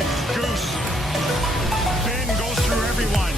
Classic Goose. Finn goes through everyone.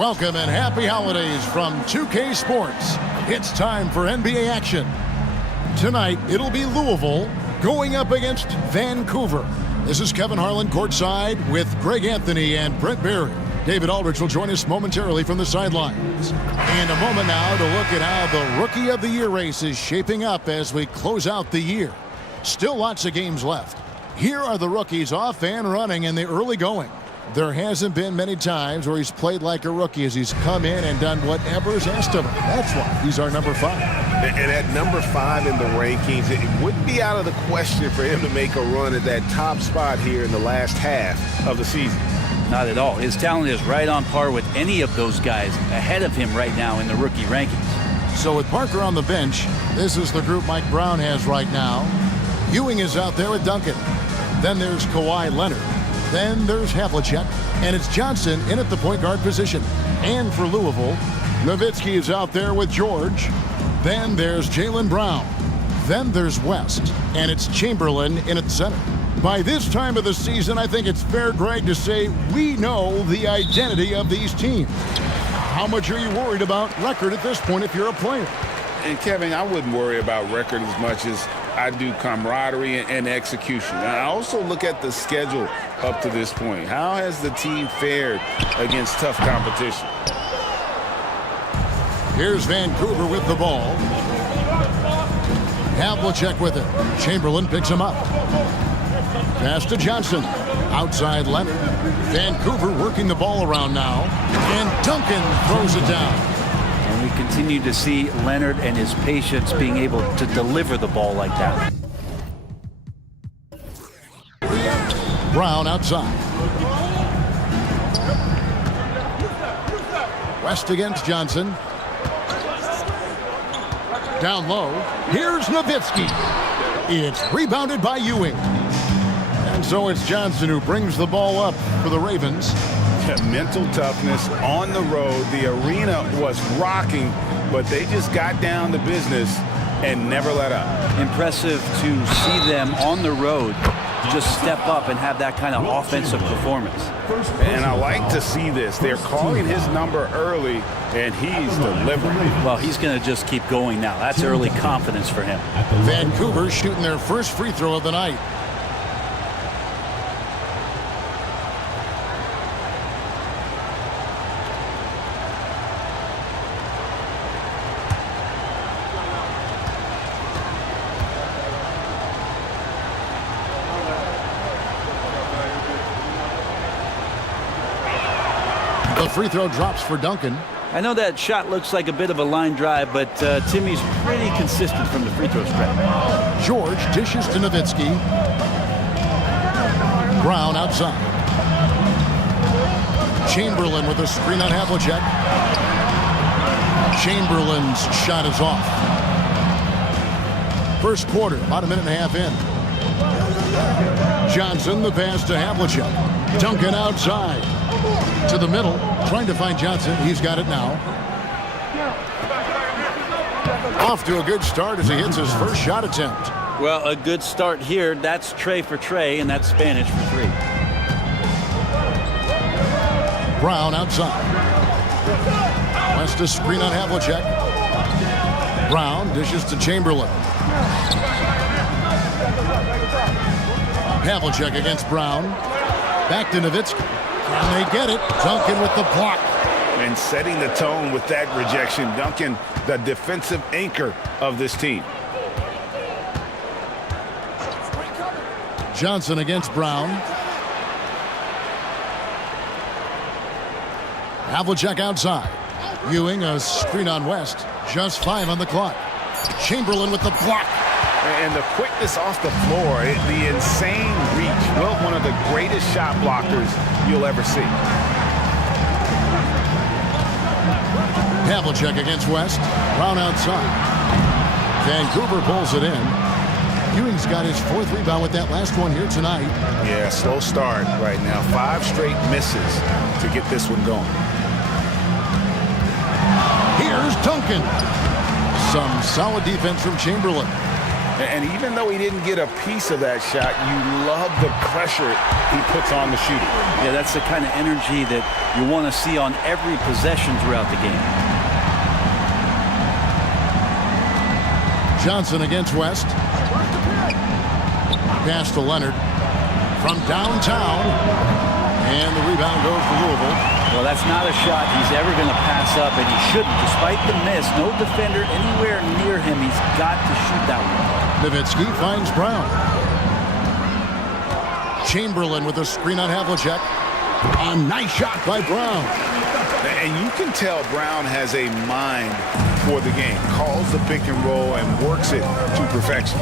Welcome and happy holidays from 2K Sports. It's time for NBA action. Tonight, it'll be Louisville going up against Vancouver. This is Kevin Harlan courtside with Greg Anthony and Brent Barry. David Aldridge will join us momentarily from the sidelines. In a moment now to look at how the Rookie of the Year race is shaping up as we close out the year. Still lots of games left. Here are the rookies off and running in the early going. There hasn't been many times where he's played like a rookie as he's come in and done whatever is asked of him. That's why he's our number 5. And at number 5 in the rankings, it wouldn't be out of the question for him to make a run at that top spot here in the last half of the season. Not at all. His talent is right on par with any of those guys ahead of him right now in the rookie rankings. So with Parker on the bench, this is the group Mike Brown has right now. Ewing is out there with Duncan. Then there's Kawhi Leonard. Then there's Havlicek, and it's Johnson in at the point guard position. And for Louisville, Nowitzki is out there with George. Then there's Jaylen Brown. Then there's West, and it's Chamberlain in at center. By this time of the season, I think it's fair, Greg, to say we know the identity of these teams. How much are you worried about record at this point if you're a player? And Kevin, I wouldn't worry about record as much as I do camaraderie and execution. I also look at the schedule up to this point. How has the team fared against tough competition? Here's Vancouver with the ball. Havlicek with it. Chamberlain picks him up. Pass to Johnson. Outside Leonard. Vancouver working the ball around now. And Duncan throws it down. And we continue to see Leonard and his patience being able to deliver the ball like that. Brown outside. West against Johnson. Down low. Here's Nowitzki. It's rebounded by Ewing. And so it's Johnson who brings the ball up for the Ravens. Mental toughness on the road. The arena was rocking, but they just got down to business and never let up. Impressive to see them on the road just step up and have that kind of offensive performance. And I like to see this. They're calling his number early, and he's delivering. Well, he's going to just keep going now. That's early confidence for him. Vancouver shooting their first free throw of the night. The free throw drops for Duncan. I know that shot looks like a bit of a line drive, but Timmy's pretty consistent from the free throw stretch. George dishes to Nowitzki. Brown outside. Chamberlain with a screen on Havlicek. Chamberlain's shot is off. First quarter, about a minute and a half in. Johnson, the pass to Havlicek. Duncan outside. To the middle, trying to find Johnson. He's got it now. Off to a good start as he hits his first shot attempt. Well, a good start here. That's Trey for Trey, and that's Spanish for 3. Brown outside. West a screen on Havlicek. Brown dishes to Chamberlain. Havlicek against Brown. Back to Nowitzki. And they get it. Duncan with the block. And setting the tone with that rejection. Duncan, the defensive anchor of this team. Johnson against Brown. Havlicek outside. Ewing a screen on West. Just 5 on the clock. Chamberlain with the block. And the quickness off the floor, the insane reach. Well, one of the greatest shot blockers you'll ever see. Havlicek against West. Brown outside. Vancouver pulls it in. Ewing's got his 4th rebound with that last one here tonight. Yeah, slow start right now. 5 straight misses to get this one going. Here's Duncan. Some solid defense from Chamberlain. And even though he didn't get a piece of that shot, you love the pressure he puts on the shooter. Yeah, that's the kind of energy that you want to see on every possession throughout the game. Johnson against West. Pass to Leonard from downtown. And the rebound goes to Louisville. Well, that's not a shot he's ever going to pass up, and he shouldn't. Despite the miss, no defender anywhere near him. He's got to shoot that one. Nowitzki finds Brown. Chamberlain with a screen on Havlicek. A nice shot by Brown. And you can tell Brown has a mind for the game. Calls the pick and roll and works it to perfection.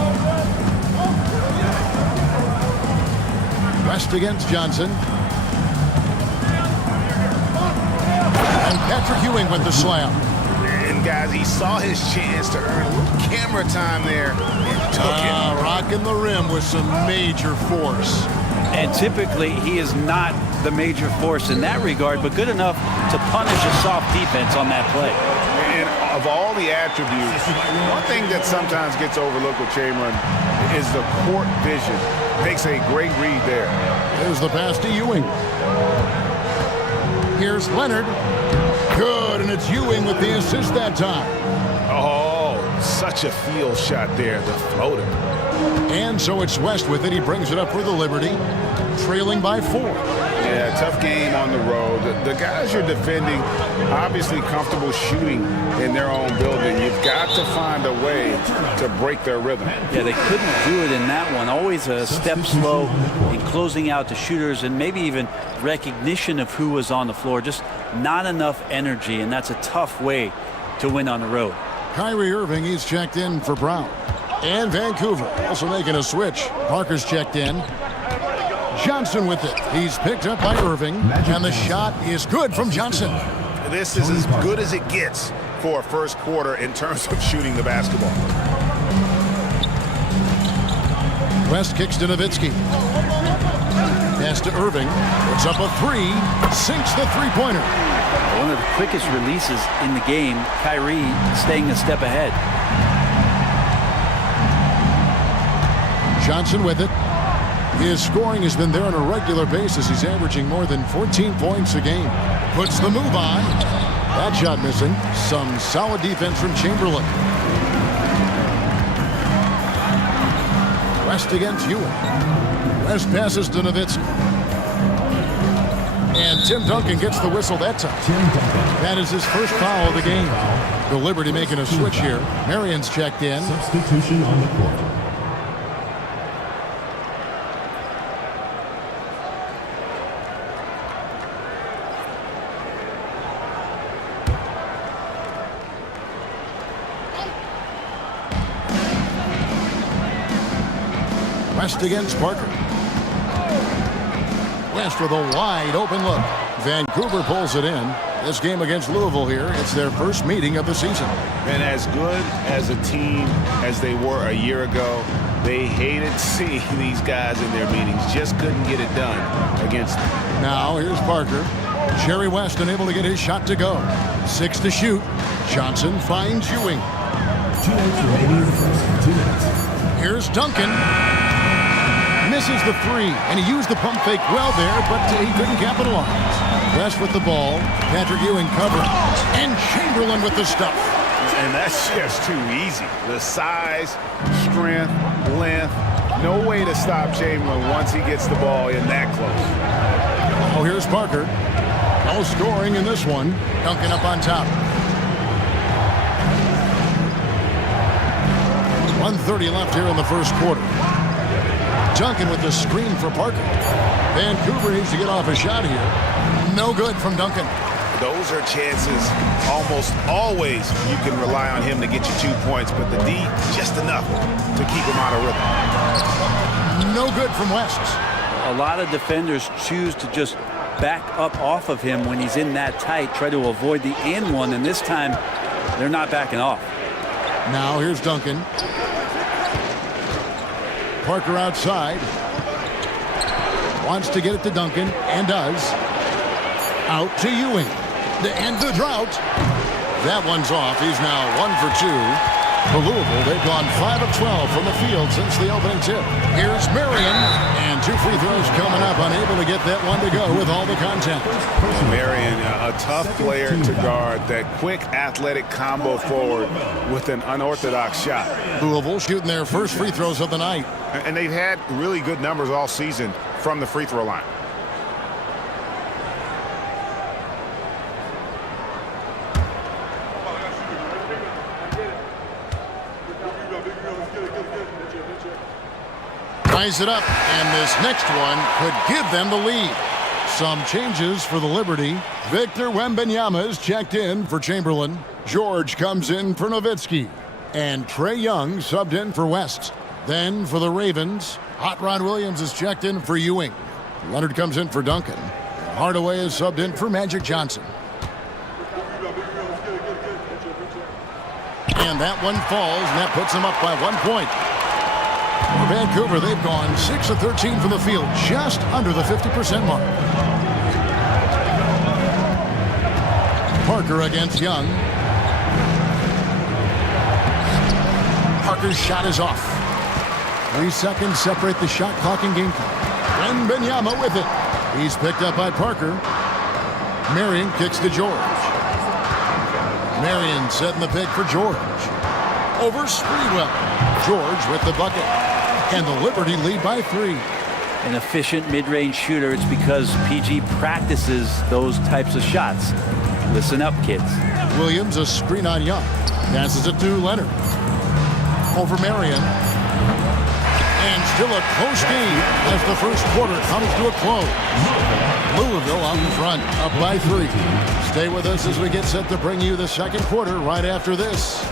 West against Johnson. And Patrick Ewing with the slam. And guys, he saw his chance to earn a little camera time there and took it. Rocking the rim with some major force. And typically, he is not the major force in that regard, but good enough to punish a soft defense on that play. And of all the attributes, one thing that sometimes gets overlooked with Chamberlain is the court vision. Makes a great read there. There's the pass to Ewing. Here's Leonard. Good, and it's Ewing with the assist that time. Oh, such a field shot there, the floater. And so it's West with it. He brings it up for the Liberty, trailing by 4. Yeah, tough game on the road. The guys you're defending, obviously comfortable shooting in their own building. You've got to find a way to break their rhythm. Yeah, they couldn't do it in that one. Always a step slow in closing out the shooters and maybe even recognition of who was on the floor. Just not enough energy, and that's a tough way to win on the road. Kyrie Irving, he's checked in for Brown. And Vancouver also making a switch. Parker's checked in. Johnson with it. He's picked up by Irving, and the shot is good from Johnson. This is as good as it gets for a first quarter in terms of shooting the basketball. West kicks to Nowitzki. Pass to Irving. Puts up a 3. Sinks the three-pointer. One of the quickest releases in the game. Kyrie staying a step ahead. Johnson with it. His scoring has been there on a regular basis. He's averaging more than 14 points a game. Puts the move on. That shot missing. Some solid defense from Chamberlain. West against Ewing. West passes to Nowitzki. And Tim Duncan gets the whistle that time. That is his first foul of the game. The Liberty making a switch here. Marion's checked in. Substitution on the court. West against Parker. West with a wide open look. Vancouver pulls it in. This game against Louisville here, it's their first meeting of the season. And as good as a team as they were a year ago, they hated seeing these guys in their meetings. Just couldn't get it done against them. Now here's Parker. Jerry West unable to get his shot to go. 6 to shoot. Johnson finds Ewing. 2 minutes remaining in the first. 2 minutes. Here's Duncan. Misses the 3, and he used the pump fake well there, but he couldn't capitalize. West with the ball. Patrick Ewing covered. And Chamberlain with the stuff. And that's just too easy. The size, strength, length. No way to stop Chamberlain once he gets the ball in that close. Oh, here's Parker. No scoring in this one. Duncan up on top. 1:30 left here in the first quarter. Duncan with the screen for Parker. Vancouver needs to get off a shot here. No good from Duncan. Those are chances almost always you can rely on him to get you 2 points, but the D, just enough to keep him out of rhythm. No good from West. A lot of defenders choose to just back up off of him when he's in that tight, try to avoid the and one, and this time they're not backing off. Now here's Duncan. Parker outside. Wants to get it to Duncan, and does. Out to Ewing. To end the drought. That one's off. He's now 1 for 2. For Louisville, they've gone 5 of 12 from the field since the opening tip. Here's Marion, and 2 free throws coming up, unable to get that one to go with all the contact. Marion, a tough player to guard. That quick athletic combo forward with an unorthodox shot. Louisville shooting their first free throws of the night. And they've had really good numbers all season from the free throw line. Ties it up, and this next one could give them the lead. Some changes for the Liberty. Victor Wembanyama is checked in for Chamberlain. George comes in for Nowitzki. And Trae Young subbed in for West. Then for the Ravens, Hot Rod Williams is checked in for Ewing. Leonard comes in for Duncan. Hardaway is subbed in for Magic Johnson. And that one falls, and that puts them up by 1 point. For Vancouver, they've gone 6 of 13 from the field, just under the 50% mark. Parker against Young. Parker's shot is off. 3 seconds separate the shot clock and game clock. Wembanyama with it. He's picked up by Parker. Marion kicks to George. Marion setting the pick for George. Over Sprewell. George with the bucket. And the Liberty lead by 3. An efficient mid-range shooter. It's because PG practices those types of shots. Listen up, kids. Williams, a screen on Young. Passes it to Leonard. Over Marion. And still a close game as the first quarter comes to a close. Louisville out in front, up by 3. Stay with us as we get set to bring you the second quarter right after this.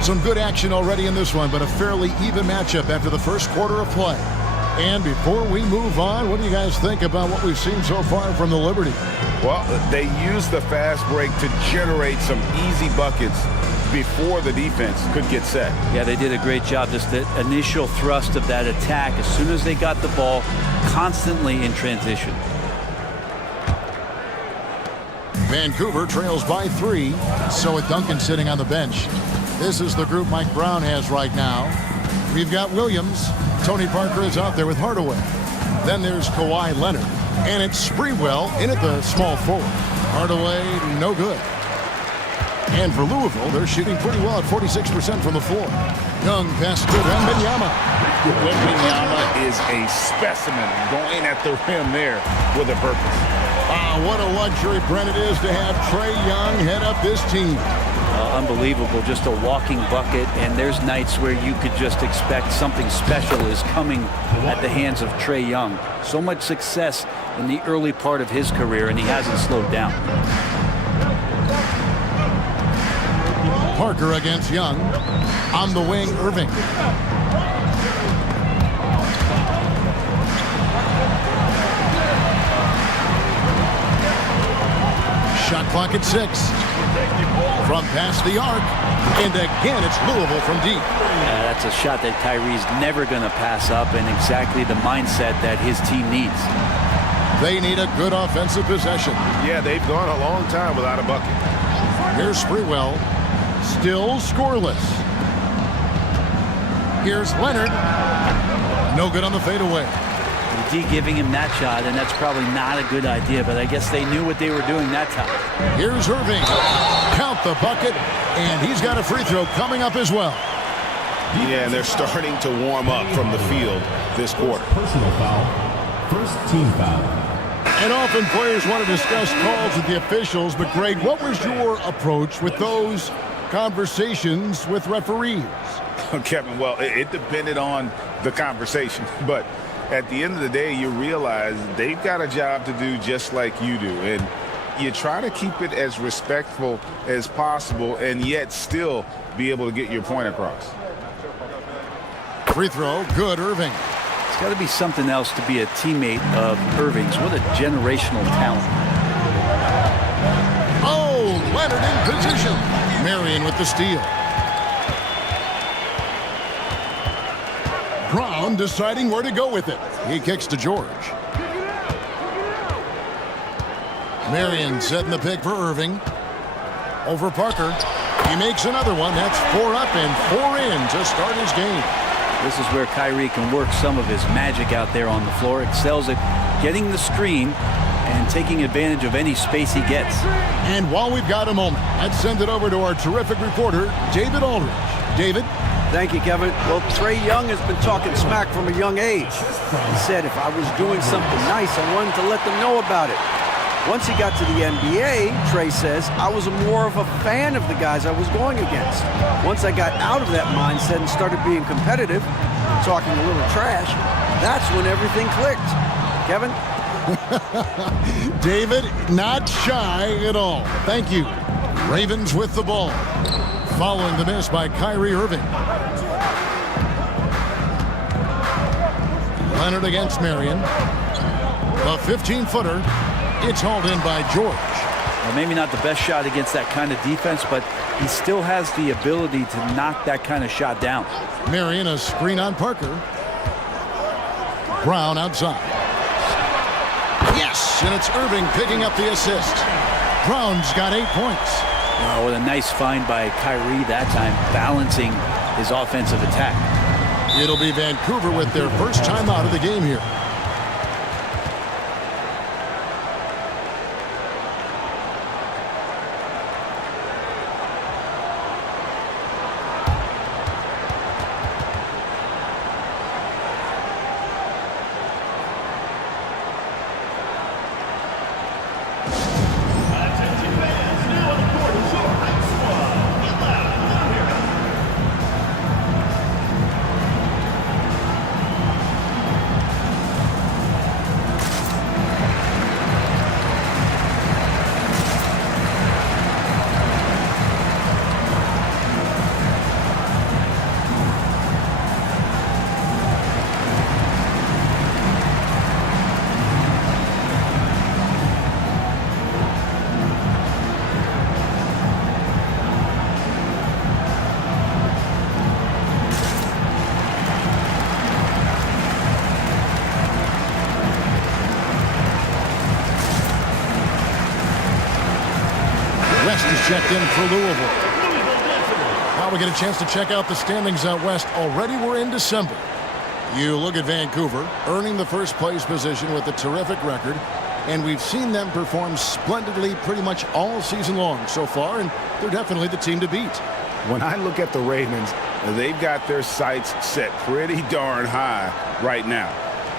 Some good action already in this one, but a fairly even matchup after the first quarter of play. And before we move on, what do you guys think about what we've seen so far from the Liberty? Well, they used the fast break to generate some easy buckets before the defense could get set. Yeah, they did a great job. Just the initial thrust of that attack, as soon as they got the ball, constantly in transition. Vancouver trails by 3. So with Duncan sitting on the bench. This is the group Mike Brown has right now. We've got Williams. Tony Parker is out there with Hardaway. Then there's Kawhi Leonard. And it's Sprewell in at the small forward. Hardaway, no good. And for Louisville, they're shooting pretty well at 46% from the floor. Young passes to Wembanyama. Wembanyama is a specimen going at the rim there with a purpose. What a luxury, Brent, it is to have Trae Young head up this team. Unbelievable, just a walking bucket, and there's nights where you could just expect something special is coming at the hands of Trae Young. So much success in the early part of his career, and he hasn't slowed down. Parker against Young. On the wing, Irving. Shot clock at 6. From past the arc. And again, it's Louisville from deep. That's a shot that Kyrie's never going to pass up, and exactly the mindset that his team needs. They need a good offensive possession. Yeah, they've gone a long time without a bucket. Here's Sprewell. Still scoreless. Here's Leonard. No good on the fadeaway. D giving him that shot, and that's probably not a good idea, but I guess they knew what they were doing that time. Here's Irving. Count the bucket, and he's got a free throw coming up as well. Yeah, and they're starting to warm up from the field this quarter. Personal foul. First team foul. And often players want to discuss calls with the officials, but Greg, what was your approach with those conversations with referees? Kevin, well, it depended on the conversation, but at the end of the day, you realize they've got a job to do just like you do. And you try to keep it as respectful as possible and yet still be able to get your point across. Free throw, good, Irving. It's got to be something else to be a teammate of Irving's. What a generational talent. Oh, Leonard in position. Marion with the steal. Brown deciding where to go with it. He kicks to George. Marion setting the pick for Irving. Over Parker. He makes another one. That's 4 up and 4 in to start his game. This is where Kyrie can work some of his magic out there on the floor. Excels at getting the screen and taking advantage of any space he gets. And while we've got a moment, let's send it over to our terrific reporter, David Aldridge. David? Thank you, Kevin. Well, Trae Young has been talking smack from a young age. He said if I was doing something nice, I wanted to let them know about it. Once he got to the NBA, Trae says, I was more of a fan of the guys I was going against. Once I got out of that mindset and started being competitive, talking a little trash, that's when everything clicked. Kevin? David, not shy at all. Thank you. Ravens with the ball. Following the miss by Kyrie Irving. Leonard against Marion. A 15-footer. It's hauled in by George. Well, maybe not the best shot against that kind of defense, but he still has the ability to knock that kind of shot down. Marion, a screen on Parker. Brown outside. Yes, and it's Irving picking up the assist. Brown's got 8 points. Oh, what a nice find by Kyrie that time, balancing his offensive attack. It'll be Vancouver with their first time out of the game here. West is checked in for Louisville. Now we get a chance to check out the standings out west. Already we're in December. You look at Vancouver, earning the first place position with a terrific record, and we've seen them perform splendidly pretty much all season long so far, and they're definitely the team to beat. When I look at the Ravens, they've got their sights set pretty darn high right now.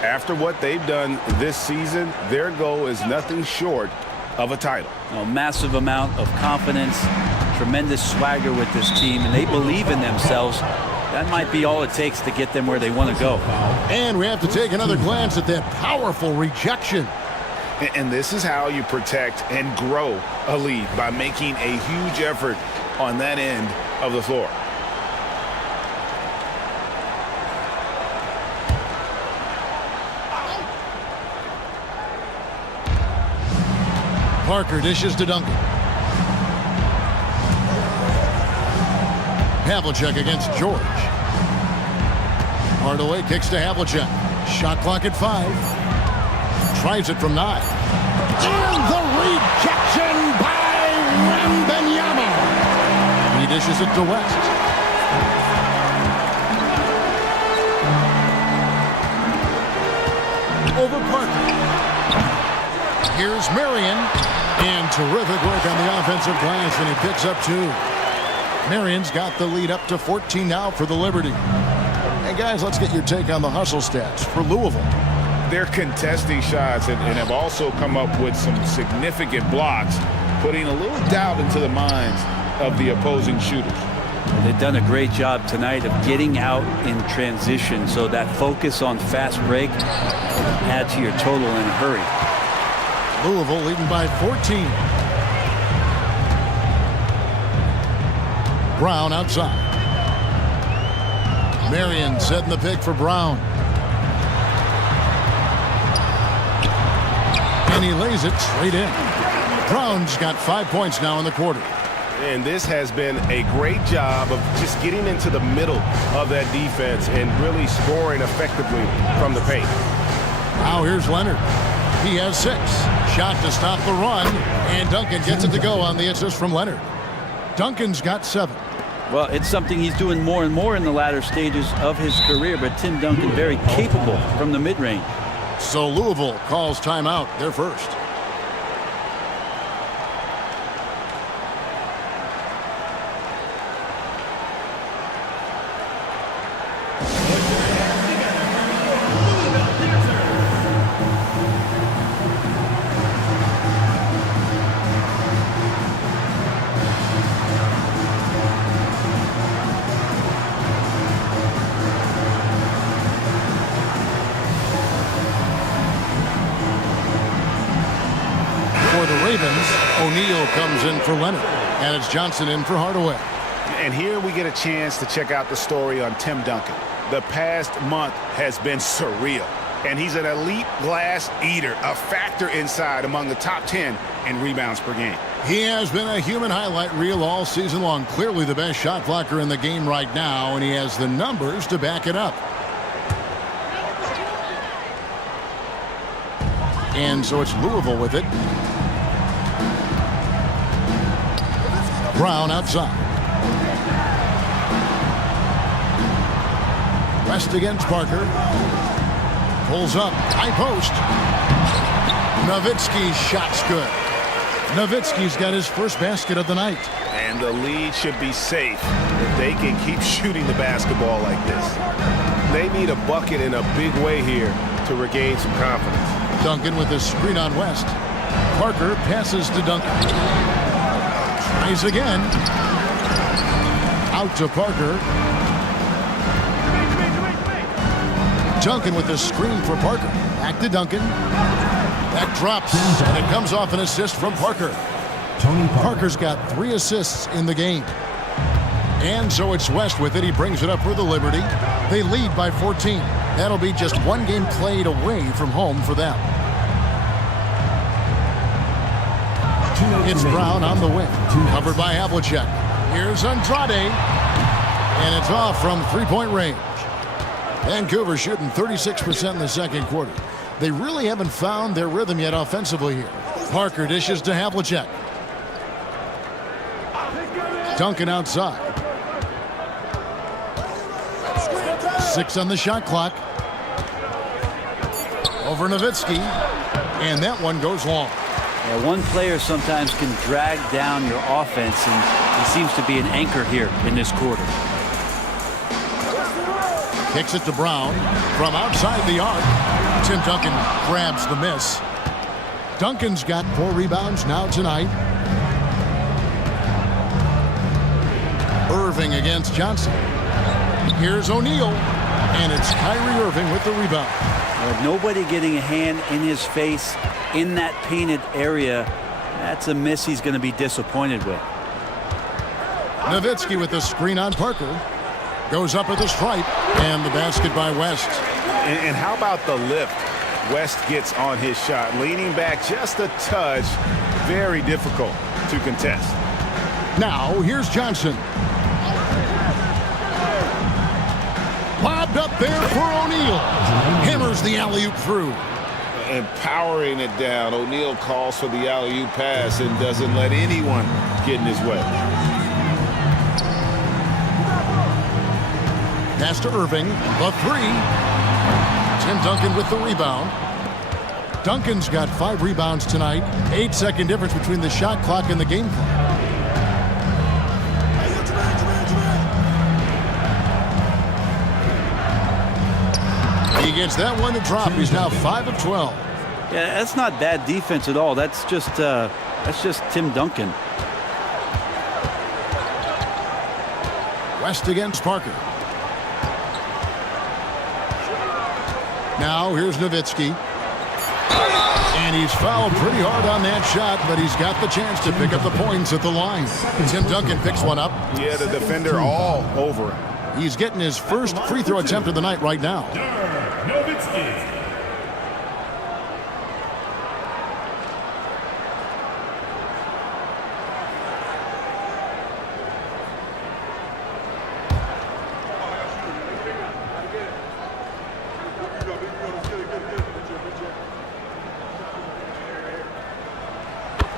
After what they've done this season, their goal is nothing short of a title. A massive amount of confidence, tremendous swagger with this team, and they believe in themselves. That might be all it takes to get them where they want to go. And we have to take another glance at that powerful rejection. And this is how you protect and grow a lead, by making a huge effort on that end of the floor. Parker dishes to Duncan. Havlicek against George. Hardaway kicks to Havlicek. Shot clock at 5. Tries it from 9. And the rejection by Wembanyama. He dishes it to West. Over Parker. Here's Marion. And terrific work on the offensive glass, and he picks up 2. Marion's got the lead up to 14 now for the Liberty. And guys, let's get your take on the hustle stats for Louisville. They're contesting shots and have also come up with some significant blocks, putting a little doubt into the minds of the opposing shooters. They've done a great job tonight of getting out in transition, so that focus on fast break add to your total in a hurry. Louisville leading by 14. Brown outside. Marion setting the pick for Brown. And he lays it straight in. Brown's got 5 points now in the quarter. And this has been a great job of just getting into the middle of that defense and really scoring effectively from the paint. Now here's Leonard. He has 6. Shot to stop the run, and Duncan gets it to go on the assist from Leonard. Duncan's got 7. Well, it's something he's doing more and more in the latter stages of his career, but Tim Duncan very capable from the mid-range. So Louisville calls timeout, their first. For the Ravens, O'Neal comes in for Leonard, and it's Johnson in for Hardaway. And here we get a chance to check out the story on Tim Duncan. The past month has been surreal, and he's an elite glass eater, a factor inside among the top 10 in rebounds per game. He has been a human highlight reel all season long. Clearly the best shot blocker in the game right now, and he has the numbers to back it up. And so it's Louisville with it. Brown outside. West against Parker. Pulls up. High post. Nowitzki's shot's good. Nowitzki's got his first basket of the night. And the lead should be safe if they can keep shooting the basketball like this. They need a bucket in a big way here to regain some confidence. Duncan with a screen on West. Parker passes to Duncan. Tries again. Out to Parker. Duncan with a screen for Parker. Back to Duncan. That drops, and it comes off an assist from Parker. Tony Parker. Parker's got 3 assists in the game. And so it's West with it. He brings it up for the Liberty. They lead by 14. That'll be just one game played away from home for them. It's Brown on the wing, covered by Havlicek. Here's Andrade, and it's off from three-point range. Vancouver shooting 36% in the second quarter. They really haven't found their rhythm yet offensively here. Parker dishes to Havlicek. Duncan outside. 6 on the shot clock. Over Nowitzki, and that one goes long. Yeah, one player sometimes can drag down your offense, and he seems to be an anchor here in this quarter. Kicks it to Brown from outside the arc. Tim Duncan grabs the miss. Duncan's got 4 rebounds now tonight. Irving against Johnson. Here's O'Neal, and it's Kyrie Irving with the rebound. Nobody getting a hand in his face in that painted area. That's a miss he's going to be disappointed with. Nowitzki with the screen on Parker. Goes up at the stripe, and the basket by West. And how about the lift West gets on his shot? Leaning back just a touch. Very difficult to contest. Now, here's Johnson. Lobbed up there for O'Neal. Hammers the alley-oop through. And powering it down, O'Neal calls for the alley-oop pass and doesn't let anyone get in his way. Pass to Irving, the 3. Tim Duncan with the rebound. Duncan's got 5 rebounds tonight. 8-second difference between the shot clock and the game clock. He gets that one to drop. He's now 5 of 12. Yeah, that's not bad defense at all. That's just Tim Duncan. West against Parker. Now here's Nowitzki. And he's fouled pretty hard on that shot, but he's got the chance to pick up the points at the line. Tim Duncan picks one up. Yeah, the defender all over him. He's getting his first free throw attempt of the night right now. Dirk Nowitzki.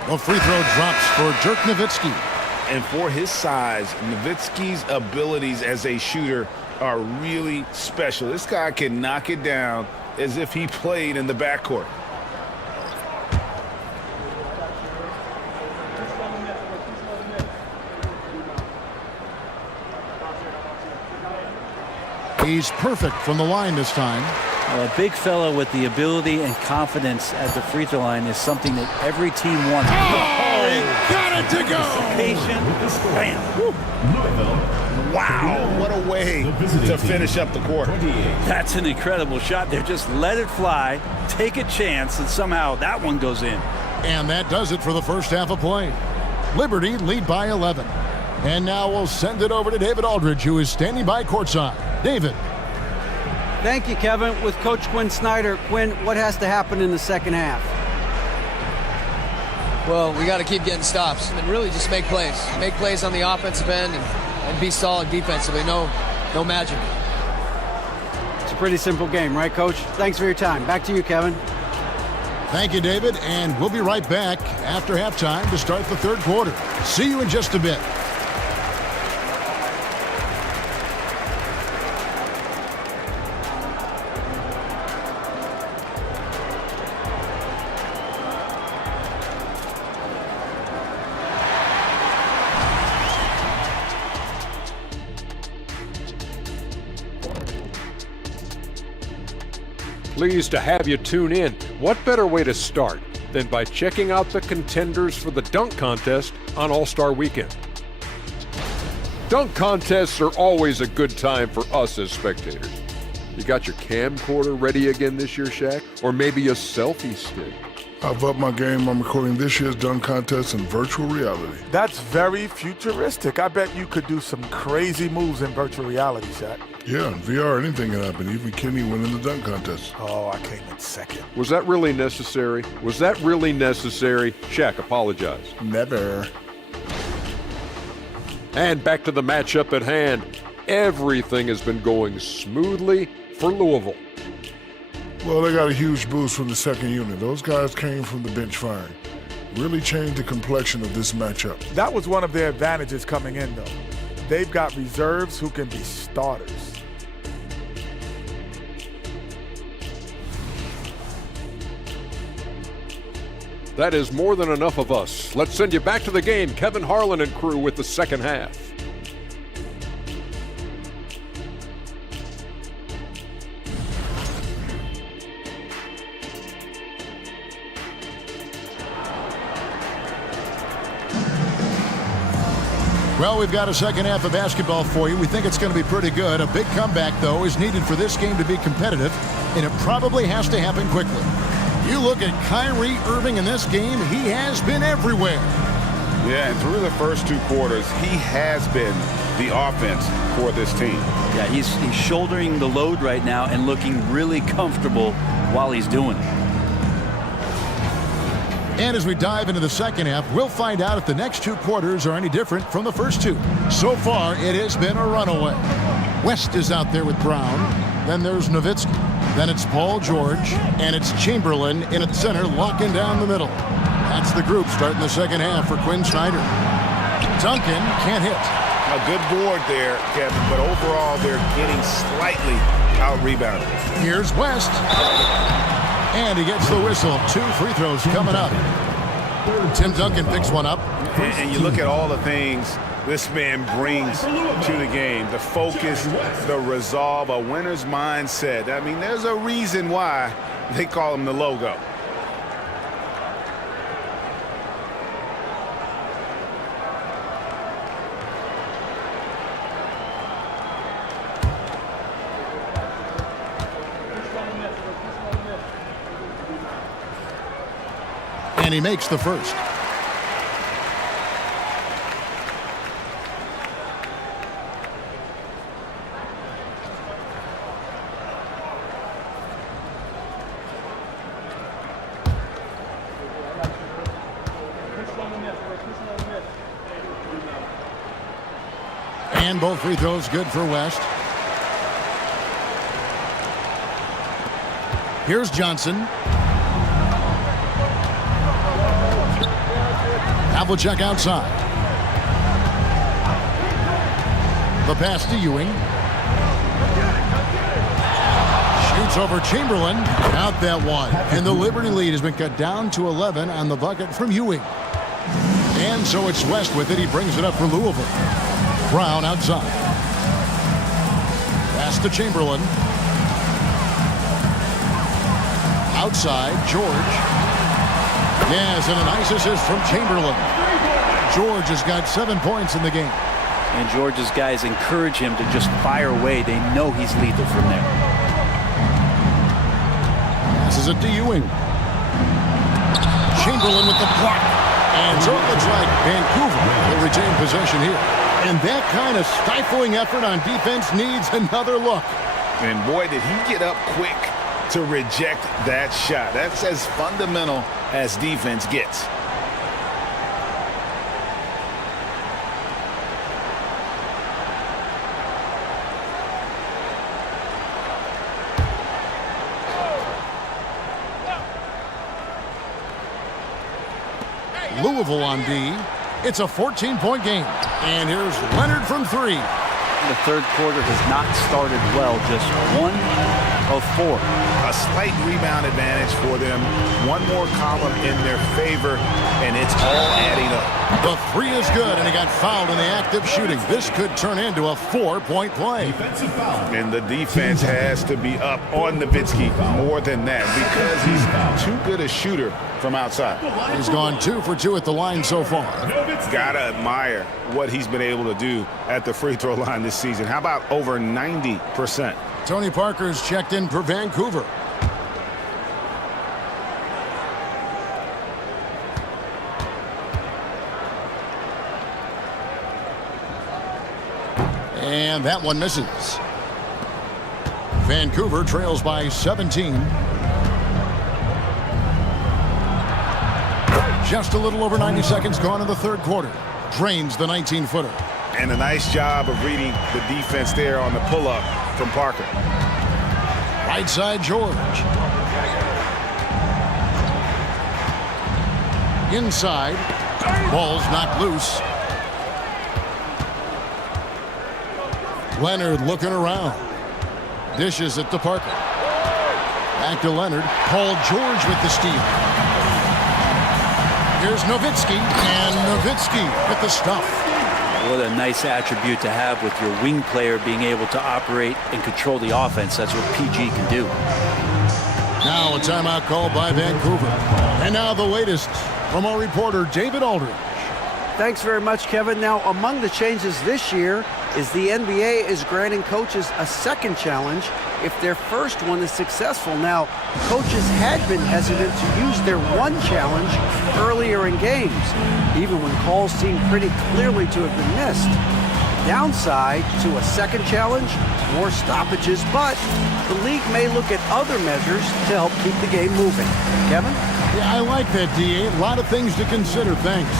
A free throw drops for Dirk Nowitzki. And for his size, Nowitzki's abilities as a shooter are really special. This guy can knock it down as if he played in the backcourt. He's perfect from the line this time. Well, a big fella with the ability and confidence at the free throw line is something that every team wants. Got it to go! Patient. Bam. Woo. Wow, what a way to finish up the quarter. That's an incredible shot there. Just let it fly, take a chance, and somehow that one goes in. And that does it for the first half of play. Liberty lead by 11. And now we'll send it over to David Aldridge, who is standing by courtside. David. Thank you, Kevin. With Coach Quinn Snyder. Quinn, what has to happen in the second half? Well, we got to keep getting stops and really just make plays. Make plays on the offensive end and be solid defensively. No magic. It's a pretty simple game, right, Coach? Thanks for your time. Back to you, Kevin. Thank you, David. And we'll be right back after halftime to start the third quarter. See you in just a bit. Pleased to have you tune in. What better way to start than by checking out the contenders for the dunk contest on All-Star Weekend? Dunk contests are always a good time for us as spectators. You got your camcorder ready again this year, Shaq? Or maybe a selfie stick? I've upped my game. I'm recording this year's dunk contest in virtual reality. That's very futuristic. I bet you could do some crazy moves in virtual reality, Shaq. Yeah, in VR, anything can happen. Even Kenny winning the dunk contest. Oh, I came in second. Was that really necessary? Was that really necessary? Shaq, apologize. Never. And back to the matchup at hand. Everything has been going smoothly for Louisville. Well, they got a huge boost from the second unit. Those guys came from the bench firing. Really changed the complexion of this matchup. That was one of their advantages coming in, though. They've got reserves who can be starters. That is more than enough of us. Let's send you back to the game. Kevin Harlan and crew with the second half. Well, we've got a second half of basketball for you. We think it's going to be pretty good. A big comeback, though, is needed for this game to be competitive, and it probably has to happen quickly. You look at Kyrie Irving in this game, he has been everywhere. Yeah, and through the first two quarters, he has been the offense for this team. Yeah, he's shouldering the load right now and looking really comfortable while he's doing it. And as we dive into the second half, we'll find out if the next two quarters are any different from the first two. So far, it has been a runaway. West is out there with Brown. Then there's Nowitzki. Then it's Paul George. And it's Chamberlain in at center, locking down the middle. That's the group starting the second half for Quinn Snyder. Duncan can't hit. A good board there, Kevin, but overall they're getting slightly out-rebounded. Here's West. And he gets the whistle. Two free throws coming up. Tim Duncan picks one up. And you look at all the things this man brings to the game. The focus, the resolve, a winner's mindset. I mean, there's a reason why they call him the logo. And he makes the first. And both free throws good for West. Here's Johnson. Havlicek outside. The pass to Ewing. Shoots over Chamberlain. Out that one. And the Liberty lead has been cut down to 11 on the bucket from Ewing. And so it's West with it. He brings it up for Louisville. Brown outside. Pass to Chamberlain. Outside, George. Yes, and a nice assist from Chamberlain. George has got 7 points in the game. And George's guys encourage him to just fire away. They know he's lethal from there. Passes it to Ewing. Chamberlain with the block. And so it looks like Vancouver will retain possession here. And that kind of stifling effort on defense needs another look. And boy, did he get up quick to reject that shot. That's as fundamental as defense gets. Louisville on D. It's a 14-point game. And here's Leonard from three. The third quarter has not started well. Just 1 of 4. A slight rebound advantage for them. One more column in their favor, and it's all adding up. The three is good, and he got fouled in the act of shooting. This could turn into a 4-point play. Defensive foul. And the defense has to be up on Nowitzki more than that because he's too good a shooter from outside. He's gone 2 for 2 at the line so far. Gotta admire what he's been able to do at the free throw line this season. How about over 90%? Tony Parker's checked in for Vancouver. And that one misses. Vancouver trails by 17. Just a little over 90 seconds gone in the third quarter. Drains the 19-footer. And a nice job of reading the defense there on the pull-up from Parker. Right side, George. Inside. Ball's knocked loose. Leonard looking around. Dishes it to Parker. Back to Leonard. Paul George with the steal. Here's Nowitzki. And Nowitzki with the stuff. What a nice attribute to have with your wing player being able to operate and control the offense. That's what PG can do. Now a timeout called by Vancouver. And now the latest from our reporter, David Aldridge. Thanks very much, Kevin. Now, among the changes this year is the NBA is granting coaches a second challenge if their first one is successful. Now, coaches had been hesitant to use their one challenge earlier in games, even when calls seemed pretty clearly to have been missed. Downside to a second challenge, more stoppages, but the league may look at other measures to help keep the game moving. Kevin? Yeah, I like that, D.A. A lot of things to consider. Thanks.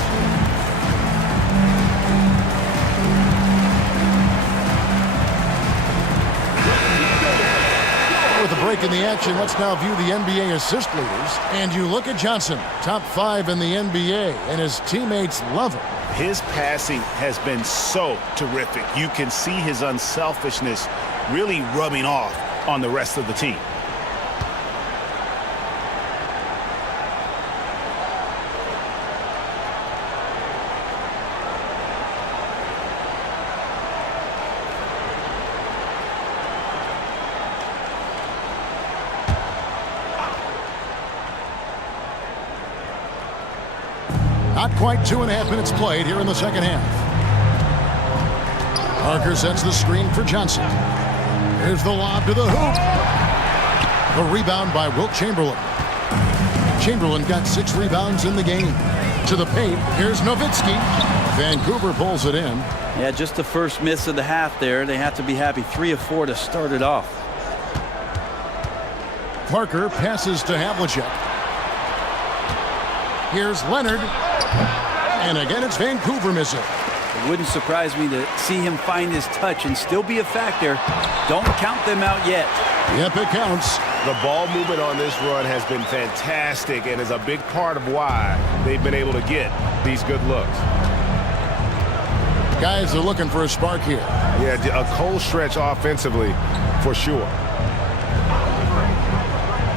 With a break in the action, let's now view the NBA assist leaders. And you look at Johnson, top 5 in the NBA, and his teammates love him. His passing has been so terrific. You can see his unselfishness really rubbing off on the rest of the team. Not quite 2.5 minutes played here in the second half. Parker sets the screen for Johnson. Here's the lob to the hoop. The rebound by Wilt Chamberlain. Chamberlain got 6 rebounds in the game. To the paint, here's Nowitzki. Vancouver pulls it in. Yeah, just the first miss of the half there. They have to be happy. 3 of 4 to start it off. Parker passes to Havlicek. Here's Leonard. And again, it's Vancouver missing. It wouldn't surprise me to see him find his touch and still be a factor. Don't count them out yet. Yep, it counts. The ball movement on this run has been fantastic and is a big part of why they've been able to get these good looks. Guys are looking for a spark here. Yeah, a cold stretch offensively for sure.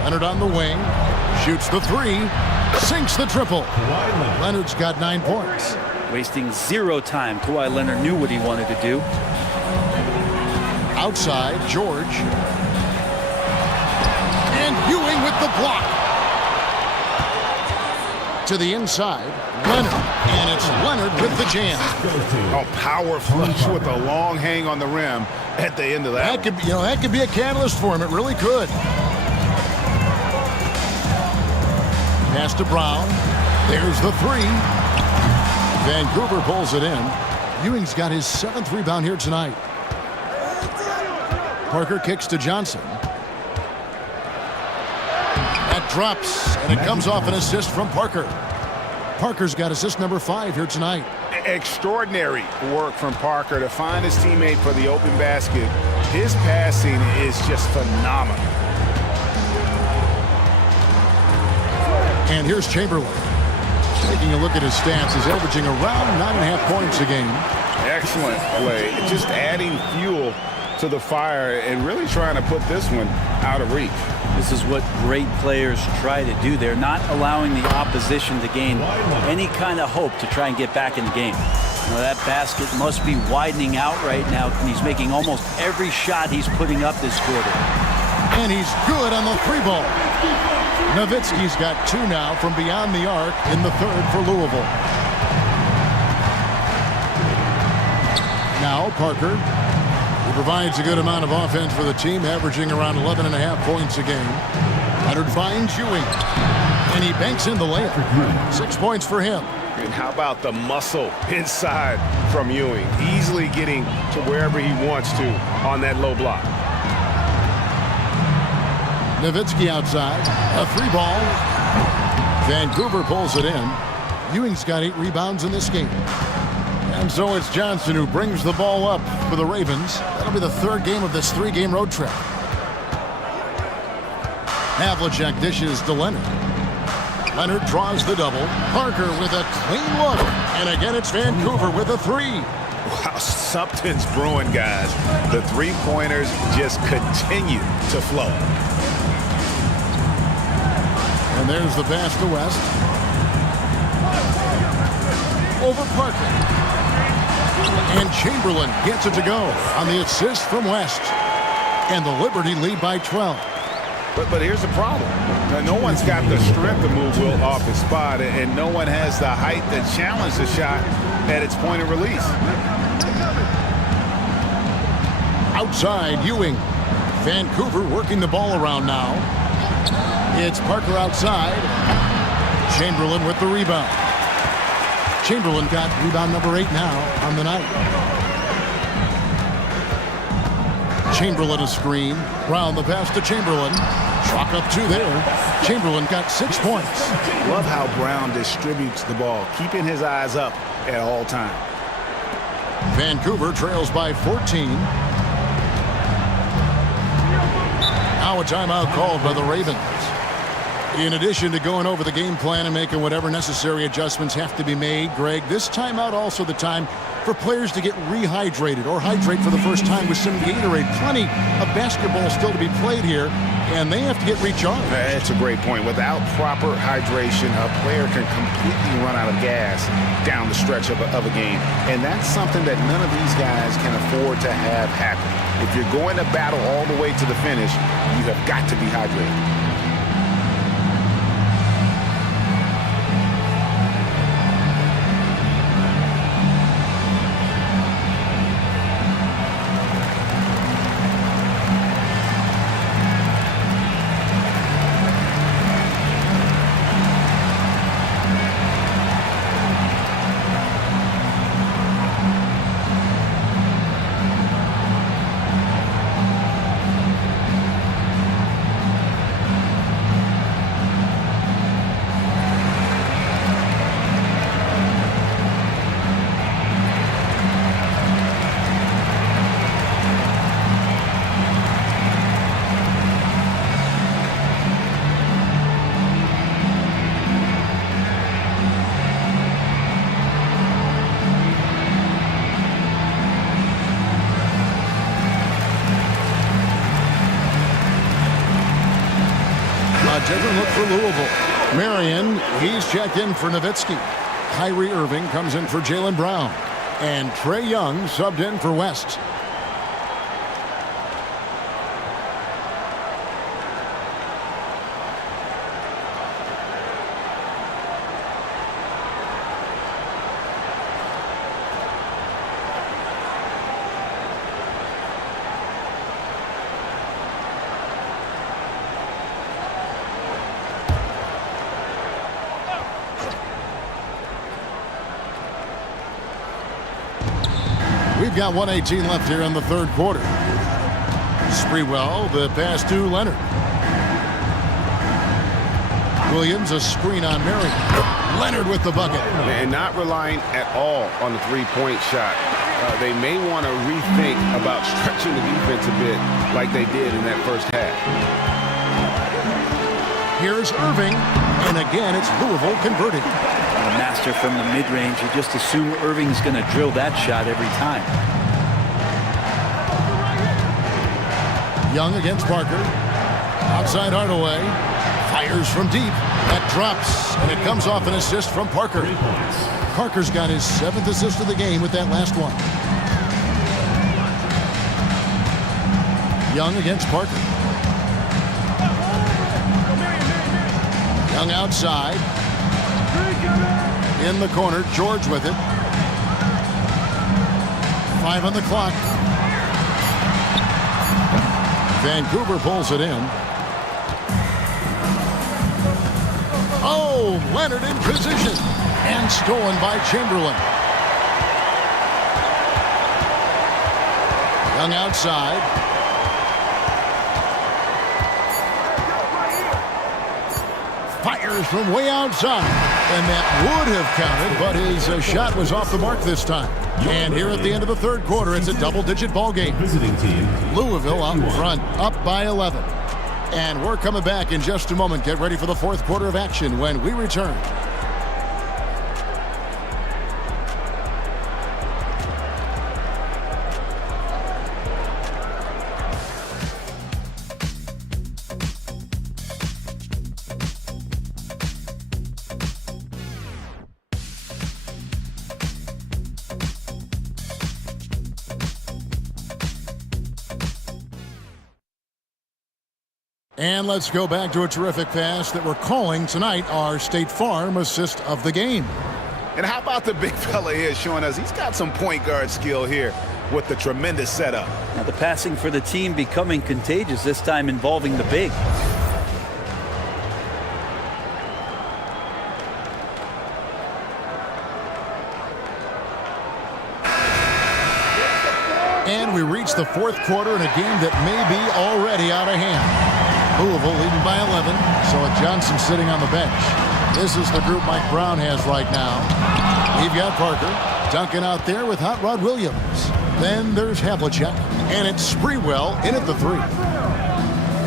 Leonard on the wing. Shoots the 3. Sinks the triple. Leonard's got 9 points. Wasting 0 time. Kawhi Leonard knew what he wanted to do. Outside, George. And Ewing with the block. To the inside, Leonard. And it's Leonard with the jam. A power flush with a long hang on the rim at the end of that. That could be a catalyst for him. It really could. Pass to Brown. There's the 3. Vancouver pulls it in. Ewing's got his 7th rebound here tonight. Parker kicks to Johnson. That drops, and it comes off an assist from Parker. Parker's got assist number 5 here tonight. Extraordinary work from Parker to find his teammate for the open basket. His passing is just phenomenal. And here's Chamberlain. Taking a look at his stats, he's averaging around 9.5 points a game. Excellent play. Just adding fuel to the fire and really trying to put this one out of reach. This is what great players try to do. They're not allowing the opposition to gain any kind of hope to try and get back in the game. That basket must be widening out right now, and he's making almost every shot he's putting up this quarter. And he's good on the 3 ball. Nowitzki's got 2 now from beyond the arc in the 3rd for Louisville. Now Parker. He provides a good amount of offense for the team, averaging around 11.5 points a game. Leonard finds Ewing. And he banks in the layup. 6 points for him. And how about the muscle inside from Ewing? Easily getting to wherever he wants to on that low block. Nowitzki outside. A 3 ball. Vancouver pulls it in. Ewing's got 8 rebounds in this game. And so it's Johnson who brings the ball up for the Ravens. That'll be the 3rd game of this 3-game road trip. Havlicek dishes to Leonard. Leonard draws the double. Parker with a clean look. And again, it's Vancouver with a 3. Wow, something's brewing, guys. The 3-pointers just continue to flow. And there's the pass to West. Over Parker. And Chamberlain gets it to go on the assist from West. And the Liberty lead by 12. But here's the problem. No one's got the strength to move Will off his spot, and no one has the height to challenge the shot at its point of release. Outside, Ewing. Vancouver working the ball around now. It's Parker outside. Chamberlain with the rebound. Chamberlain got rebound number 8 now on the night. Chamberlain a screen. Brown the pass to Chamberlain. Chalk up 2 there. Chamberlain got 6 points. Love how Brown distributes the ball, keeping his eyes up at all times. Vancouver trails by 14. Now a timeout called by the Ravens. In addition to going over the game plan and making whatever necessary adjustments have to be made, Greg, this timeout also the time for players to get rehydrated or hydrate for the first time with some Gatorade. Plenty of basketball still to be played here, and they have to get recharged. That's a great point. Without proper hydration, a player can completely run out of gas down the stretch of a game. And that's something that none of these guys can afford to have happen. If you're going to battle all the way to the finish, you have got to be hydrated. different look for Louisville. Marion, he's checked in for Nowitzki. Kyrie Irving comes in for Jaylen Brown. And Trae Young subbed in for West. We've got 1:18 left here in the third quarter. Sprewell, the pass to Leonard. Williams, a screen on Marion. Leonard with the bucket. And not relying at all on the three-point shot. They may want to rethink about stretching the defense a bit like they did in that first half. Here's Irving, and again it's Louisville converting. A master from the mid-range. You just assume Irving's going to drill that shot every time. Young against Parker. Outside Hardaway. Fires from deep. That drops, and it comes off an assist from Parker. Parker's got his 7th assist of the game with that last one. Young against Parker. Young outside. In the corner, George with it. 5 on the clock. Vancouver pulls it in. Oh, Leonard in position. And stolen by Chamberlain. Young outside. Fires from way outside. And that would have counted, but his shot was off the mark this time. And here at the end of the third quarter, it's a double-digit ball game. Louisville out in front, up by 11. And we're coming back in just a moment. Get ready for the fourth quarter of action when we return. And let's go back to a terrific pass that we're calling tonight our State Farm assist of the game. And how about the big fella here showing us he's got some point guard skill here with the tremendous setup. Now the passing for the team becoming contagious, this time involving the big. And we reach the fourth quarter in a game that may be already out of hand. Louisville leading by 11, so Johnson sitting on the bench. This is the group Mike Brown has right now. We've got Parker, Duncan out there with Hot Rod Williams. Then there's Havlicek, and it's Sprewell in at the 3.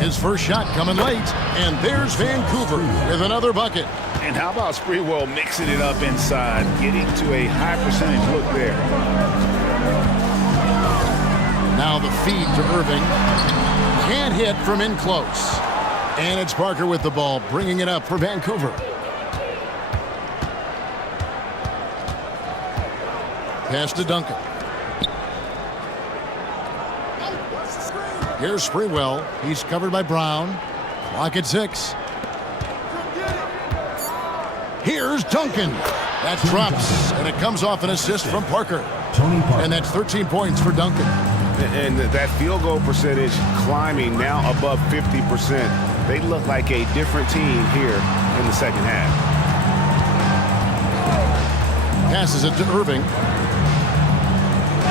His first shot coming late, and there's Vancouver with another bucket. And how about Sprewell mixing it up inside, getting to a high percentage look there. Now the feed to Irving. Can't hit from in close. And it's Parker with the ball, bringing it up for Vancouver. Pass to Duncan. Here's Sprewell. He's covered by Brown. Clock at 6. Here's Duncan. That drops, and it comes off an assist from Parker. And that's 13 points for Duncan. And that field goal percentage climbing now above 50%. They look like a different team here in the second half. Passes it to Irving.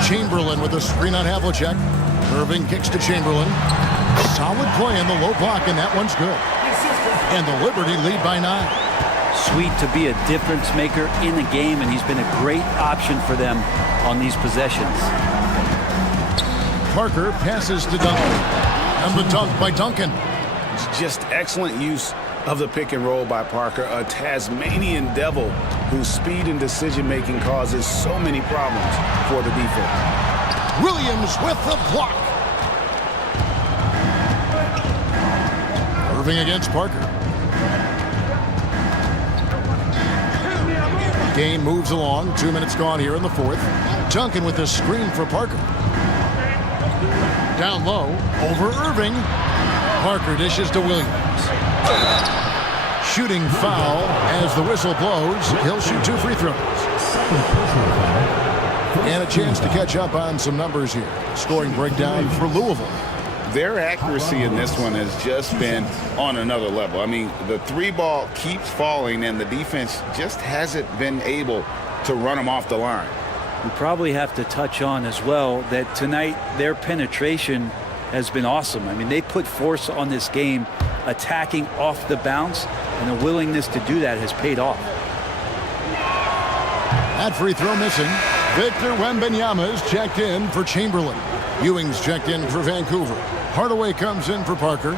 Chamberlain with a screen on Havlicek. Irving kicks to Chamberlain. Solid play in the low block, and that one's good. And the Liberty lead by 9. Sweet to be a difference maker in the game, and he's been a great option for them on these possessions. Parker passes to Duncan. And the dunk by Duncan. It's just excellent use of the pick and roll by Parker, a Tasmanian devil whose speed and decision-making causes so many problems for the defense. Williams with the block. Irving against Parker. Game moves along. 2 minutes gone here in the fourth. Duncan with the screen for Parker. Down low, over Irving. Parker dishes to Williams. Shooting foul as the whistle blows. He'll shoot 2 free throws. And a chance to catch up on some numbers here. Scoring breakdown for Louisville. Their accuracy in this one has just been on another level. I mean, the 3-ball keeps falling, and the defense just hasn't been able to run them off the line. We probably have to touch on as well that tonight their penetration has been awesome. I mean, they put force on this game, attacking off the bounce, and the willingness to do that has paid off. That free throw missing. Victor Wembanyama is checked in for Chamberlain. Ewing's checked in for Vancouver. Hardaway comes in for Parker.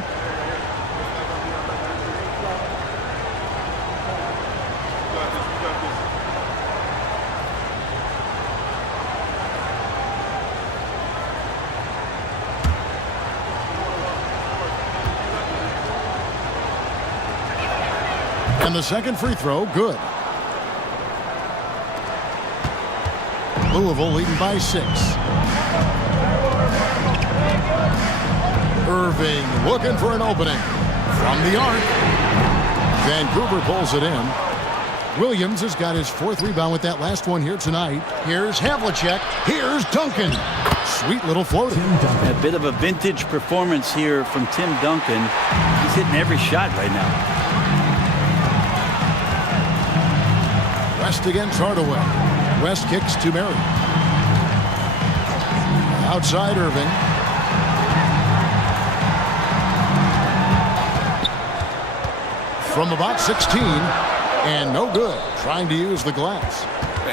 And the second free throw, good. Louisville leading by 6. Irving looking for an opening from the arc. Vancouver pulls it in. Williams has got his 4th rebound with that last one here tonight. Here's Havlicek. Here's Duncan. Sweet little floater. A bit of a vintage performance here from Tim Duncan. He's hitting every shot right now. West against Hardaway. West kicks to Mary. Outside Irving. From about 16, and no good. Trying to use the glass.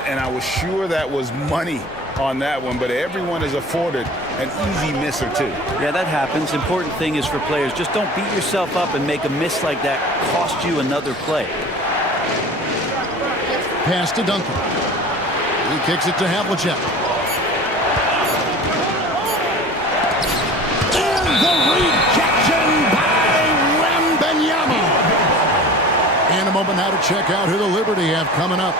And I was sure that was money on that one, but everyone is afforded an easy miss or 2. Yeah, that happens. Important thing is for players, just don't beat yourself up and make a miss like that cost you another play. Pass to Duncan. He kicks it to Havlicek. And the rejection by Wembanyama. In a moment now to check out who the Liberty have coming up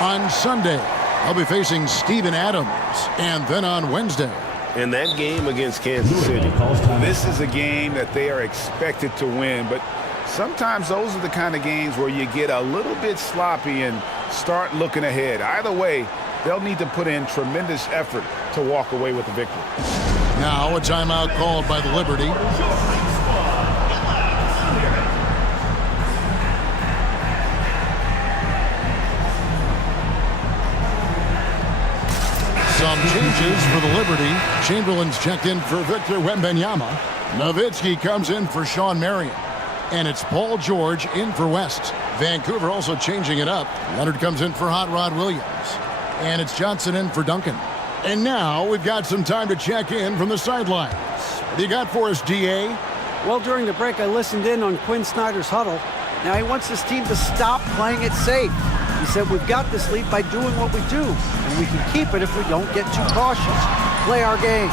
on Sunday. They'll be facing Steven Adams, and then on Wednesday. In that game against Kansas City, this is a game that they are expected to win, but sometimes those are the kind of games where you get a little bit sloppy and start looking ahead. Either way, they'll need to put in tremendous effort to walk away with the victory. Now a timeout called by the Liberty. Some changes for the Liberty. Chamberlain's checked in for Victor Wembanyama. Nowitzki comes in for Sean Marion. And it's Paul George in for West. Vancouver also changing it up. Leonard comes in for Hot Rod Williams. And it's Johnson in for Duncan. And now we've got some time to check in from the sidelines. What do you got for us, D.A.? Well, during the break, I listened in on Quinn Snyder's huddle. Now he wants his team to stop playing it safe. He said, we've got this lead by doing what we do, and we can keep it if we don't get too cautious. Play our game.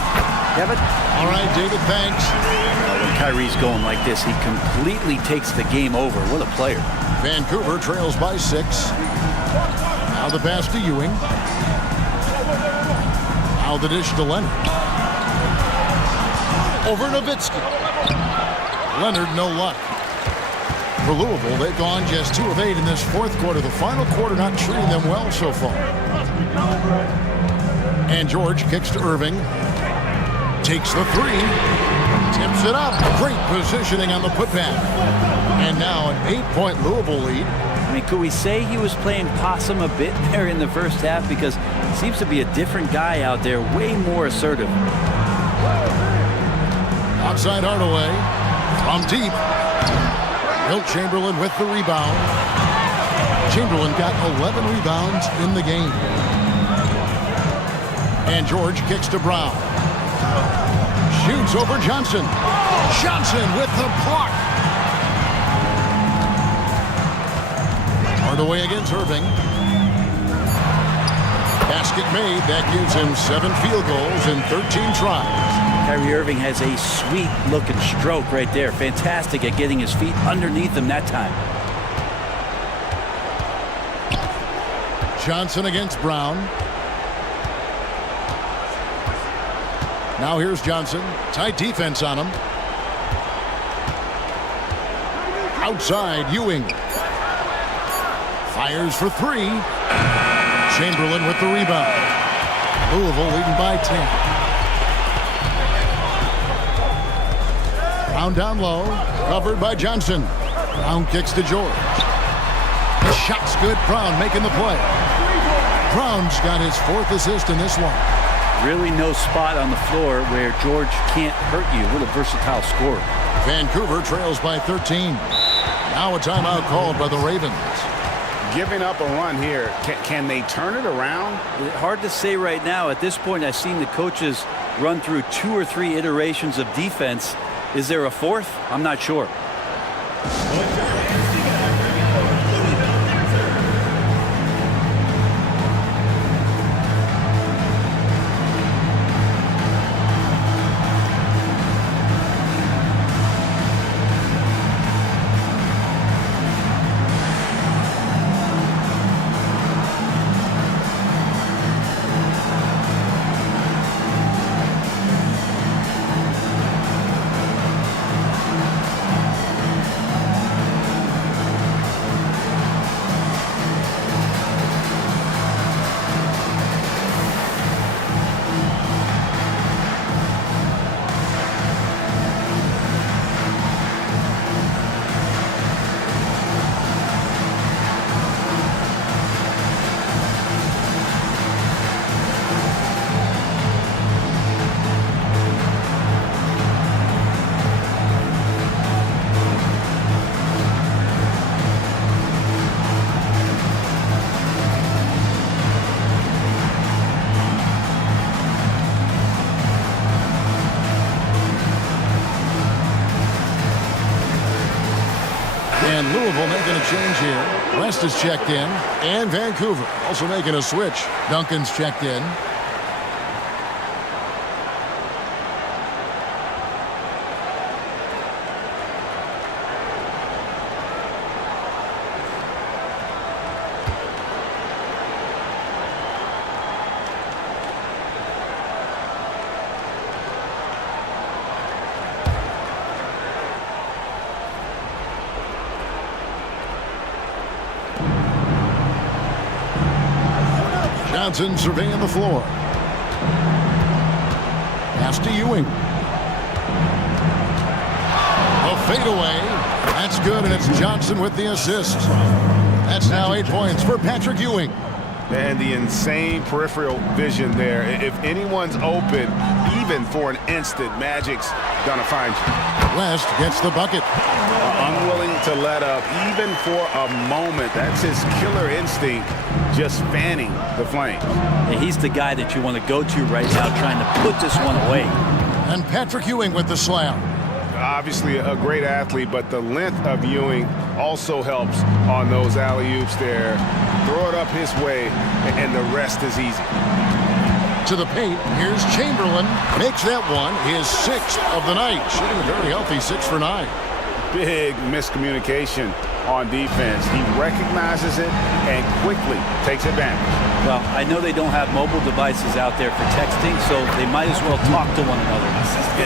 Kevin? All right, David, thanks. When Kyrie's going like this, he completely takes the game over. What a player. Vancouver trails by 6. Now the pass to Ewing. Now the dish to Leonard. Over Nowitzki. Leonard, no luck. For Louisville, they've gone just 2 of 8 in this 4th quarter. The final quarter not treating them well so far. And George kicks to Irving. Takes the 3. Tips it up. Great positioning on the putback. And now an 8-point Louisville lead. I mean, could we say he was playing possum a bit there in the first half? Because it seems to be a different guy out there, way more assertive. Outside Hardaway. From deep. Wilt Chamberlain with the rebound. Chamberlain got 11 rebounds in the game. And George kicks to Brown. Shoots over Johnson. Johnson with the block. Hardaway against Irving. Basket made. That gives him 7 field goals in 13 tries. Kyrie Irving has a sweet-looking stroke right there. Fantastic at getting his feet underneath him that time. Johnson against Brown. Now here's Johnson. Tight defense on him. Outside, Ewing. Fires for three. Chamberlain with the rebound. Louisville leading by 10. Brown down low. Covered by Johnson. Brown kicks to George. The shot's good. Brown making the play. Brown's got his 4th assist in this one. Really no spot on the floor where George can't hurt you. What a versatile scorer. Vancouver trails by 13. Now a timeout called by the Ravens. Giving up a run here. Can they turn it around? Hard to say right now. At this point, I've seen the coaches run through 2 or 3 iterations of defense. Is there a 4th? I'm not sure. And Louisville making a change here. West is checked in. And Vancouver also making a switch. Duncan's checked in. Johnson surveying the floor. Pass to Ewing. A fadeaway. That's good, and it's Johnson with the assist. That's now 8 points for Patrick Ewing. And the insane peripheral vision there. If anyone's open, even for an instant, Magic's gonna find you. West gets the bucket. Unwilling to let up, even for a moment. That's his killer instinct, just fanning the flames. And he's the guy that you want to go to right now, trying to put this one away. And Patrick Ewing with the slam. Obviously a great athlete, but the length of Ewing also helps on those alley-oops there. Throw it up his way, and the rest is easy. To the paint, here's Chamberlain. Makes that one his 6th of the night. Shooting a very healthy 6 for 9. Big miscommunication on defense. He recognizes it and quickly takes advantage. Well, I know they don't have mobile devices out there for texting, so they might as well talk to one another.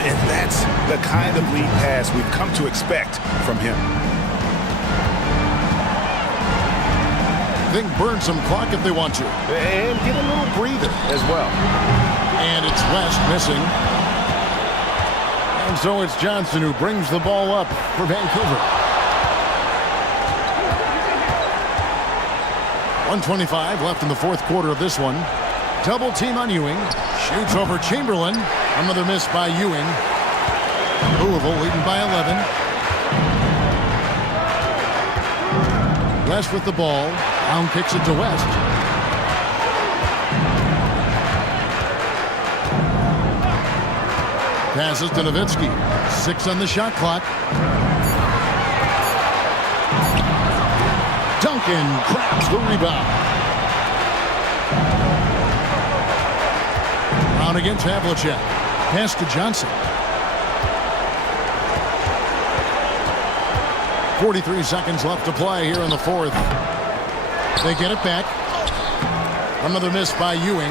And that's the kind of lead pass we've come to expect from him. Think burn some clock if they want to. And get a little breather as well. And it's West missing. And so it's Johnson who brings the ball up for Vancouver. 1:25 left in the 4th quarter of this one. Double team on Ewing. Shoots over Chamberlain. Another miss by Ewing. Louisville leading by 11. West with the ball. Brown kicks it to West. Passes to Nowitzki. 6 on the shot clock. Duncan grabs the rebound. Brown against Havlicek. Pass to Johnson. 43 seconds left to play here in the 4th. They get it back. Another miss by Ewing.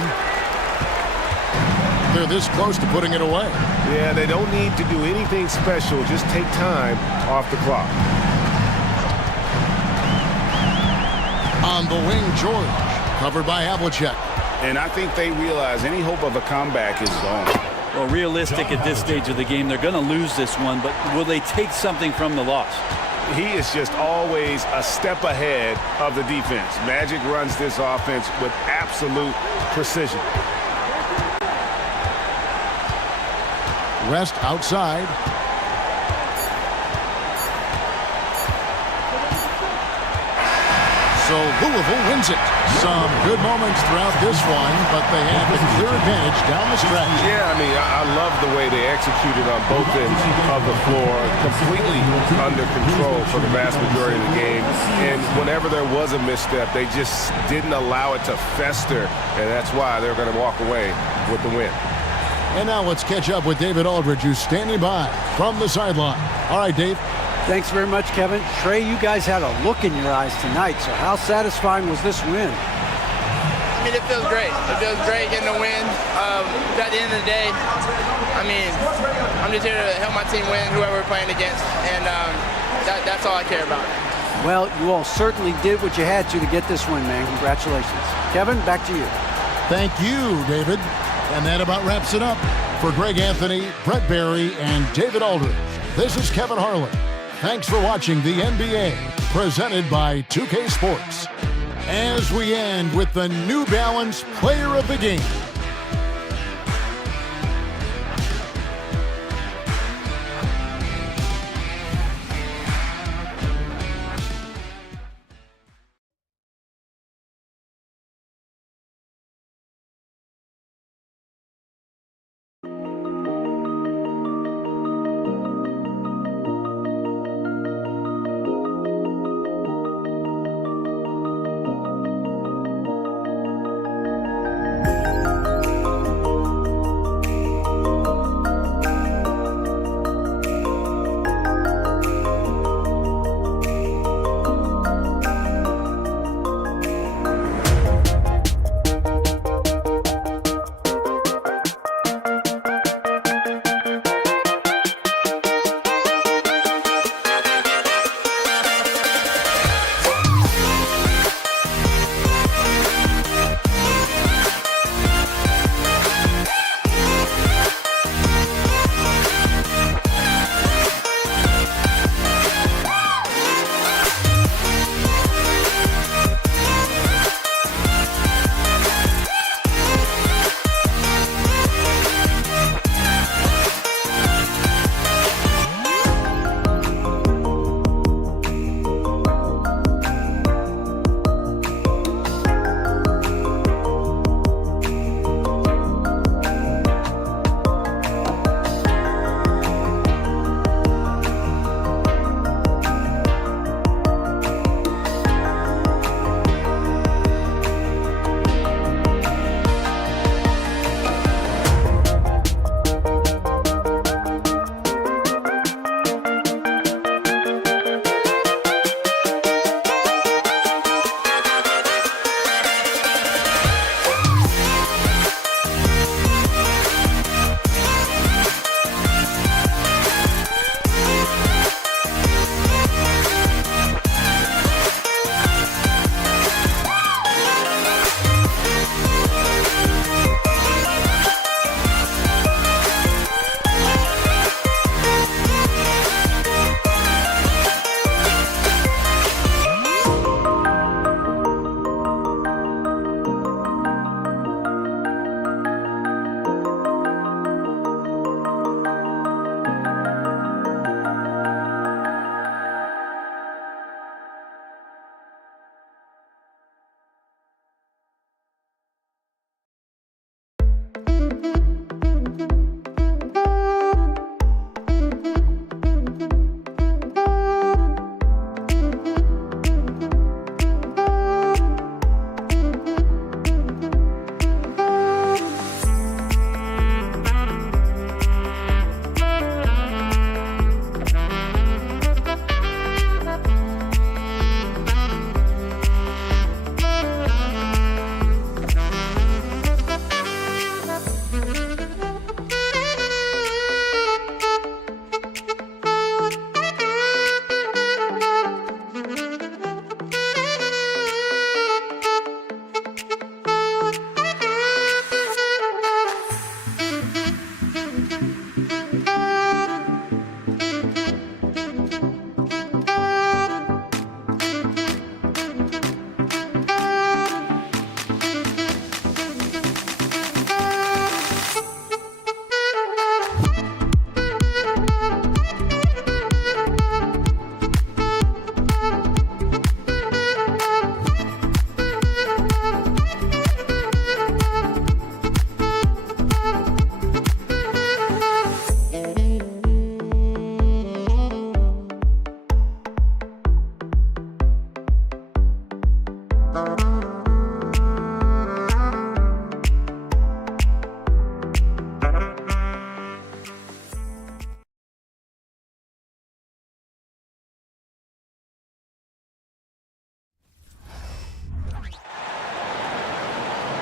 They're this close to putting it away. Yeah, they don't need to do anything special. Just take time off the clock. On the wing, George. Covered by Havlicek. And I think they realize any hope of a comeback is gone. Well, realistic at this stage of the game, they're going to lose this one, but will they take something from the loss? He is just always a step ahead of the defense. Magic runs this offense with absolute precision. West outside. So Louisville wins it. Some good moments throughout this one, but they had the clear advantage down the stretch. Yeah, I mean, I love the way they executed on both ends of the floor, completely under control for the vast majority of the game. And whenever there was a misstep, they just didn't allow it to fester, and that's why they're going to walk away with the win. And now let's catch up with David Aldridge, who's standing by from the sideline. All right, Dave. Thanks very much, Kevin. Trey, you guys had a look in your eyes tonight, so how satisfying was this win? I mean, it feels great. It feels great getting a win. At the end of the day, I mean, I'm just here to help my team win, whoever we're playing against, and that's all I care about. Well, you all certainly did what you had to get this win, man. Congratulations. Kevin, back to you. Thank you, David. And that about wraps it up. For Greg Anthony, Brett Barry, and David Aldridge, this is Kevin Harlan. Thanks for watching the NBA, presented by 2K Sports. As we end with the New Balance Player of the Game.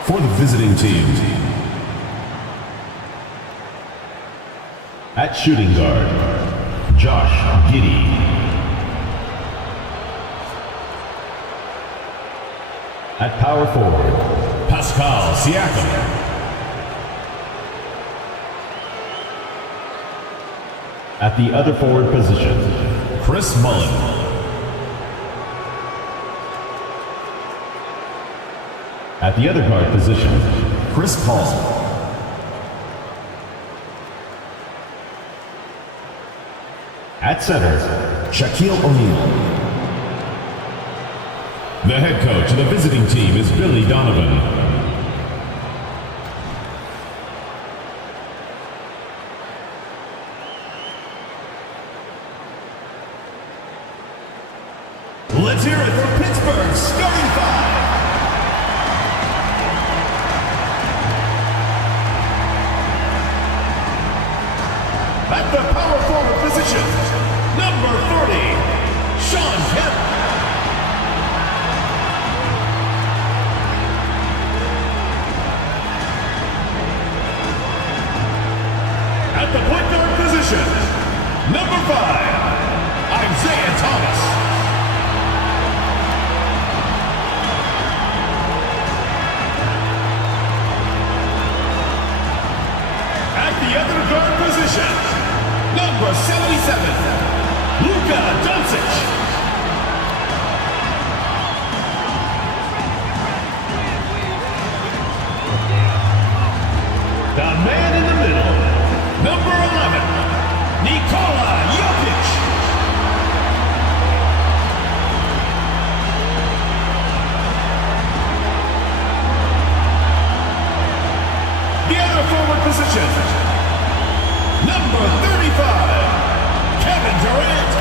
for the visiting team. At shooting guard, Josh Giddey. At power forward, Pascal Siakam. At the other forward position, Chris Mullin. At the other guard position, Chris Paul. At center, Shaquille O'Neal. The head coach of the visiting team is Billy Donovan. Let's hear it for Pittsburgh's starting five. At the power forward position, number 40, Shawn Kemp. At the point guard position, number 5, Isaiah Thomas. The other guard position, number 77, Luka Doncic. The man in the middle, number 11, Nikola Jokic. The other forward position, number 35, Kevin Durant.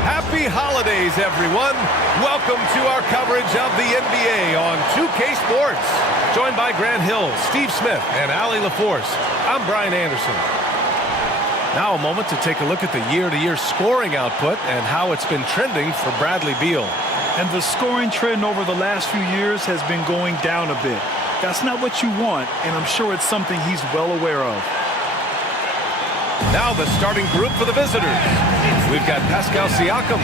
Happy holidays, everyone. Welcome to our coverage of the NBA on 2K Sports. Joined by Grant Hill, Steve Smith, and Allie LaForce. I'm Brian Anderson. Now a moment to take a look at the year-to-year scoring output and how it's been trending for Bradley Beal. And the scoring trend over the last few years has been going down a bit. That's not what you want, and I'm sure it's something he's well aware of. Now the starting group for the visitors. We've got Pascal Siakam,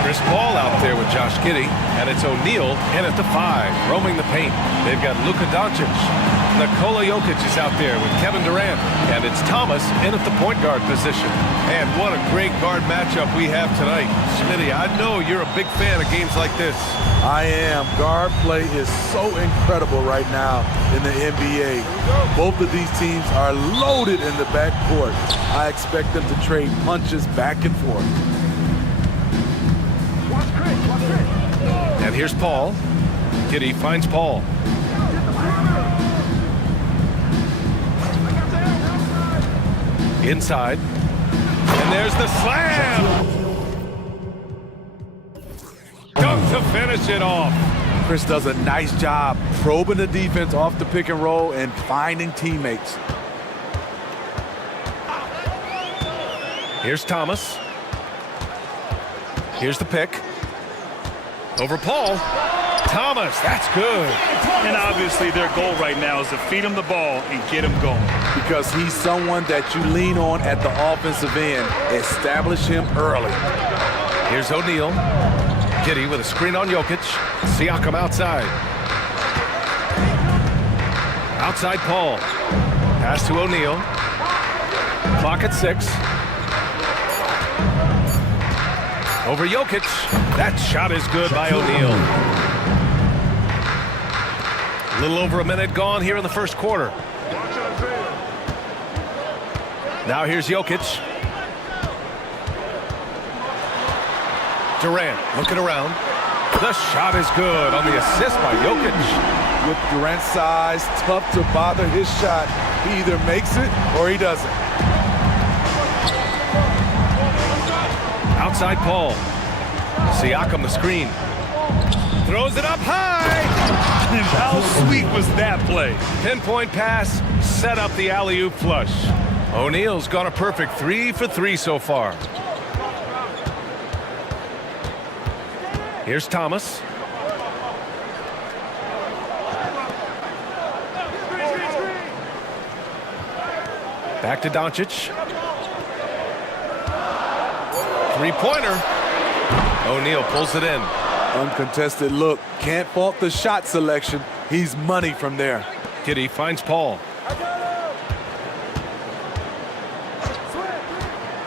Chris Paul out there with Josh Giddey, and it's O'Neal in at the 5, roaming the paint. They've got Luka Doncic. Nikola Jokic is out there with Kevin Durant, and it's Thomas in at the point guard position. And what a great guard matchup we have tonight. Smitty, I know you're a big fan of games like this. I am. Guard play is so incredible right now in the NBA. Both of these teams are loaded in the backcourt. I expect them to trade punches back and forth. And here's Paul. Giddey finds Paul. Inside. And there's the slam! Dunk to finish it off. Chris does a nice job probing the defense off the pick and roll and finding teammates. Here's Thomas. Here's the pick. Over Paul. Thomas, that's good. And obviously their goal right now is to feed him the ball and get him going. Because he's someone that you lean on at the offensive end. Establish him early. Here's O'Neal. Giddey with a screen on Jokic. Siakam outside. Outside Paul. Pass to O'Neal. Clock at 6. Over Jokic. That shot is good by O'Neal. A little over a minute gone here in the first quarter. Now here's Jokic. Durant looking around. The shot is good on the assist by Jokic. With Durant's size, tough to bother his shot. He either makes it or he doesn't. Outside Paul. Siakam the screen. Throws it up high. How sweet was that play? Pinpoint pass, set up the alley-oop flush. O'Neal's got a perfect 3 for 3 so far. Here's Thomas. Back to Doncic. Three-pointer. O'Neal pulls it in. Uncontested look. Can't fault the shot selection. He's money from there. Giddey finds Paul.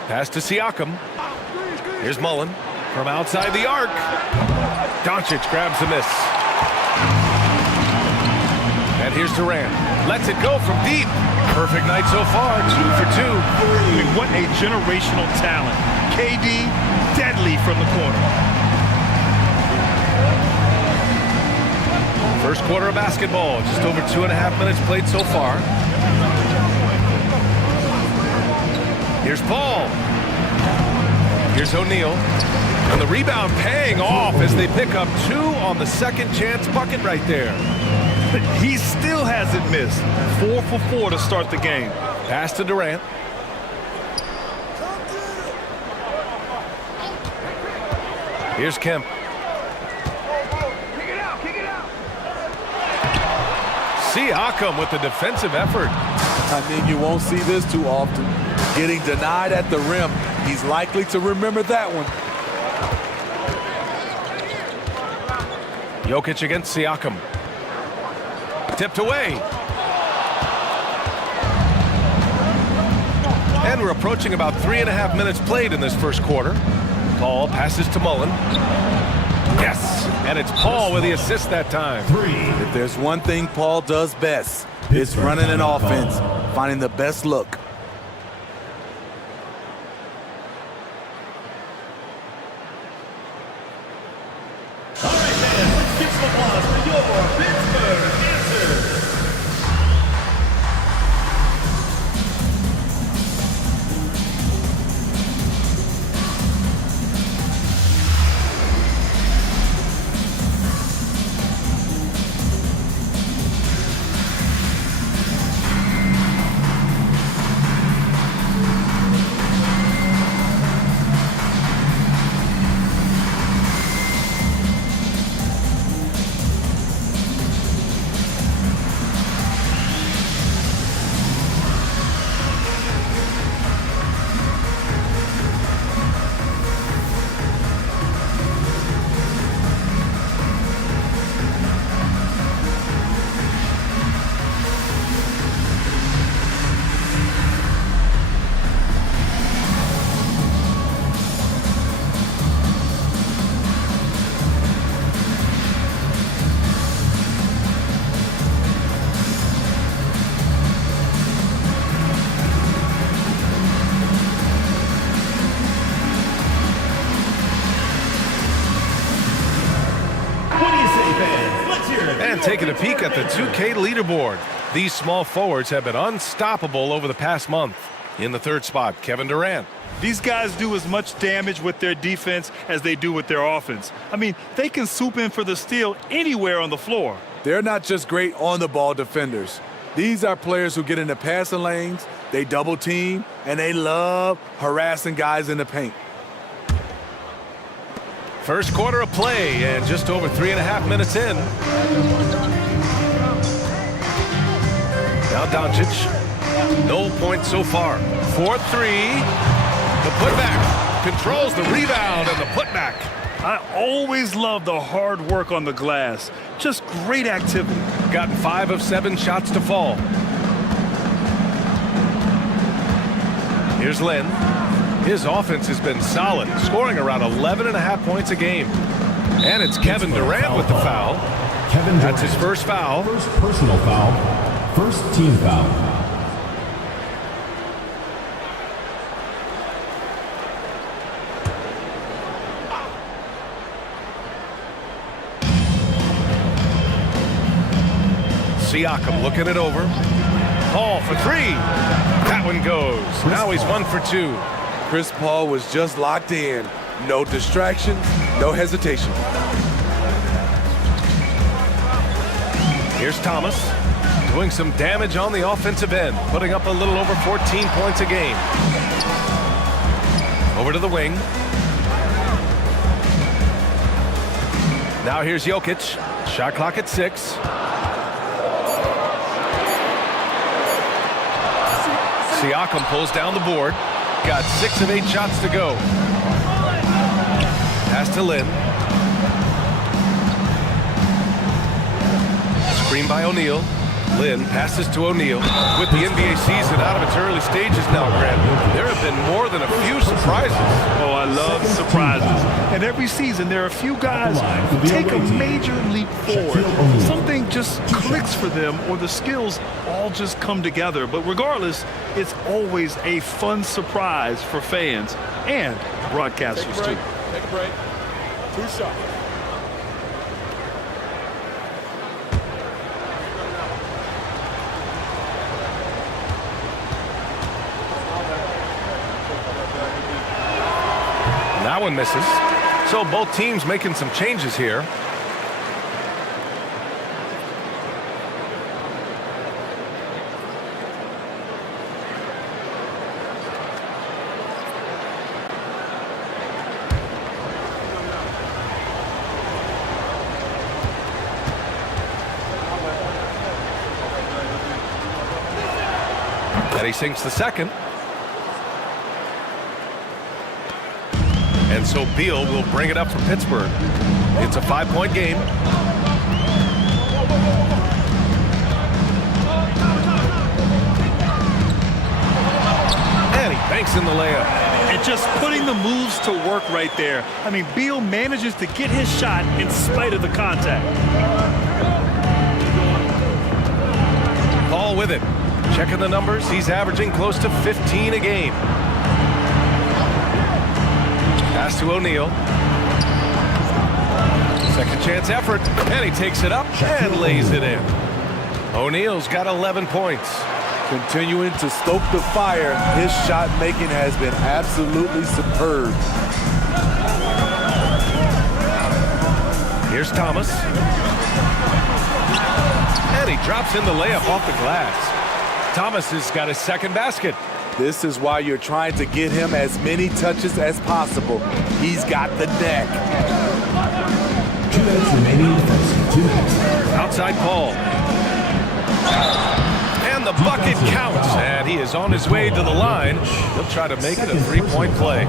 Pass to Siakam. Here's Mullen from outside the arc. Doncic grabs the miss. And here's Durant. Lets it go from deep. Perfect night so far, 2 for 2. I mean, what a generational talent. KD, deadly from the corner. First quarter of basketball, just over 2.5 minutes played so far. Here's Paul. Here's O'Neal. And the rebound paying off as they pick up 2 on the second chance bucket right there. He still hasn't missed. 4 for 4 to start the game. Pass to Durant. Here's Kemp. Siakam with the defensive effort. I think you won't see this too often. Getting denied at the rim. He's likely to remember that one. Jokic against Siakam. Tipped away. And we're approaching about 3.5 minutes played in this first quarter. Paul passes to Mullen. Yes, and it's Paul with the assist that time. If there's one thing Paul does best, it's running an offense, finding the best look. All right, man, let's give some applause for your Pittsburgh Panthers. And taking a peek at the 2K leaderboard. These small forwards have been unstoppable over the past month. In the third spot, Kevin Durant. These guys do as much damage with their defense as they do with their offense. I mean, they can swoop in for the steal anywhere on the floor. They're not just great on-the-ball defenders. These are players who get into passing lanes, they double team, and they love harassing guys in the paint. First quarter of play and just over 3.5 minutes in. Now Doncic. No points so far. 4-3. The putback. Controls the rebound and the putback. I always love the hard work on the glass. Just great activity. Gotten 5 of 7 shots to fall. Here's Lynn. His offense has been solid, scoring around 11.5 points a game. And it's Kevin Durant with the foul. That's his first foul. First personal foul. First team foul. Siakam looking it over. Paul for 3. That one goes. Now he's 1 for 2. Chris Paul was just locked in. No distractions, no hesitation. Here's Thomas doing some damage on the offensive end, putting up a little over 14 points a game. Over to the wing. Now here's Jokic. Shot clock at 6. Siakam pulls down the board. Got 6 of 8 shots to go. Pass to Lin. Screen by O'Neal. Lin passes to O'Neal. With the NBA season out of its early stages now, Grant, there have been more than a few surprises. Oh, I love surprises. And every season, there are a few guys who take a major leap forward. Something just clicks for them, or the skills all just come together. But regardless, it's always a fun surprise for fans and broadcasters, too. Take a break. 2 shots. That one misses. So both teams making some changes here. And he sinks the second. And so Beal will bring it up for Pittsburgh. It's a 5-point game. And he banks in the layup. And just putting the moves to work right there. I mean, Beal manages to get his shot in spite of the contact. Paul with it. Checking the numbers. He's averaging close to 15 a game. Pass to O'Neal. Second chance effort, and he takes it up and lays it in. O'Neal's got 11 points. Continuing to stoke the fire, his shot making has been absolutely superb. Here's Thomas. And he drops in the layup off the glass. Thomas has got his second basket. This is why you're trying to get him as many touches as possible. He's got the neck. 2 minutes remaining in the first. 2 minutes. Outside Paul. And the bucket counts. And he is on his way to the line. He'll try to make it a 3-point play.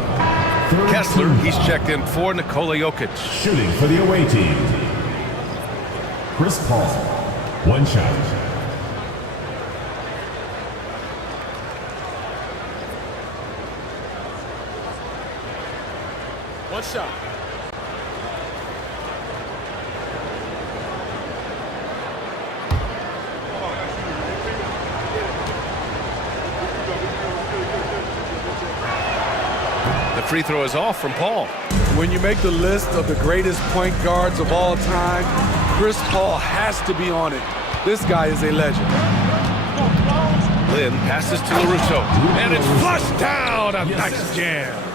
Kessler, he's checked in for Nikola Jokic. Shooting for the away team. Chris Paul. 1 shot. One shot. The free throw is off from Paul. When you make the list of the greatest point guards of all time, Chris Paul has to be on it. This guy is a legend. Lin passes to LaRusso, and it's flushed down. A nice jam.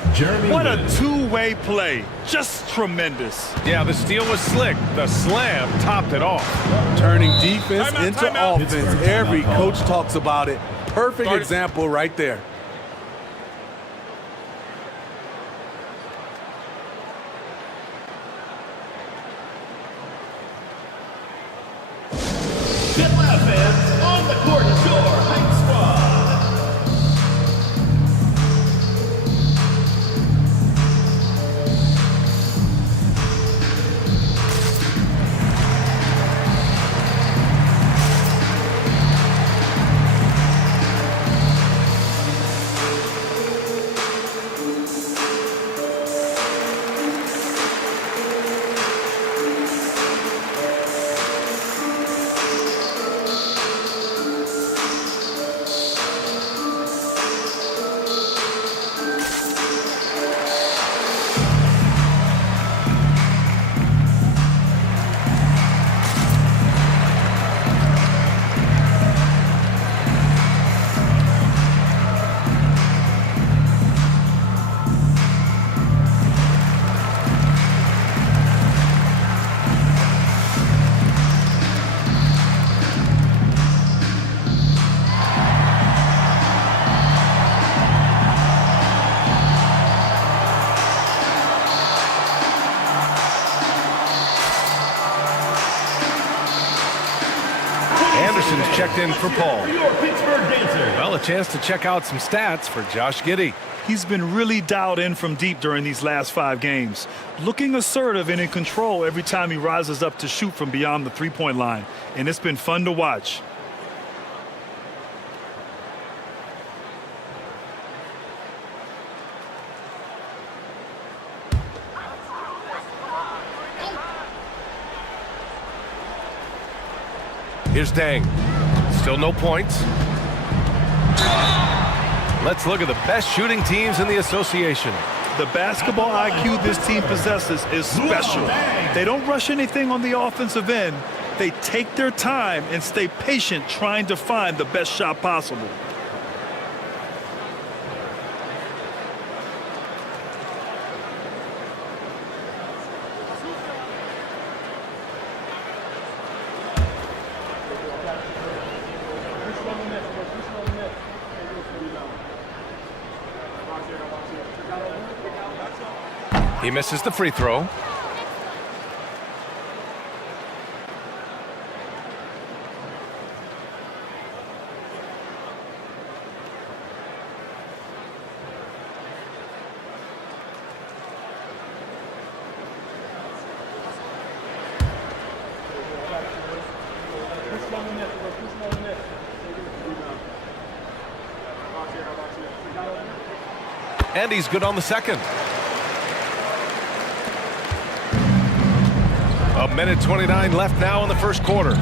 What a two-way play. Just tremendous. Yeah, the steal was slick. The slam topped it off. Turning defense into offense. Every coach talks about it. Perfect example right there. Get loud, fans. On the court, your Hype Squad. Anderson's checked in for Paul. Your Pittsburgh Dancer. Well, a chance to check out some stats for Josh Giddey. He's been really dialed in from deep during these last 5 games, looking assertive and in control every time he rises up to shoot from beyond the three-point line, and it's been fun to watch. Here's Dang. Still no points. Let's look at the best shooting teams in the association. The basketball IQ this team possesses is special. They don't rush anything on the offensive end. They take their time and stay patient trying to find the best shot possible. He misses the free throw. And he's good on the second. A minute 29 left now in the first quarter.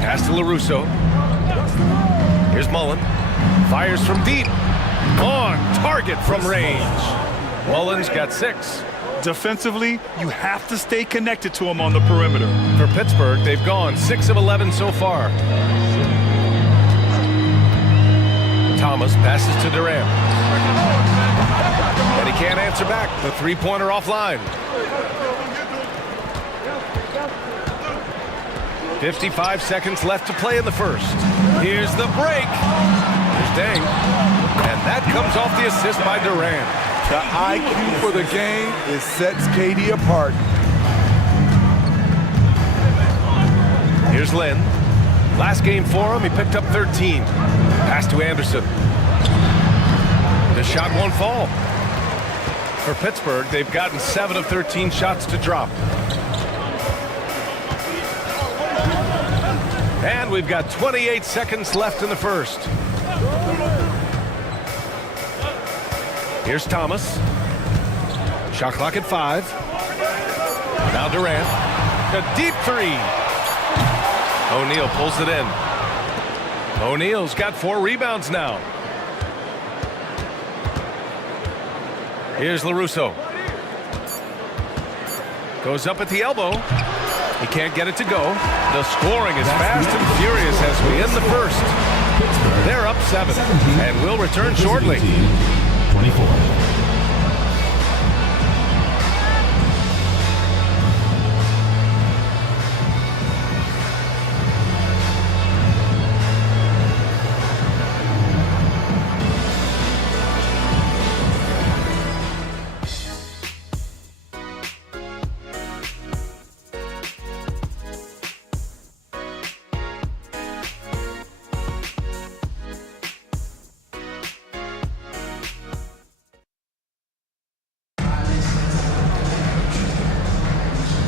Pass to LaRusso. Here's Mullen. Fires from deep. On target from range. Mullen's got 6. Defensively, you have to stay connected to him on the perimeter. For Pittsburgh, they've gone 6 of 11 so far. Thomas passes to Durant. And he can't answer back. The three-pointer offline. 55 seconds left to play in the first. Here's the break. Here's Dang. And that comes off the assist by Durant. The IQ for the game sets KD apart. Here's Lynn. Last game for him, he picked up 13. Pass to Anderson. The shot won't fall. For Pittsburgh, they've gotten 7 of 13 shots to drop. And we've got 28 seconds left in the first. Here's Thomas. Shot clock at 5. Now Durant. A deep 3. O'Neal pulls it in. O'Neal's got 4 rebounds now. Here's LaRusso. Goes up at the elbow. He can't get it to go. The scoring is fast and furious as we end the first. They're up 7, and we'll return shortly. 24.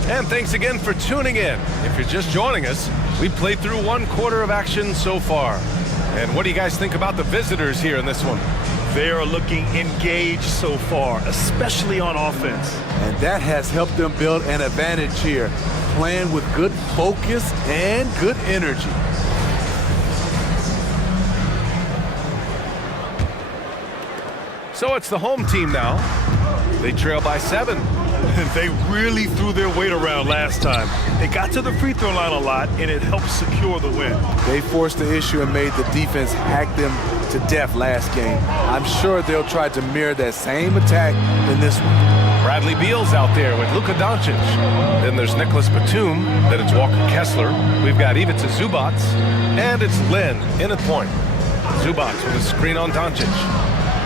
And thanks again for tuning in. If you're just joining us, we played through 1 quarter of action so far. And what do you guys think about the visitors here in this one? They are looking engaged so far, especially on offense. And that has helped them build an advantage here, playing with good focus and good energy. So it's the home team now. They trail by 7. They really threw their weight around last time. They got to the free throw line a lot, and it helped secure the win. They forced the issue and made the defense hack them to death last game. I'm sure they'll try to mirror that same attack in this one. Bradley Beal's out there with Luka Doncic. Then there's Nicholas Batum. Then it's Walker Kessler. We've got Ivica Zubac. And it's Lynn in at point. Zubac with a screen on Doncic.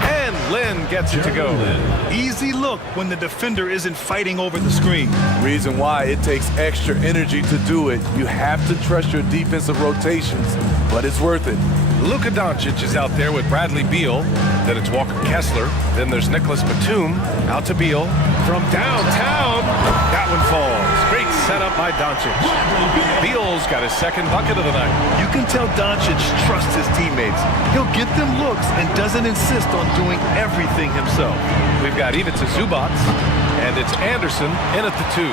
And Lynn gets it to go. Easy look when the defender isn't fighting over the screen. Reason why it takes extra energy to do it. You have to trust your defensive rotations, but it's worth it. Luka Doncic is out there with Bradley Beal. Then it's Walker Kessler. Then there's Nicholas Batum. Out to Beal. From downtown. That one falls. Great setup by Doncic. Beal's got his second bucket of the night. You can tell Doncic trusts his teammates. He'll get them looks and doesn't insist on doing everything himself. We've got Ivica Zubac, and it's Anderson in at the 2.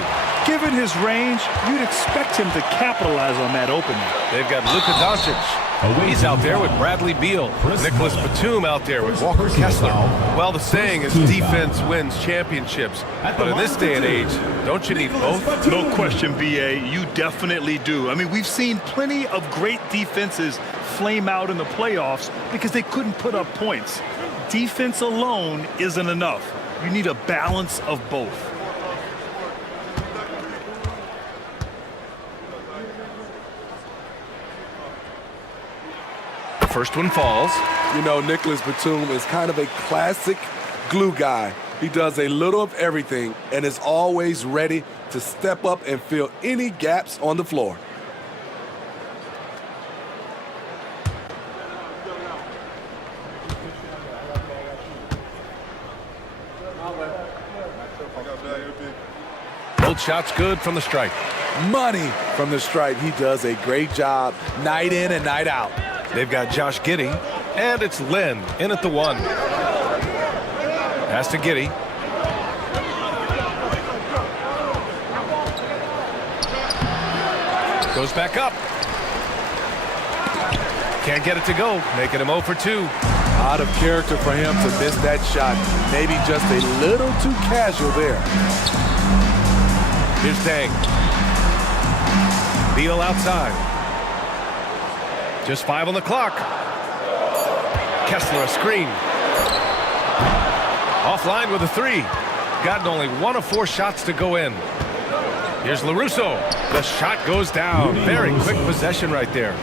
Given his range, you'd expect him to capitalize on that opening. They've got Luka Doncic. He's out there with Bradley Beal. Nicholas Batum out there with Walker Kessler. Well, the saying is defense wins championships. But in this day and age, don't you need both? No question, B.A. You definitely do. I mean, we've seen plenty of great defenses flame out in the playoffs because they couldn't put up points. Defense alone isn't enough. You need a balance of both. First one falls. You know, Nicholas Batum is kind of a classic glue guy. He does a little of everything and is always ready to step up and fill any gaps on the floor. Both shots good from the stripe. Money from the stripe. He does a great job night in and night out. They've got Josh Giddey, and it's Lynn in at the 1. Pass to Giddey. Goes back up. Can't get it to go, making him 0 for 2. Out of character for him to miss that shot. Maybe just a little too casual there. Here's Dang. Beal outside. Just 5 on the clock. Kessler a screen. Offline with a 3. Gotten only 1 of 4 shots to go in. Here's LaRusso. The shot goes down. Very quick possession right there.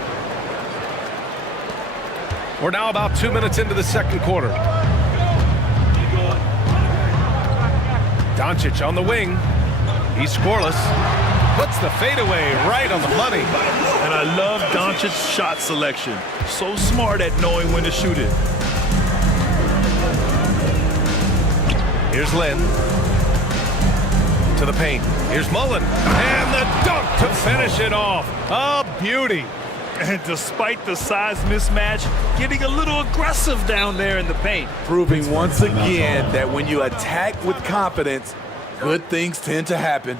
We're now about 2 minutes into the second quarter. Doncic on the wing. He's scoreless. Puts the fadeaway right on the money. And I love Doncic's shot selection. So smart at knowing when to shoot it. Here's Lynn. To the paint. Here's Mullen. And the dunk to finish it off. A beauty. And despite the size mismatch, getting a little aggressive down there in the paint. Proving once again that when you attack with confidence, good things tend to happen.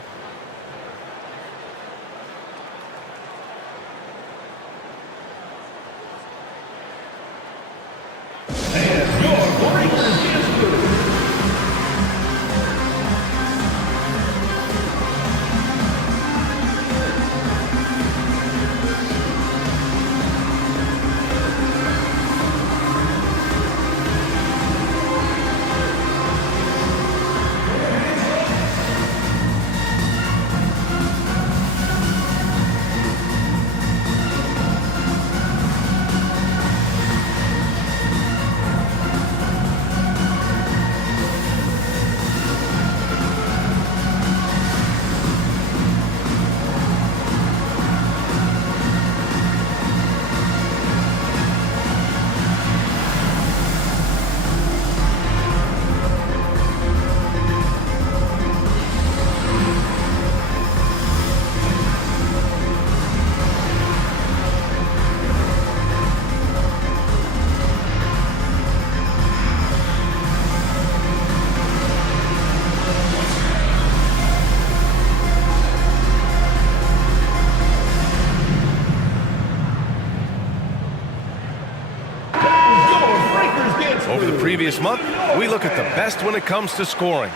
Over the previous month, we look at the best when it comes to scoring.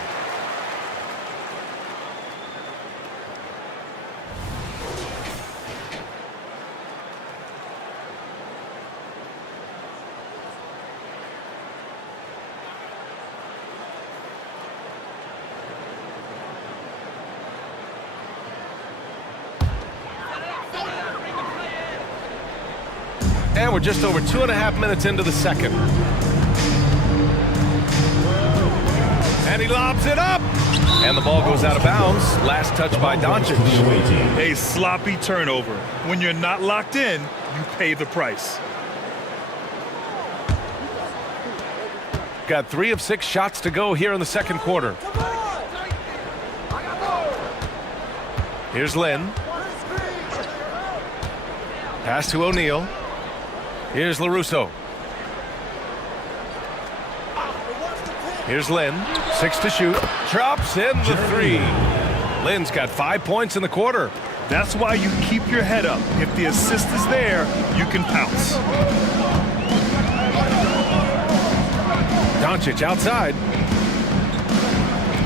And we're just over 2.5 minutes into the second. And he lobs it up. And the ball goes out of bounds. Last touch by Doncic. A sloppy turnover. When you're not locked in, you pay the price. Got 3 of 6 shots to go here in the second quarter. Here's Lynn. Pass to O'Neal. Here's LaRusso. Here's Lynn. 6 to shoot. Drops in the 3. Lynn's got 5 points in the quarter. That's why you keep your head up. If the assist is there, you can pounce. Doncic outside.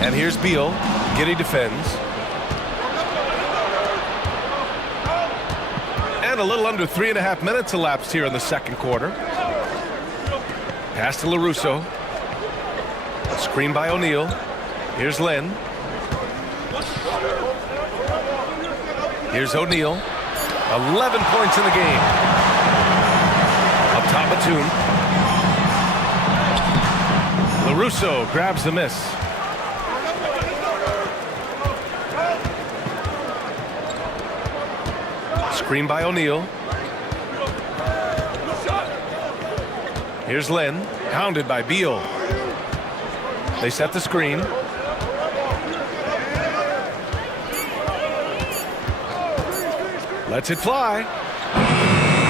And here's Beal. Giddey defends. And a little under 3.5 minutes elapsed here in the second quarter. Pass to LaRusso. Screen by O'Neal. Here's Lynn. Here's O'Neal. 11 points in the game. Up top, Batum. LaRusso grabs the miss. Screen by O'Neal. Here's Lynn. Pounded by Beal. They set the screen. Lets it fly.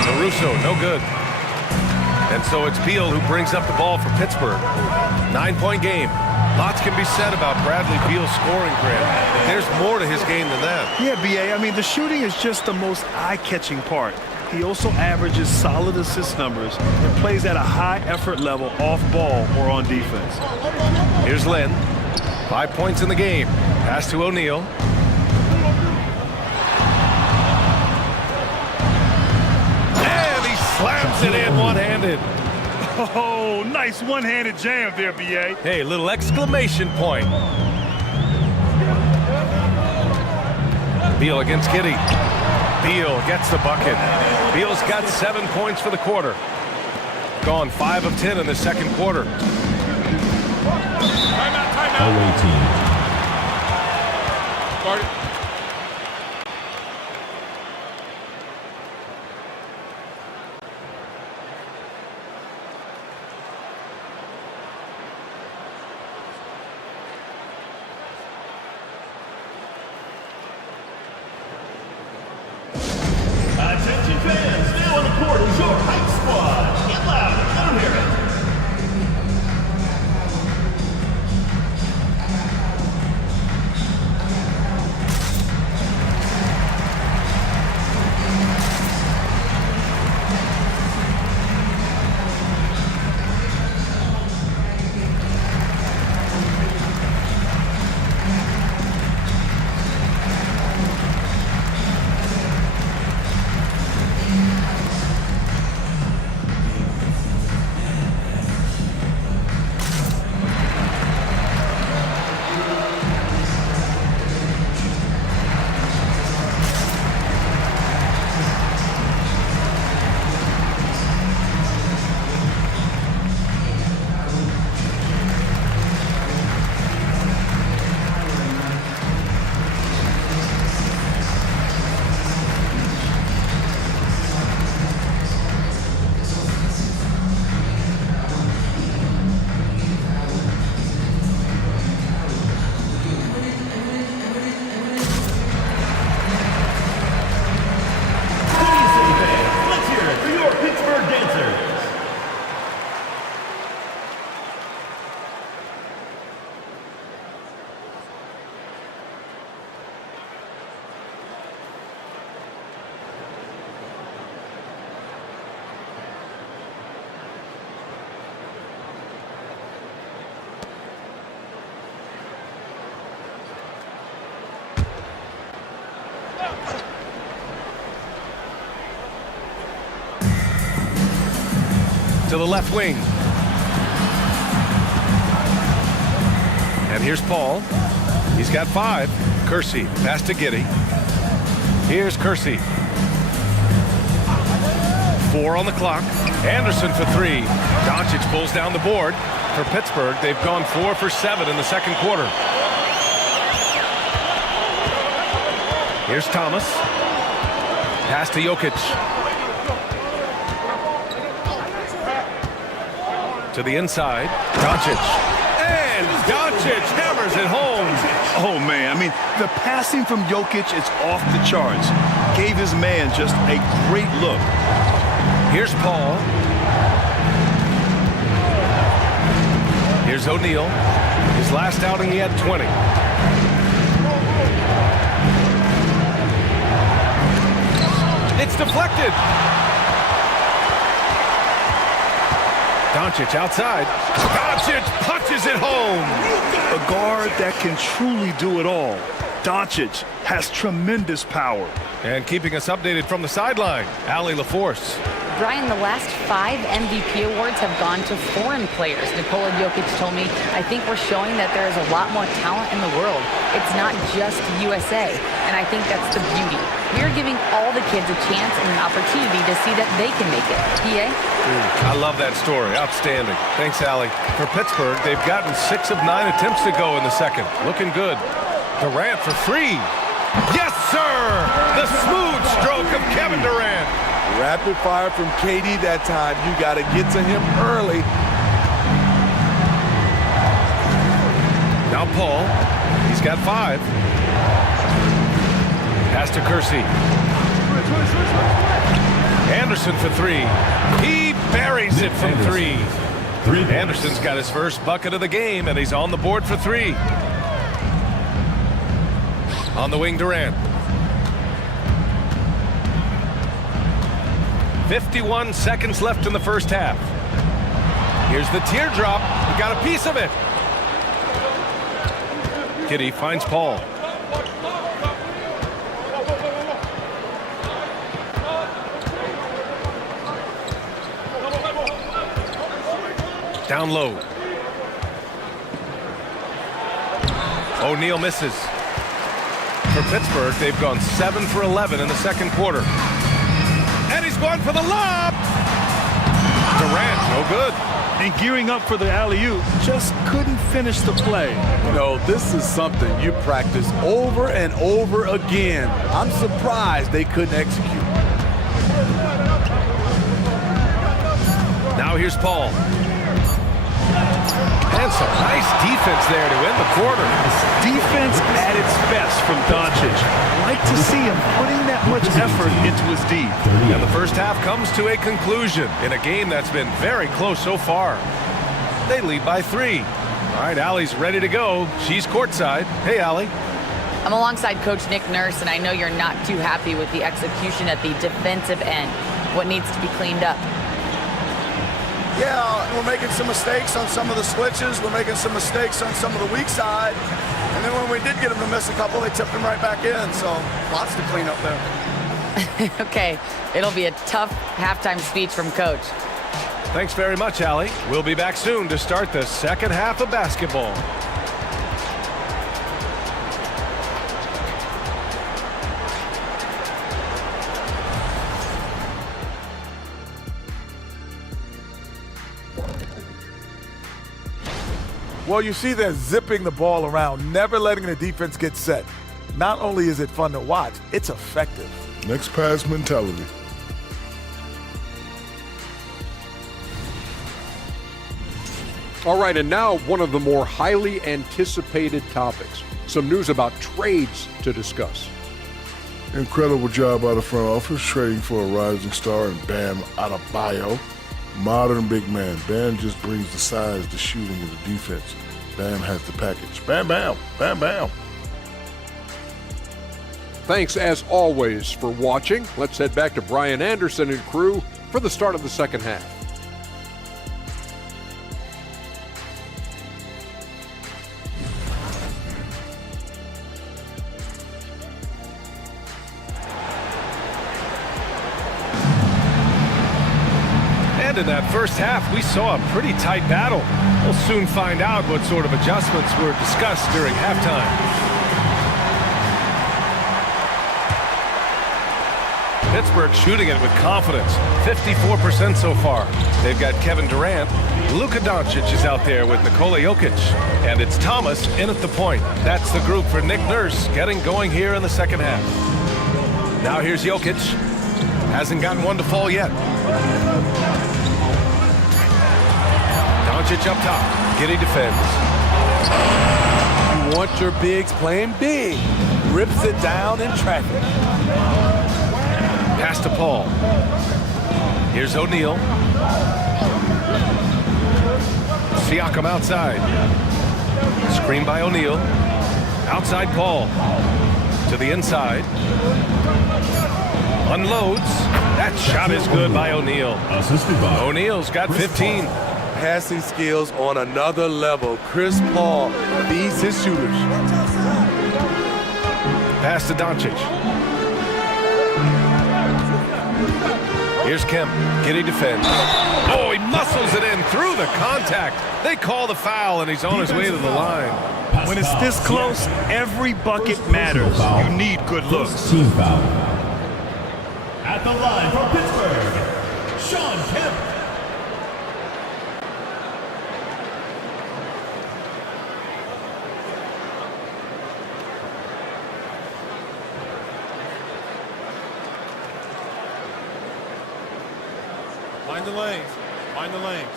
LaRusso, no good. And so it's Beal who brings up the ball for Pittsburgh. 9-point game. Lots can be said about Bradley Beal's scoring, Grant. But there's more to his game than that. Yeah, B.A., I mean, the shooting is just the most eye-catching part. He also averages solid assist numbers and plays at a high effort level off ball or on defense. Here's Lynn. 5 points in the game. Pass to O'Neal. And he slams it in one-handed. Oh, nice one-handed jam there, B.A. Hey, little exclamation point. Beal against Giddey. Beal gets the bucket. Beal's got 7 points for the quarter. Gone 5 of 10 in the second quarter. Away team. Attention fans, now on the court is your hype squad. Get loud, let them hear it. To the left wing. And here's Paul. He's got 5. Kersey, pass to Giddey. Here's Kersey. 4 on the clock. Anderson for 3. Doncic pulls down the board. For Pittsburgh, they've gone 4 for 7 in the second quarter. Here's Thomas. Pass to Jokic. To the inside. Doncic. And Doncic hammers it home. Oh, man. I mean, the passing from Jokic is off the charts. Gave his man just a great look. Here's Paul. Here's O'Neal. His last outing, he had 20. It's deflected. Doncic outside. Doncic punches it home. A guard that can truly do it all. Doncic has tremendous power. And keeping us updated from the sideline, Allie LaForce. Brian, the last 5 MVP awards have gone to foreign players. Nikola Jokic told me, I think we're showing that there is a lot more talent in the world. It's not just USA, and I think that's the beauty. We're giving all the kids a chance and an opportunity to see that they can make it. PA? I love that story. Outstanding. Thanks, Allie. For Pittsburgh, they've gotten 6 of 9 attempts to go in the second. Looking good. Durant for 3. Yes, sir! The smooth stroke of Kevin Durant. Rapid fire from KD that time. You got to get to him early. Now Paul. He's got 5. Pass to Kersey. Anderson for 3. He buries it from 3. Anderson's got his first bucket of the game, and he's on the board for 3. On the wing, Durant. 51 seconds left in the first half. Here's the teardrop. He got a piece of it. Kitty finds Paul. Down low. O'Neal misses. For Pittsburgh, they've gone 7 for 11 in the second quarter. And he's going for the lob. Durant, no good. And gearing up for the alley-oop, just couldn't finish the play. You know, this is something you practice over and over again. I'm surprised they couldn't execute. Now here's Paul. And some nice defense there to end the quarter. Defense at its best from Doncic. I like to see him putting that much effort into his D. And the first half comes to a conclusion in a game that's been very close so far. They lead by 3. All right, Allie's ready to go. She's courtside. Hey, Allie. I'm alongside Coach Nick Nurse, and I know you're not too happy with the execution at the defensive end. What needs to be cleaned up? Yeah, we're making some mistakes on some of the switches. We're making some mistakes on some of the weak side. And then when we did get them to miss a couple, they tipped them right back in. So lots to clean up there. Okay, it'll be a tough halftime speech from Coach. Thanks very much, Allie. We'll be back soon to start the second half of basketball. Well, you see they're zipping the ball around, never letting the defense get set. Not only is it fun to watch, it's effective. Next pass mentality. All right, and now one of the more highly anticipated topics. Some news about trades to discuss. Incredible job out of front office, trading for a rising star and Bam Adebayo. Modern big man. Bam just brings the size, the shooting, and the defense. Bam has the package. Bam, bam, bam, bam. Thanks, as always, for watching. Let's head back to Brian Anderson and crew for the start of the second half. And in that first half, we saw a pretty tight battle. We'll soon find out what sort of adjustments were discussed during halftime. Pittsburgh shooting it with confidence. 54% so far. They've got Kevin Durant. Luka Doncic is out there with Nikola Jokic. And it's Thomas in at the point. That's the group for Nick Nurse getting going here in the second half. Now here's Jokic. Hasn't gotten one to fall yet. Doncic up top. Giddey defends. You want your bigs playing big. Rips it down in traffic. Pass to Paul. Here's O'Neal. Siakam outside. Screen by O'Neal. Outside Paul. To the inside. Unloads. That shot is good by O'Neal. O'Neal's got 15. Passing skills on another level. Chris Paul feeds his shooters. Pass to Doncic. Here's Kemp. Giddey defends. Oh, he muscles it in through the contact. They call the foul, and he's on his way to the line. When it's this close, every bucket matters. You need good looks. Team foul. At the line from Pittsburgh, Shawn Kemp. Mind the lanes. Mind the lanes.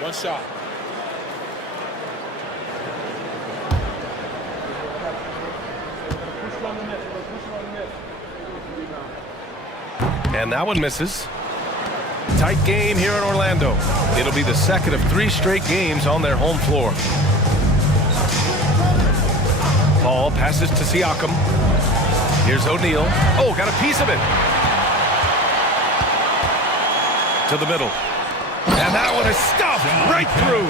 One shot. And that one misses. Tight game here in Orlando. It'll be the second of 3 straight games on their home floor. Paul passes to Siakam. Here's O'Neal. Oh, got a piece of it. To the middle. And that one is stuffed right through.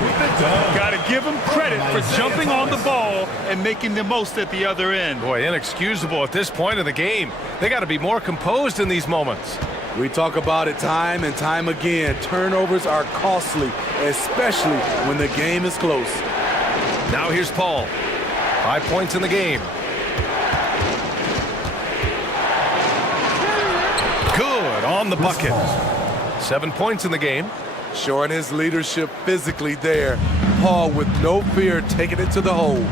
Got to give him credit for jumping on the ball and making the most at the other end. Boy, inexcusable at this point of the game. They got to be more composed in these moments. We talk about it time and time again. Turnovers are costly, especially when the game is close. Now here's Paul. 5 points in the game. Good on the bucket. 7 points in the game. Showing his leadership physically there. Paul with no fear taking it to the hole.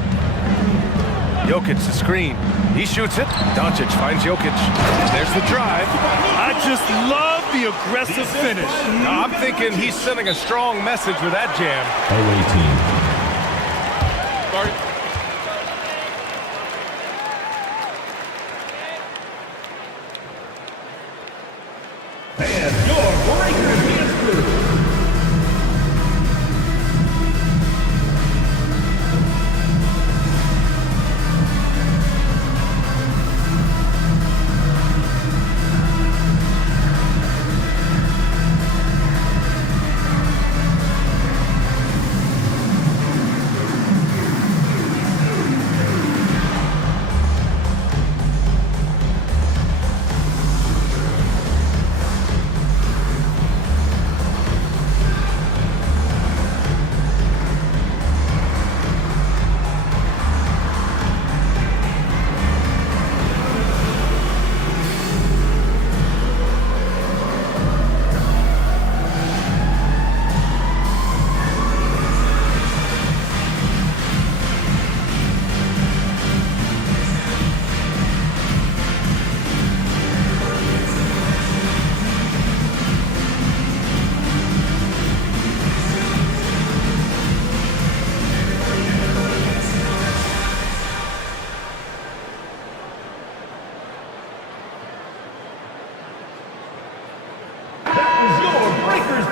Jokic the screen. He shoots it. Doncic finds Jokic. There's the drive. I just love the aggressive finish. I'm thinking he's sending a strong message with that jam. Away team. Sorry. And your breaker is through.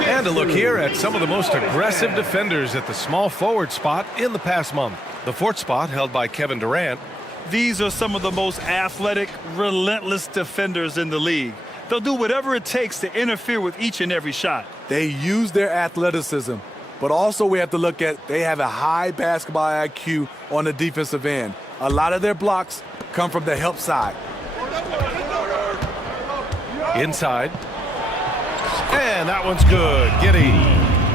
And a look here at some of the most aggressive defenders at the small forward spot in the past month. The 4th spot held by Kevin Durant. These are some of the most athletic, relentless defenders in the league. They'll do whatever it takes to interfere with each and every shot. They use their athleticism, but also we have to look at they have a high basketball IQ on the defensive end. A lot of their blocks come from the help side. Inside. And that one's good. Giddey.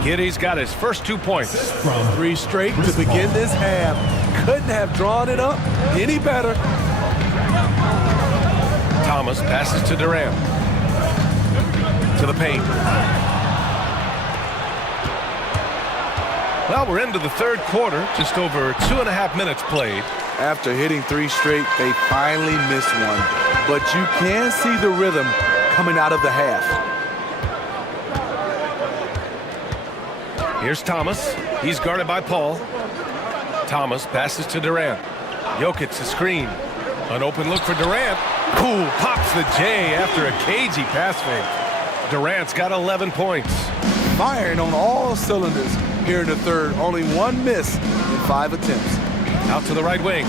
Giddey's got his first 2 points. 3 straight to begin this half. Couldn't have drawn it up any better. Thomas passes to Durant. to the paint. Well, we're into the third quarter, just over 2.5 minutes played. After hitting 3 straight, they finally missed one. But you can see the rhythm coming out of the half. Here's Thomas. He's guarded by Paul. Thomas passes to Durant. Jokic the screen. An open look for Durant. Ooh, pops the J after a cagey pass fake. Durant's got 11 points. Firing on all cylinders here in the third. Only 1 miss in 5 attempts. Out to the right wing.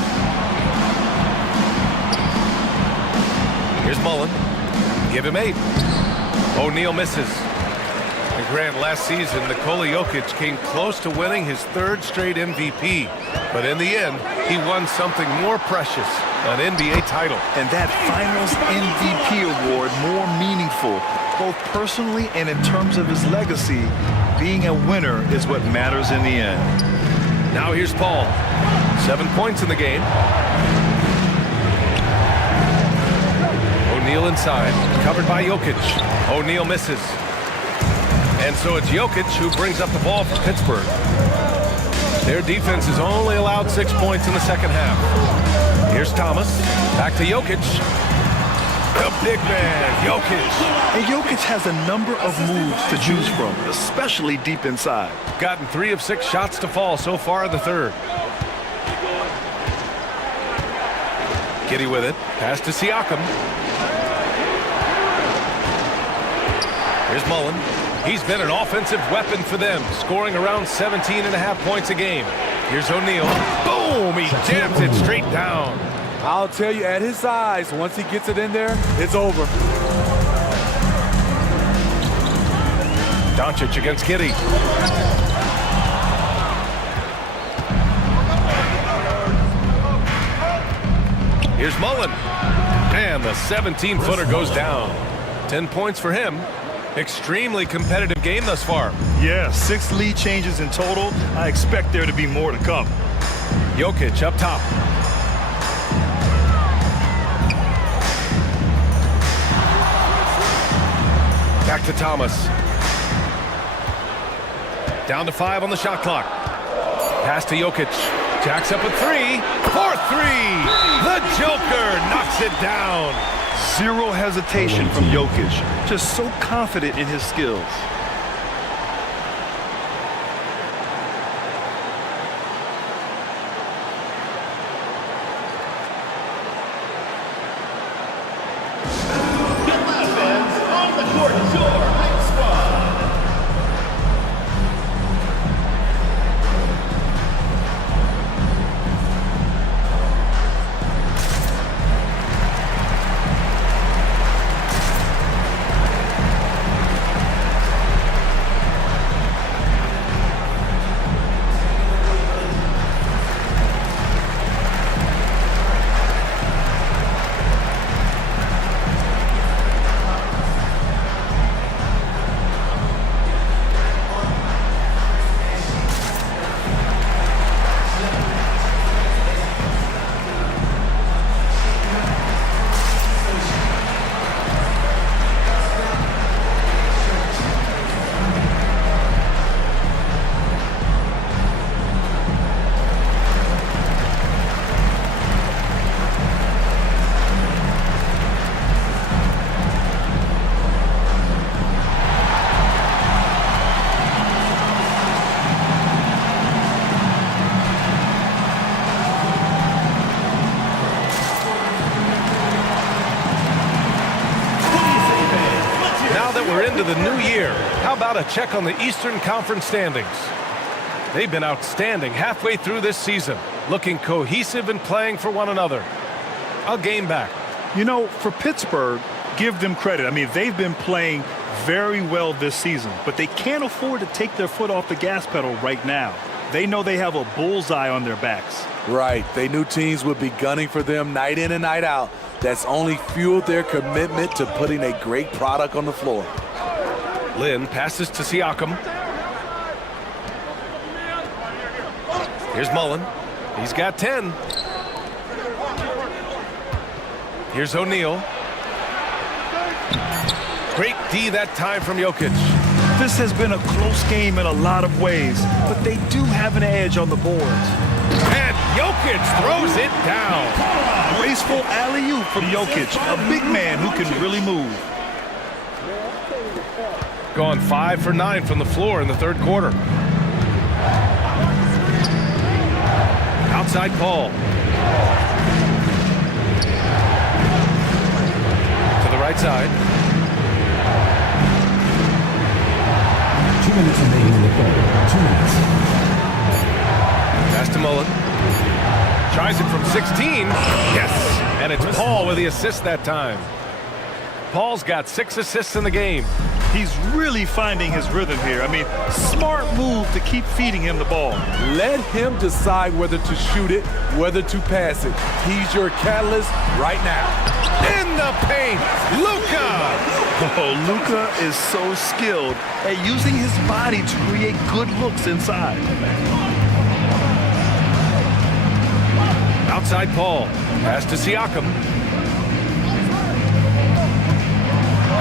Here's Mullen. Give him 8. O'Neal misses. And Grant, last season, Nikola Jokic came close to winning his 3rd straight MVP. But in the end, he won something more precious, an NBA title. And that Finals MVP award more meaningful, both personally and in terms of his legacy. Being a winner is what matters in the end. Now here's Paul. 7 points in the game. O'Neal inside, covered by Jokic. O'Neal misses. And so it's Jokic who brings up the ball for Pittsburgh. Their defense has only allowed 6 points in the second half. Here's Thomas. Back to Jokic. The big man, Jokic. And Jokic has a number of moves to choose from, especially deep inside. Gotten 3 of 6 shots to fall so far in the third. Giddey with it. Pass to Siakam. Here's Mullen. He's been an offensive weapon for them, scoring around 17.5 points a game. Here's O'Neal. Boom! He jams it straight down. I'll tell you, at his size, once he gets it in there, it's over. Doncic against Giddey. Here's Mullen. And the 17-footer goes down. 10 points for him. Extremely competitive game thus far. Yeah, 6 lead changes in total. I expect there to be more to come. Jokic up top. Back to Thomas. Down to 5 on the shot clock. Pass to Jokic. Jacks up a 3. For 3. The Joker knocks it down. Zero hesitation from Jokic. Just so confident in his skills. Into the new year, how about a check on the Eastern Conference standings? They've been outstanding halfway through this season, looking cohesive and playing for one another. A game back. You know, for Pittsburgh, give them credit. I mean, they've been playing very well this season, but they can't afford to take their foot off the gas pedal right now. They know they have a bullseye on their backs. Right. They knew teams would be gunning for them night in and night out. That's only fueled their commitment to putting a great product on the floor. Lynn passes to Siakam. Here's Mullen. He's got 10. Here's O'Neal. Great D that time from Jokic. This has been a close game in a lot of ways, but they do have an edge on the boards. And Jokic throws it down. Graceful alley-oop from Jokic, a big man who can really move. Gone 5 for 9 from the floor in the third quarter. Outside Paul. To the right side. 2 minutes remaining in the third. 2 minutes. Pass to Mullen. Tries it from 16. Yes! And it's Paul with the assist that time. Paul's got 6 assists in the game. He's really finding his rhythm here. I mean, smart move to keep feeding him the ball. Let him decide whether to shoot it, whether to pass it. He's your catalyst right now. In the paint, Luka! Oh, Luka is so skilled at using his body to create good looks inside. Outside Paul. Pass to Siakam.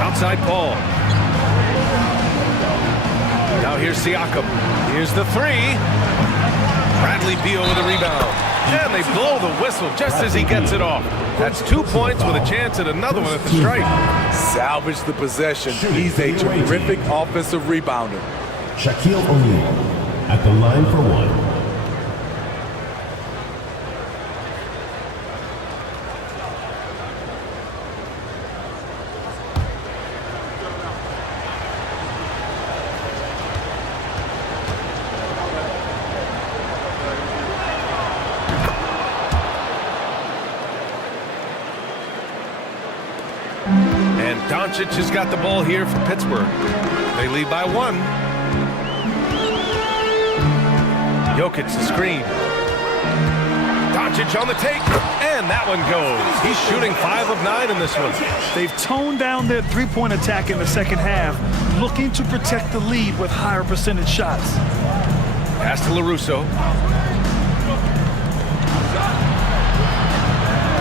Outside Paul. Now here's Siakam. Here's the 3. Bradley Beal with a rebound. And they blow the whistle just as he gets it off. That's 2 points with a chance at another one at the stripe. Salvage the possession. He's a terrific offensive rebounder. Shaquille O'Neal at the line for one. And Doncic has got the ball here for Pittsburgh. They lead by 1. Jokic the screen. Doncic on the take, and that one goes. He's shooting 5 of 9 in this one. They've toned down their three-point attack in the second half, looking to protect the lead with higher percentage shots. Pass to LaRusso.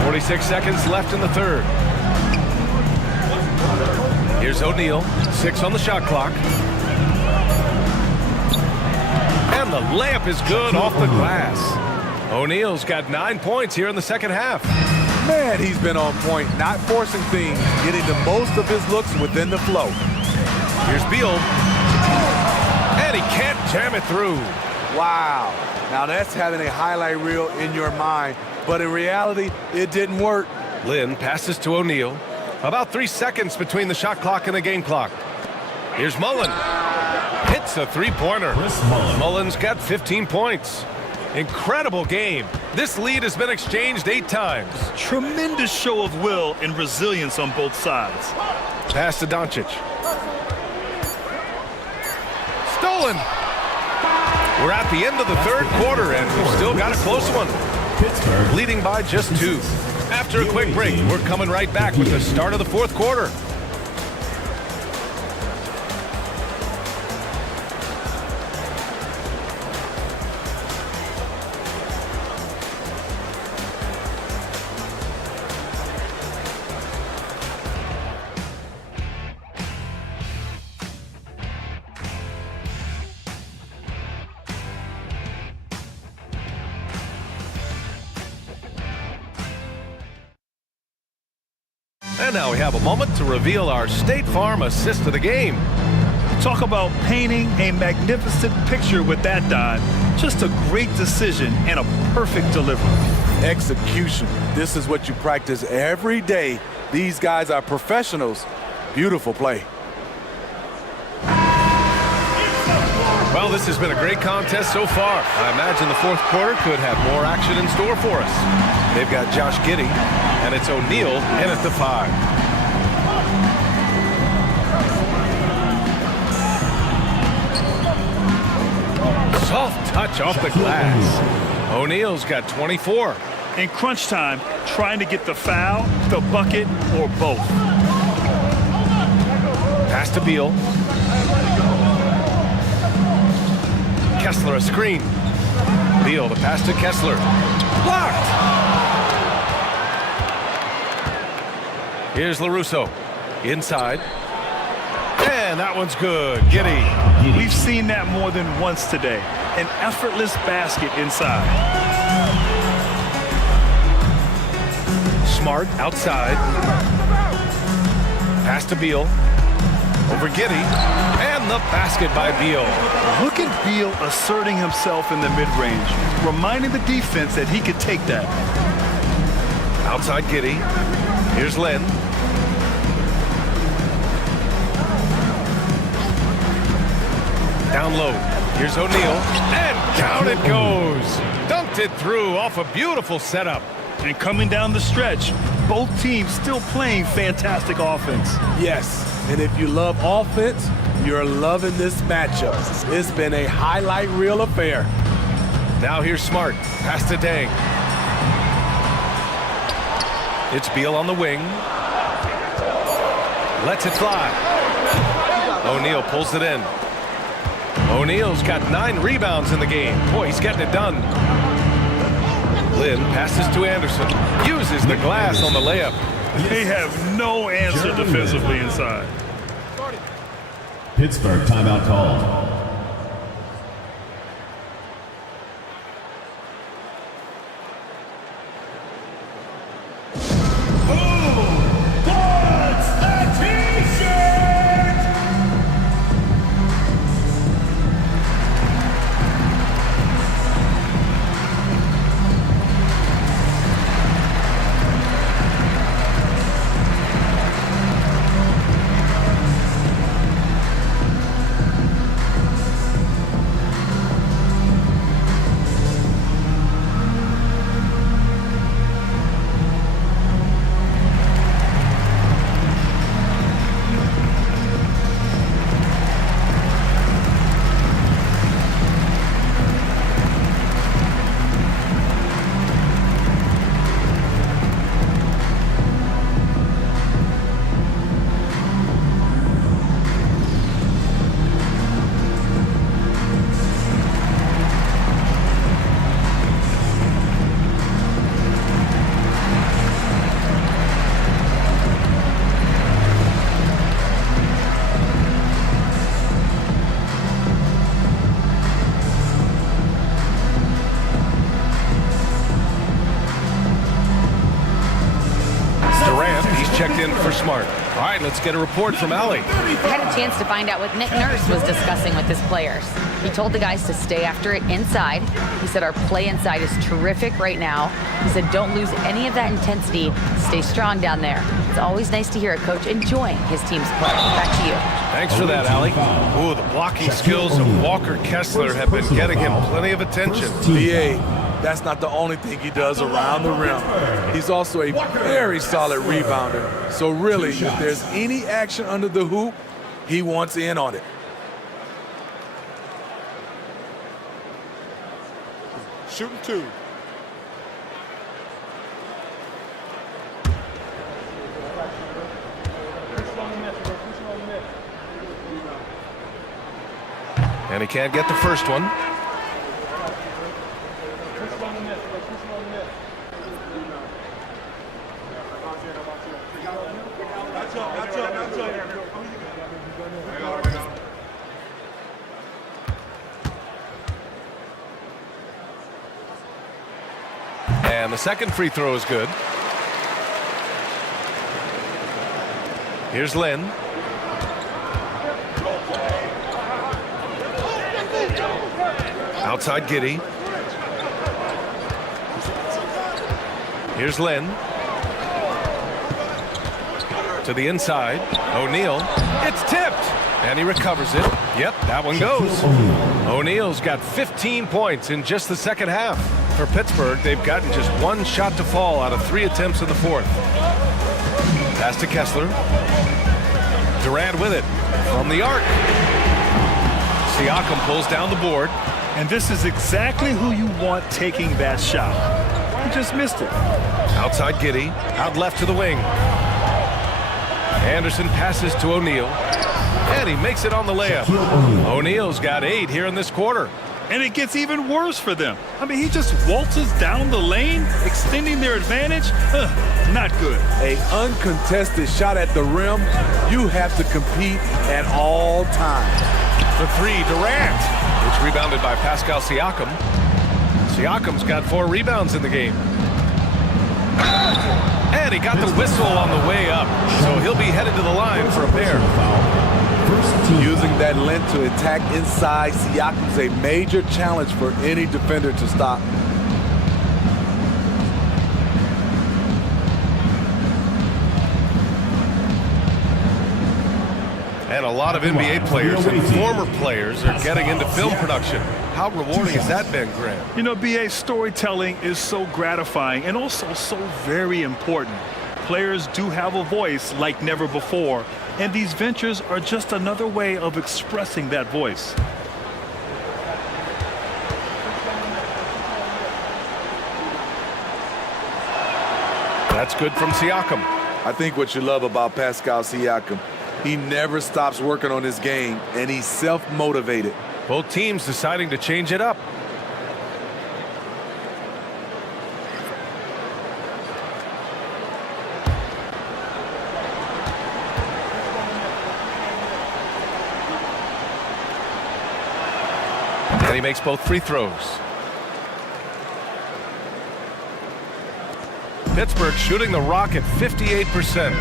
46 seconds left in the third. Here's O'Neal, 6 on the shot clock. And the layup is good off the glass. O'Neal's got 9 points here in the second half. Man, he's been on point, not forcing things, getting the most of his looks within the flow. Here's Beal. And he can't jam it through. Wow. Now that's having a highlight reel in your mind, but in reality, it didn't work. Lynn passes to O'Neal. About 3 seconds between the shot clock and the game clock. Here's Mullen. Hits a three-pointer. Mullen's got 15 points. Incredible game. This lead has been exchanged 8 times. Tremendous show of will and resilience on both sides. Pass to Doncic. Stolen. We're at the end of the third quarter, and we've still got a close one. Pittsburgh leading by just 2. After a quick break, we're coming right back with the start of the fourth quarter. And now we have a moment to reveal our State Farm assist of the game. Talk about painting a magnificent picture with that dive. Just a great decision and a perfect delivery. Execution. This is what you practice every day. These guys are professionals. Beautiful play. Well, this has been a great contest so far. I imagine the fourth quarter could have more action in store for us. They've got Josh Giddey, and it's O'Neal in at the 5. Soft touch off the glass. O'Neal's got 24. In crunch time, trying to get the foul, the bucket, or both. Pass to Beal. Kessler a screen. Beal the pass to Kessler. Blocked! Here's LaRusso. Inside. And that one's good. Giddy. We've seen that more than once today. An effortless basket inside. Smart outside. Pass to Beal. Over Giddy. And the basket by Beal. Look at Beal asserting himself in the mid-range, reminding the defense that he could take that. Outside Giddy. Here's Len. Down low. Here's O'Neal. And down it goes. Dunked it through off a beautiful setup. And coming down the stretch, both teams still playing fantastic offense. Yes, and if you love offense, you're loving this matchup. It's been a highlight reel affair. Now here's Smart. Pass to Deng. It's Beal on the wing. Lets it fly. O'Neal pulls it in. O'Neal's got 9 rebounds in the game. Boy, he's getting it done. Lynn passes to Anderson. Uses the glass on the layup. They have no answer defensively inside. Pittsburgh timeout called. Checked in for Smart. All right, let's get a report from Allie. I had a chance to find out what Nick Nurse was discussing with his players. He told the guys to stay after it inside. He said our play inside is terrific right now. He said don't lose any of that intensity. Stay strong down there. It's always nice to hear a coach enjoying his team's play. Back to you. Thanks for that, Allie. Ooh, the blocking skills of Walker Kessler have been getting him plenty of attention. BA, that's not the only thing he does around the rim. He's also a very solid rebounder. So really, if there's any action under the hoop, he wants in on it. Shooting 2. And he can't get the first one. And the second free throw is good. Here's Lynn. Outside Giddy. Here's Lynn. To the inside. O'Neal. It's tipped. And he recovers it. Yep, that one goes. O'Neal's got 15 points in just the second half. For Pittsburgh, they've gotten just one shot to fall out of 3 attempts in the fourth. Pass to Kessler. Durant with it from the arc. Siakam pulls down the board. And this is exactly who you want taking that shot. He just missed it. Outside Giddy. Out left to the wing. Anderson passes to O'Neal. And he makes it on the layup. O'Neal's got 8 here in this quarter. And it gets even worse for them. I mean, he just waltzes down the lane, extending their advantage. Not good. An uncontested shot at the rim, you have to compete at all times. The three, Durant. It's rebounded by Pascal Siakam. Siakam's got 4 rebounds in the game. And he got the whistle on the way up, so he'll be headed to the line for a pair. Using that length to attack inside Siakam's a major challenge for any defender to stop. And a lot of NBA players and former players are getting into film production. How rewarding has that been, Graham? You know, BA, storytelling is so gratifying and also so very important. Players do have a voice like never before, and these ventures are just another way of expressing that voice. That's good from Siakam. I think what you love about Pascal Siakam, he never stops working on his game, and he's self-motivated. Both teams deciding to change it up. And he makes both free throws. Pittsburgh shooting the rock at 58%.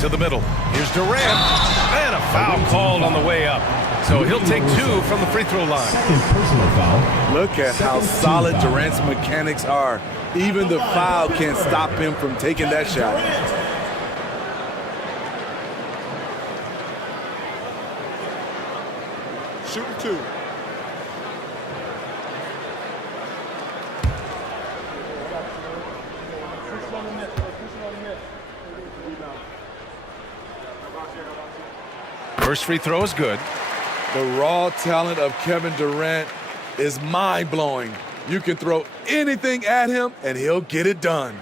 To the middle. Here's Durant. And a foul called on the way up. So he'll take 2 from the free throw line. Look at how solid Durant's mechanics are. Even the foul can't stop him from taking that shot. Shooting 2. First free throw is good. The raw talent of Kevin Durant is mind-blowing. You can throw anything at him, and he'll get it done.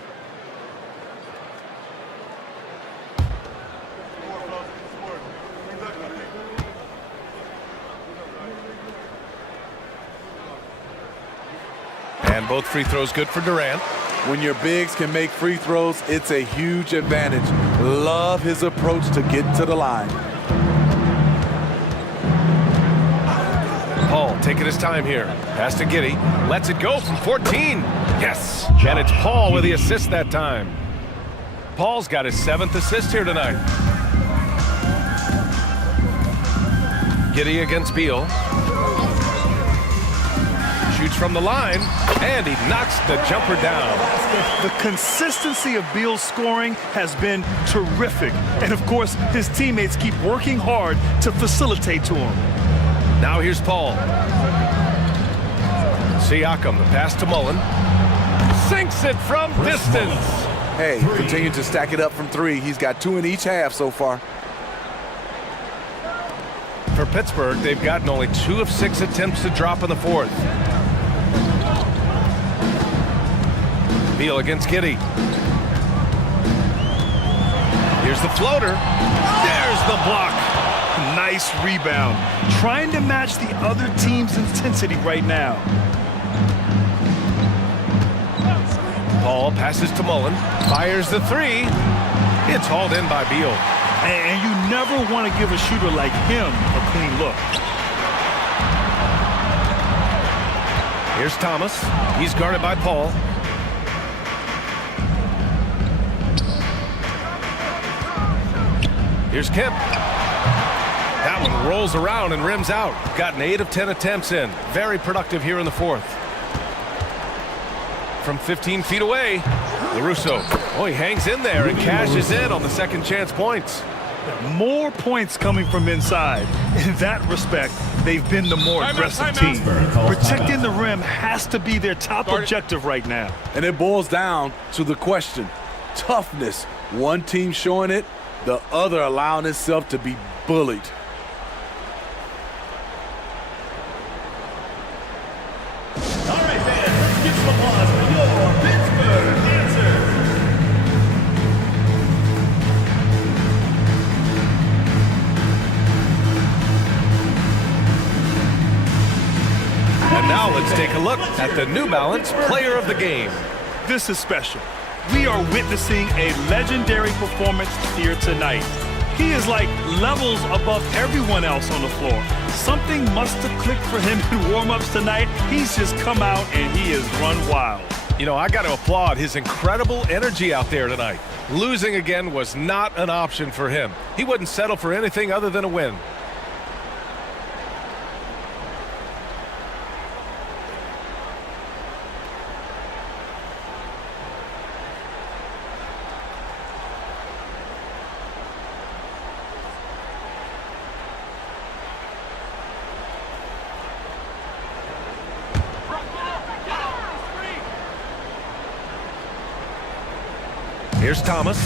And both free throws good for Durant. When your bigs can make free throws, it's a huge advantage. Love his approach to get to the line. Paul taking his time here. Pass to Giddey. Lets it go from 14. Yes. And it's Paul with the assist that time. Paul's got his 7th assist here tonight. Giddey against Beal. Shoots from the line. And he knocks the jumper down. The consistency of Beal's scoring has been terrific. And of course, his teammates keep working hard to facilitate to him. Now here's Paul. Siakam, the pass to Mullen. Sinks it from distance. Hey, continue to stack it up from 3. He's got 2 in each half so far. For Pittsburgh, they've gotten only 2 of 6 attempts to drop in the 4th. Beal against Giddey. Here's the floater. There's the block. Nice rebound. Trying to match the other team's intensity right now. Paul passes to Mullen. Fires the 3. It's hauled in by Beal. And you never want to give a shooter like him a clean look. Here's Thomas. He's guarded by Paul. Here's Kemp. That one rolls around and rims out. Gotten 8 of 10 attempts in. Very productive here in the 4th. From 15 feet away, LaRusso. Oh, he hangs in there and cashes in on the second chance points. More points coming from inside. In that respect, they've been the more aggressive team. Protecting the rim has to be their top objective right now. And it boils down to the question. Toughness. One team showing it, the other allowing itself to be bullied. All right, fans, let's give some applause for your Pittsburgh dancers. Let's take a look at the New Balance Player of the Game. This is special. We are witnessing a legendary performance here tonight. He is like levels above everyone else on the floor. Something must have clicked for him in warm-ups tonight. He's just come out and he has run wild. You know, I got to applaud his incredible energy out there tonight. Losing again was not an option for him. He wouldn't settle for anything other than a win. Here's Thomas.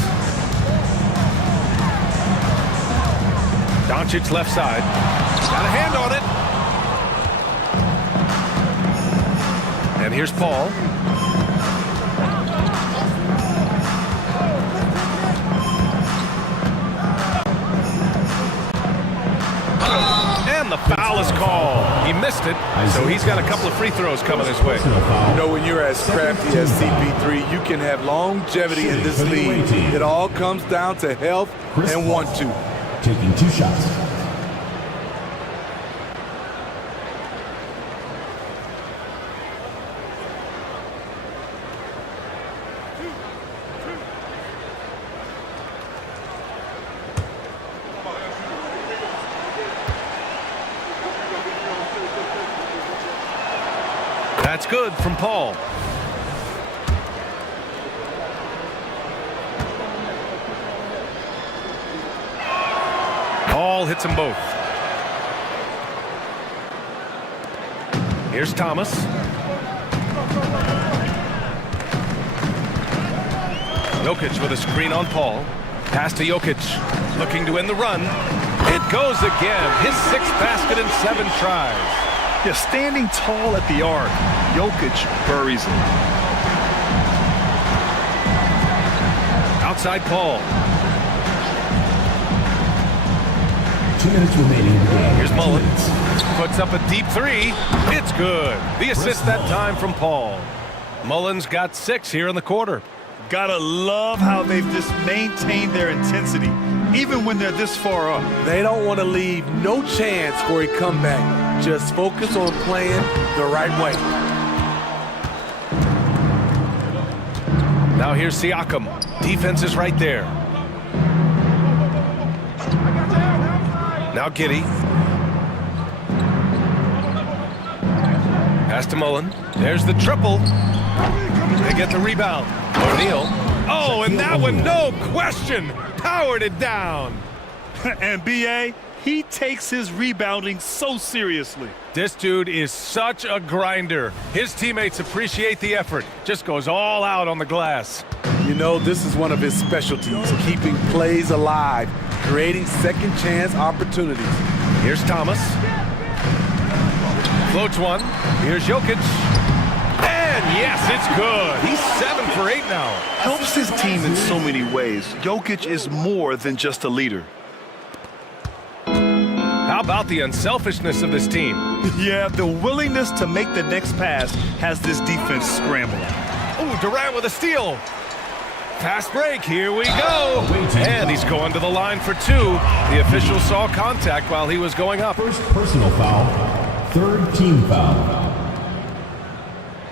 Doncic left side. Got a hand on it. And here's Paul. And the foul is called. He missed it, so he's got a couple of free throws coming his way. You know, when you're as crafty as CP3, you can have longevity in this league. It all comes down to health and want to. Taking 2 shots. That's good from Paul. Paul hits them both. Here's Thomas. Jokic with a screen on Paul. Pass to Jokic. Looking to end the run. It goes again. His 6th basket in 7 tries. Yeah, standing tall at the arc, Jokic buries it. Outside Paul. 2 minutes remaining in the game. Here's Mullins. Puts up a deep 3. It's good. The assist that time from Paul. Mullins got 6 here in the quarter. Gotta love how they've just maintained their intensity, even when they're this far up. They don't want to leave no chance for a comeback. Just focus on playing the right way. Now here's Siakam. Defense is right there. Now Giddey. Pass to Mullen. There's the triple. They get the rebound. O'Neal. Oh, and that one, no question, powered it down. And B.A., he takes his rebounding so seriously. This dude is such a grinder. His teammates appreciate the effort. Just goes all out on the glass. You know, this is one of his specialties, keeping plays alive, creating second chance opportunities. Here's Thomas. Floats one. Here's Jokic. And yes, it's good. He's 7 for 8 now. Helps his team in so many ways. Jokic is more than just a leader. How about the unselfishness of this team? Yeah, the willingness to make the next pass has this defense scrambling. Oh, Durant with a steal. Fast break, here we go. And he's going to the line for 2. The official saw contact while he was going up. First personal foul, 3rd team foul.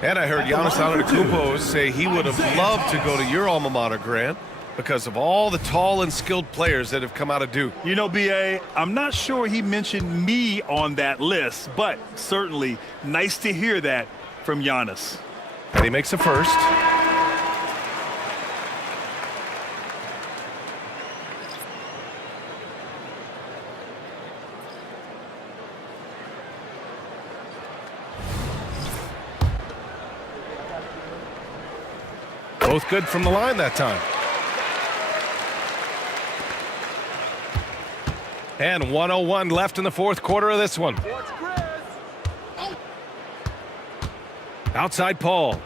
And I heard Giannis Antetokounmpo say he would have loved to go to your alma mater, Grant, because of all the tall and skilled players that have come out of Duke. You know, B.A., I'm not sure he mentioned me on that list, but certainly nice to hear that from Giannis. And he makes a first. Both good from the line that time. And 1:01 left in the 4th quarter of this one. Outside Paul.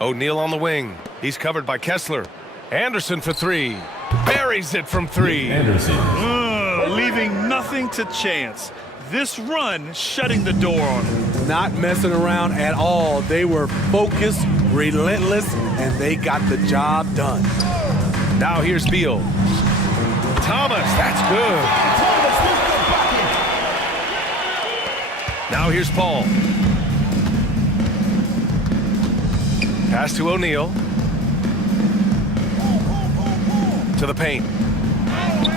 O'Neal on the wing. He's covered by Kessler. Anderson for 3. Buries it from 3. Anderson. leaving nothing to chance. This run shutting the door on them. Not messing around at all. They were focused, relentless, and they got the job done. Now here's Beal. Thomas, that's good. Now here's Paul. Pass to O'Neal. To the paint.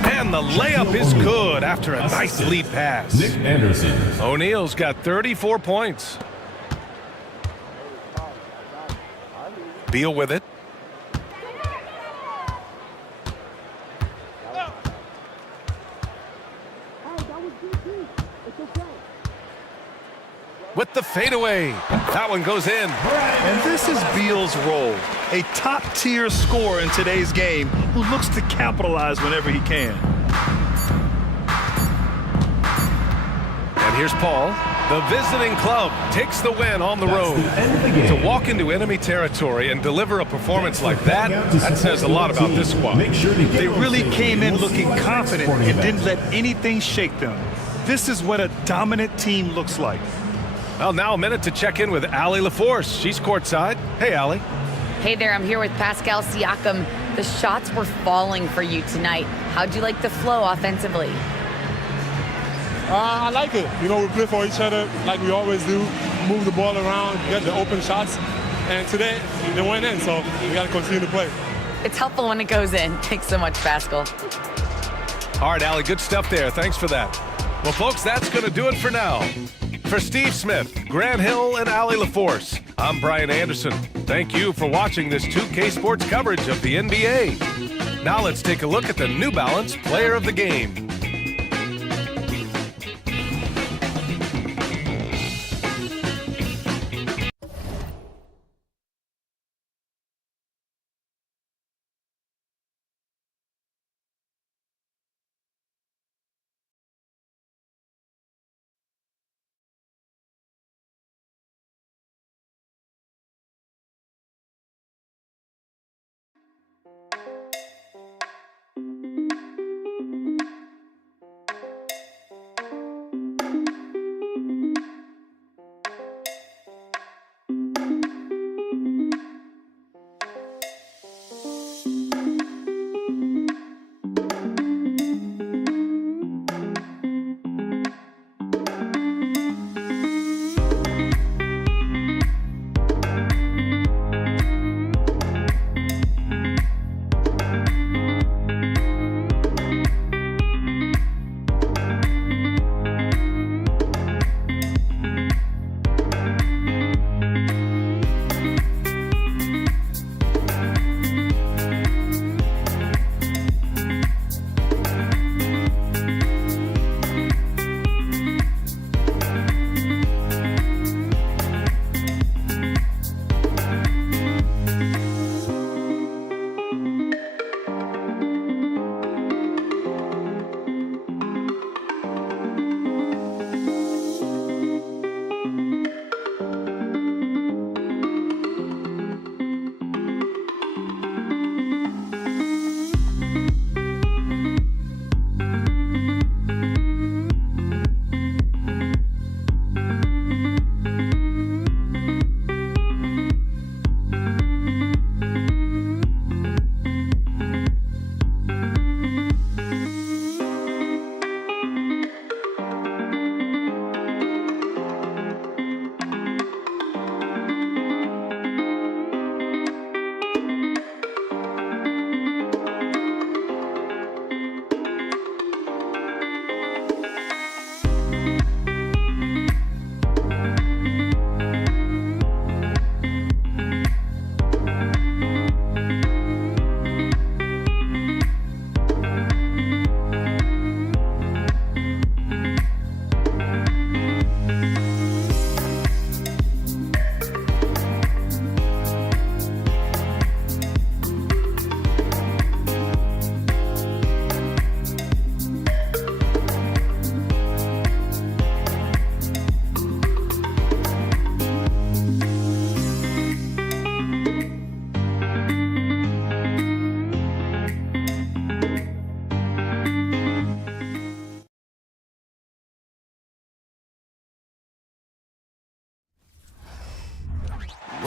And the layup is good after a nice lead pass. Nick Anderson. O'Neal's got 34 points. Beal with it. With the fadeaway. That one goes in. And this is Beal's role, a top-tier scorer in today's game who looks to capitalize whenever he can. And here's Paul. The visiting club takes the win on the road. To walk into enemy territory and deliver a performance like that says a lot about this squad. They really came in looking confident and didn't let anything shake them. This is what a dominant team looks like. Well, now a minute to check in with Allie LaForce. She's courtside. Hey, Allie. Hey there, I'm here with Pascal Siakam. The shots were falling for you tonight. How'd you like the flow offensively? I like it. You know, we play for each other like we always do. Move the ball around, get the open shots. And today, they went in, so we got to continue to play. It's helpful when it goes in. Thanks so much, Pascal. All right, Allie, good stuff there. Thanks for that. Well, folks, that's going to do it for now. For Steve Smith, Grant Hill, and Allie LaForce, I'm Brian Anderson. Thank you for watching this 2K Sports coverage of the NBA. Now let's take a look at the New Balance Player of the Game.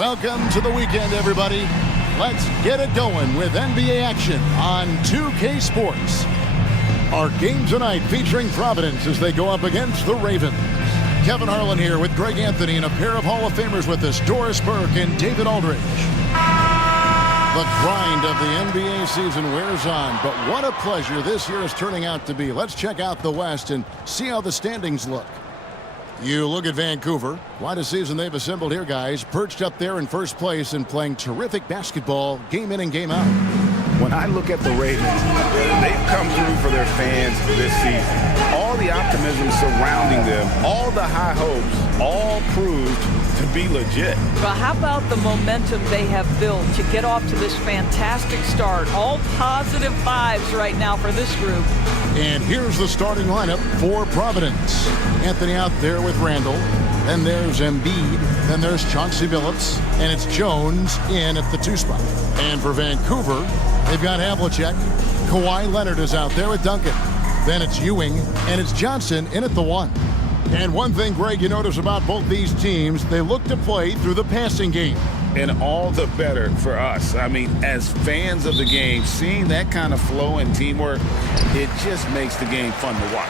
Welcome to the weekend, everybody. Let's get it going with NBA action on 2K Sports. Our game tonight featuring Providence as they go up against the Ravens. Kevin Harlan here with Greg Anthony and a pair of Hall of Famers with us, Doris Burke and David Aldridge. The grind of the NBA season wears on, but what a pleasure this year is turning out to be. Let's check out the West and see how the standings look. You look at Vancouver. Quite a season they've assembled here, guys. Perched up there in first place and playing terrific basketball game in and game out. When I look at the Ravens, they've come through for their fans this season. All the optimism surrounding them, all the high hopes, all proved to be legit. Well, how about the momentum they have built to get off to this fantastic start? All positive vibes right now for this group. And here's the starting lineup for Providence. Anthony out there with Randall. Then there's Embiid. Then there's Chauncey Billups. And it's Jones in at the 2 spot. And for Vancouver, they've got Havlicek. Kawhi Leonard is out there with Duncan. Then it's Ewing. And it's Johnson in at the 1. And one thing, Greg, you notice about both these teams, they look to play through the passing game. And all the better for us. I mean, as fans of the game, seeing that kind of flow and teamwork, it just makes the game fun to watch.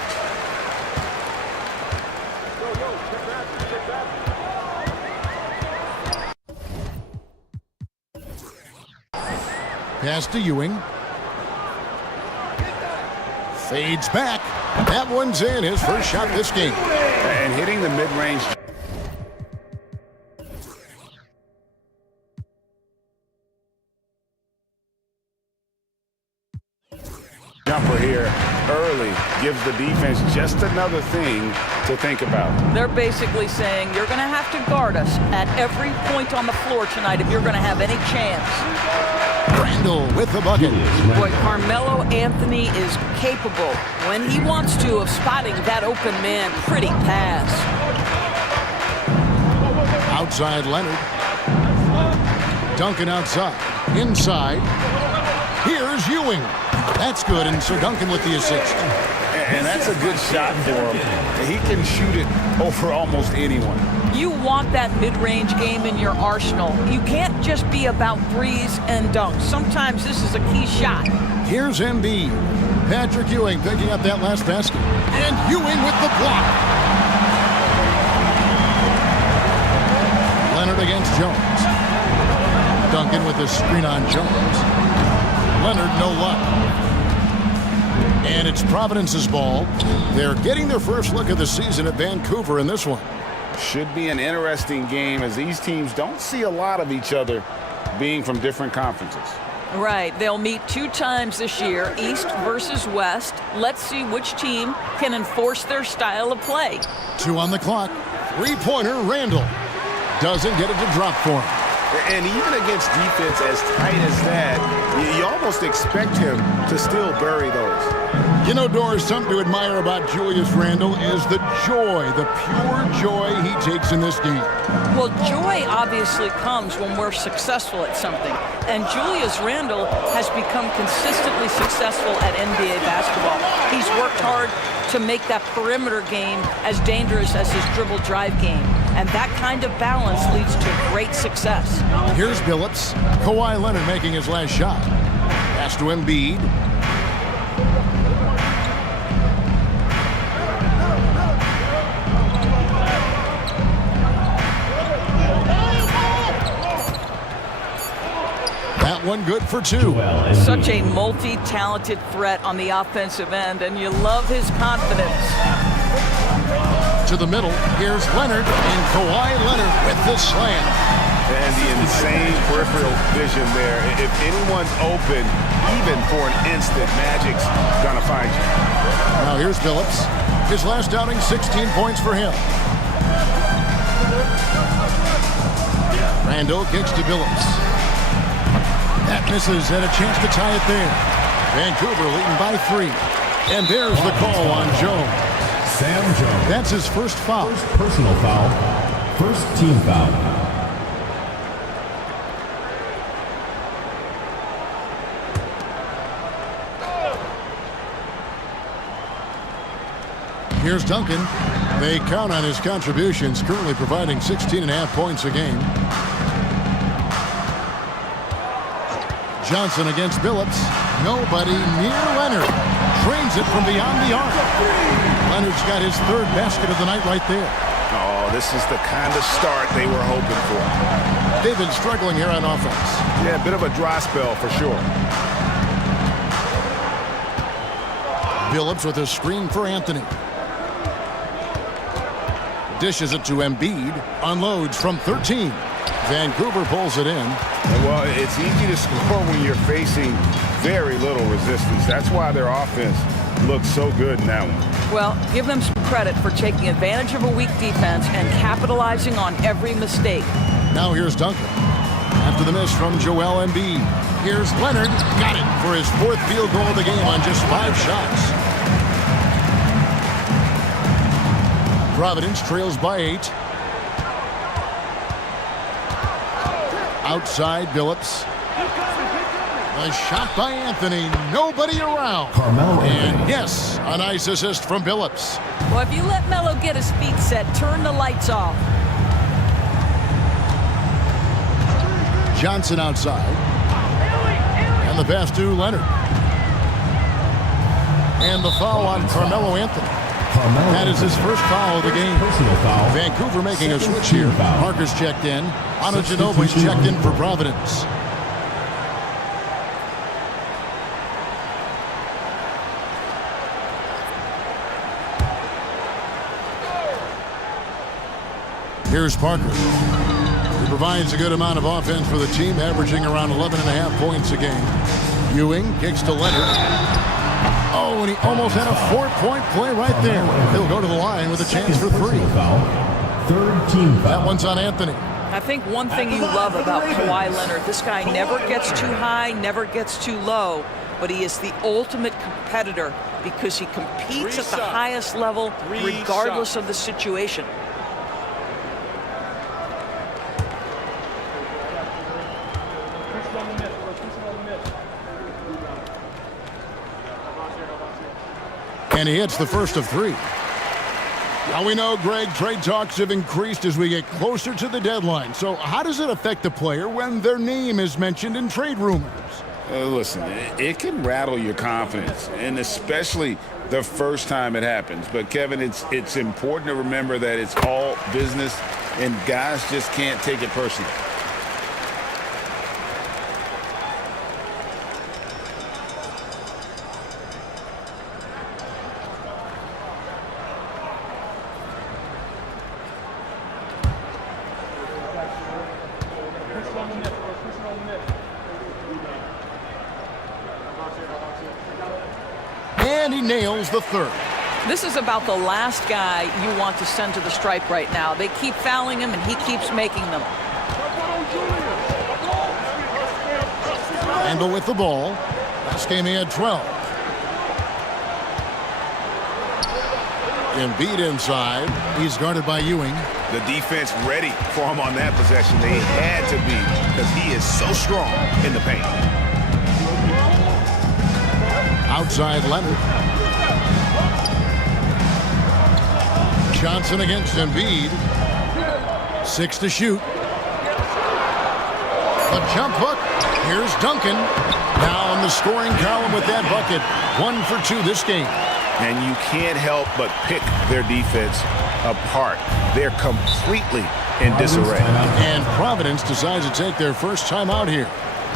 Pass to Ewing. Fades back. That one's in. His first shot this game. And hitting the mid-range jumper here early gives the defense just another thing to think about. They're basically saying you're going to have to guard us at every point on the floor tonight if you're going to have any chance. Randall with the bucket. Boy, Carmelo Anthony is capable, when he wants to, of spotting that open man. Pretty pass. Outside Leonard. Duncan outside. Inside. Here's Ewing. That's good, and so Duncan with the assist. And that's a good shot for him. He can shoot it over almost anyone. You want that mid-range game in your arsenal. You can't just be about threes and dunks. Sometimes this is a key shot. Here's Embiid. Patrick Ewing picking up that last basket. And Ewing with the block. Leonard against Jones. Duncan with the screen on Jones. Leonard, no luck. And it's Providence's ball. They're getting their first look of the season at Vancouver in this one. Should be an interesting game as these teams don't see a lot of each other being from different conferences. Right. They'll meet 2 times this year, East versus West. Let's see which team can enforce their style of play. 2 on the clock. 3-pointer, Randall. Doesn't get it to drop for him. And even against defense as tight as that, you almost expect him to still bury those. You know, Doris, something to admire about Julius Randle is the joy, the pure joy he takes in this game. Well, joy obviously comes when we're successful at something. And Julius Randle has become consistently successful at NBA basketball. He's worked hard to make that perimeter game as dangerous as his dribble drive game. And that kind of balance leads to great success. Here's Billups. Kawhi Leonard making his last shot. Pass to Embiid. That one good for 2. Such a multi-talented threat on the offensive end, and you love his confidence. To the middle, here's Leonard, and Kawhi Leonard with the slam. And the insane peripheral vision there. If anyone's open, even for an instant, Magic's gonna find you. Now here's Billups. His last outing, 16 points for him. Randall kicks to Billups. That misses, and a chance to tie it there. Vancouver leading by 3. And there's the call on Jones. Sam Jones. That's his first foul. First personal foul. First team foul. Here's Duncan. They count on his contributions, currently providing 16.5 points a game. Johnson against Billups. Nobody near Leonard. Trains it from beyond the arc. Leonard's got his third basket of the night right there. Oh, this is the kind of start they were hoping for. They've been struggling here on offense. Yeah, a bit of a dry spell for sure. Billups with a screen for Anthony. Dishes it to Embiid. Unloads from 13. Vancouver pulls it in. Well, it's easy to score when you're facing very little resistance. That's why their offense looks so good in that one. Well, give them some credit for taking advantage of a weak defense and capitalizing on every mistake. Now here's Duncan. After the miss from Joel Embiid. Here's Leonard. Got it for his fourth field goal of the game on just 5 shots. Providence trails by 8. Outside Billups. A shot by Anthony. Nobody around. And yes, a nice assist from Billups. Well, if you let Melo get his feet set, turn the lights off. Johnson outside. And the pass to Leonard. And the foul on Carmelo Anthony. That is his first foul of the game. Vancouver making a switch here. Parker's checked in. Anunoby's checked in for Providence. Here's Parker. He provides a good amount of offense for the team, averaging around 11.5 points a game. Ewing kicks to Leonard. Oh, and he almost had a 4-point play right there. He'll go to the line with a chance for 3. Third team foul. That one's on Anthony. I think one thing you love about Kawhi Leonard, this guy never gets too high, never gets too low, but he is the ultimate competitor because he competes at the highest level regardless of the situation. And he hits the first of 3. Now we know, Greg, trade talks have increased as we get closer to the deadline. So how does it affect the player when their name is mentioned in trade rumors? Listen, it can rattle your confidence, and especially the first time it happens. But, Kevin, it's important to remember that it's all business, and guys just can't take it personally. And he nails the third. This is about the last guy you want to send to the stripe right now. They keep fouling him, and he keeps making them. Randall with the ball. Last game he had 12. Embiid inside. He's guarded by Ewing. The defense ready for him on that possession. They had to be because he is so strong in the paint. Outside Leonard. Johnson against Embiid. 6 to shoot. The jump hook. Here's Duncan. Now in the scoring column with that bucket. 1 for 2 this game. And you can't help but pick their defense apart. They're completely in disarray. And Providence decides to take their first time out here.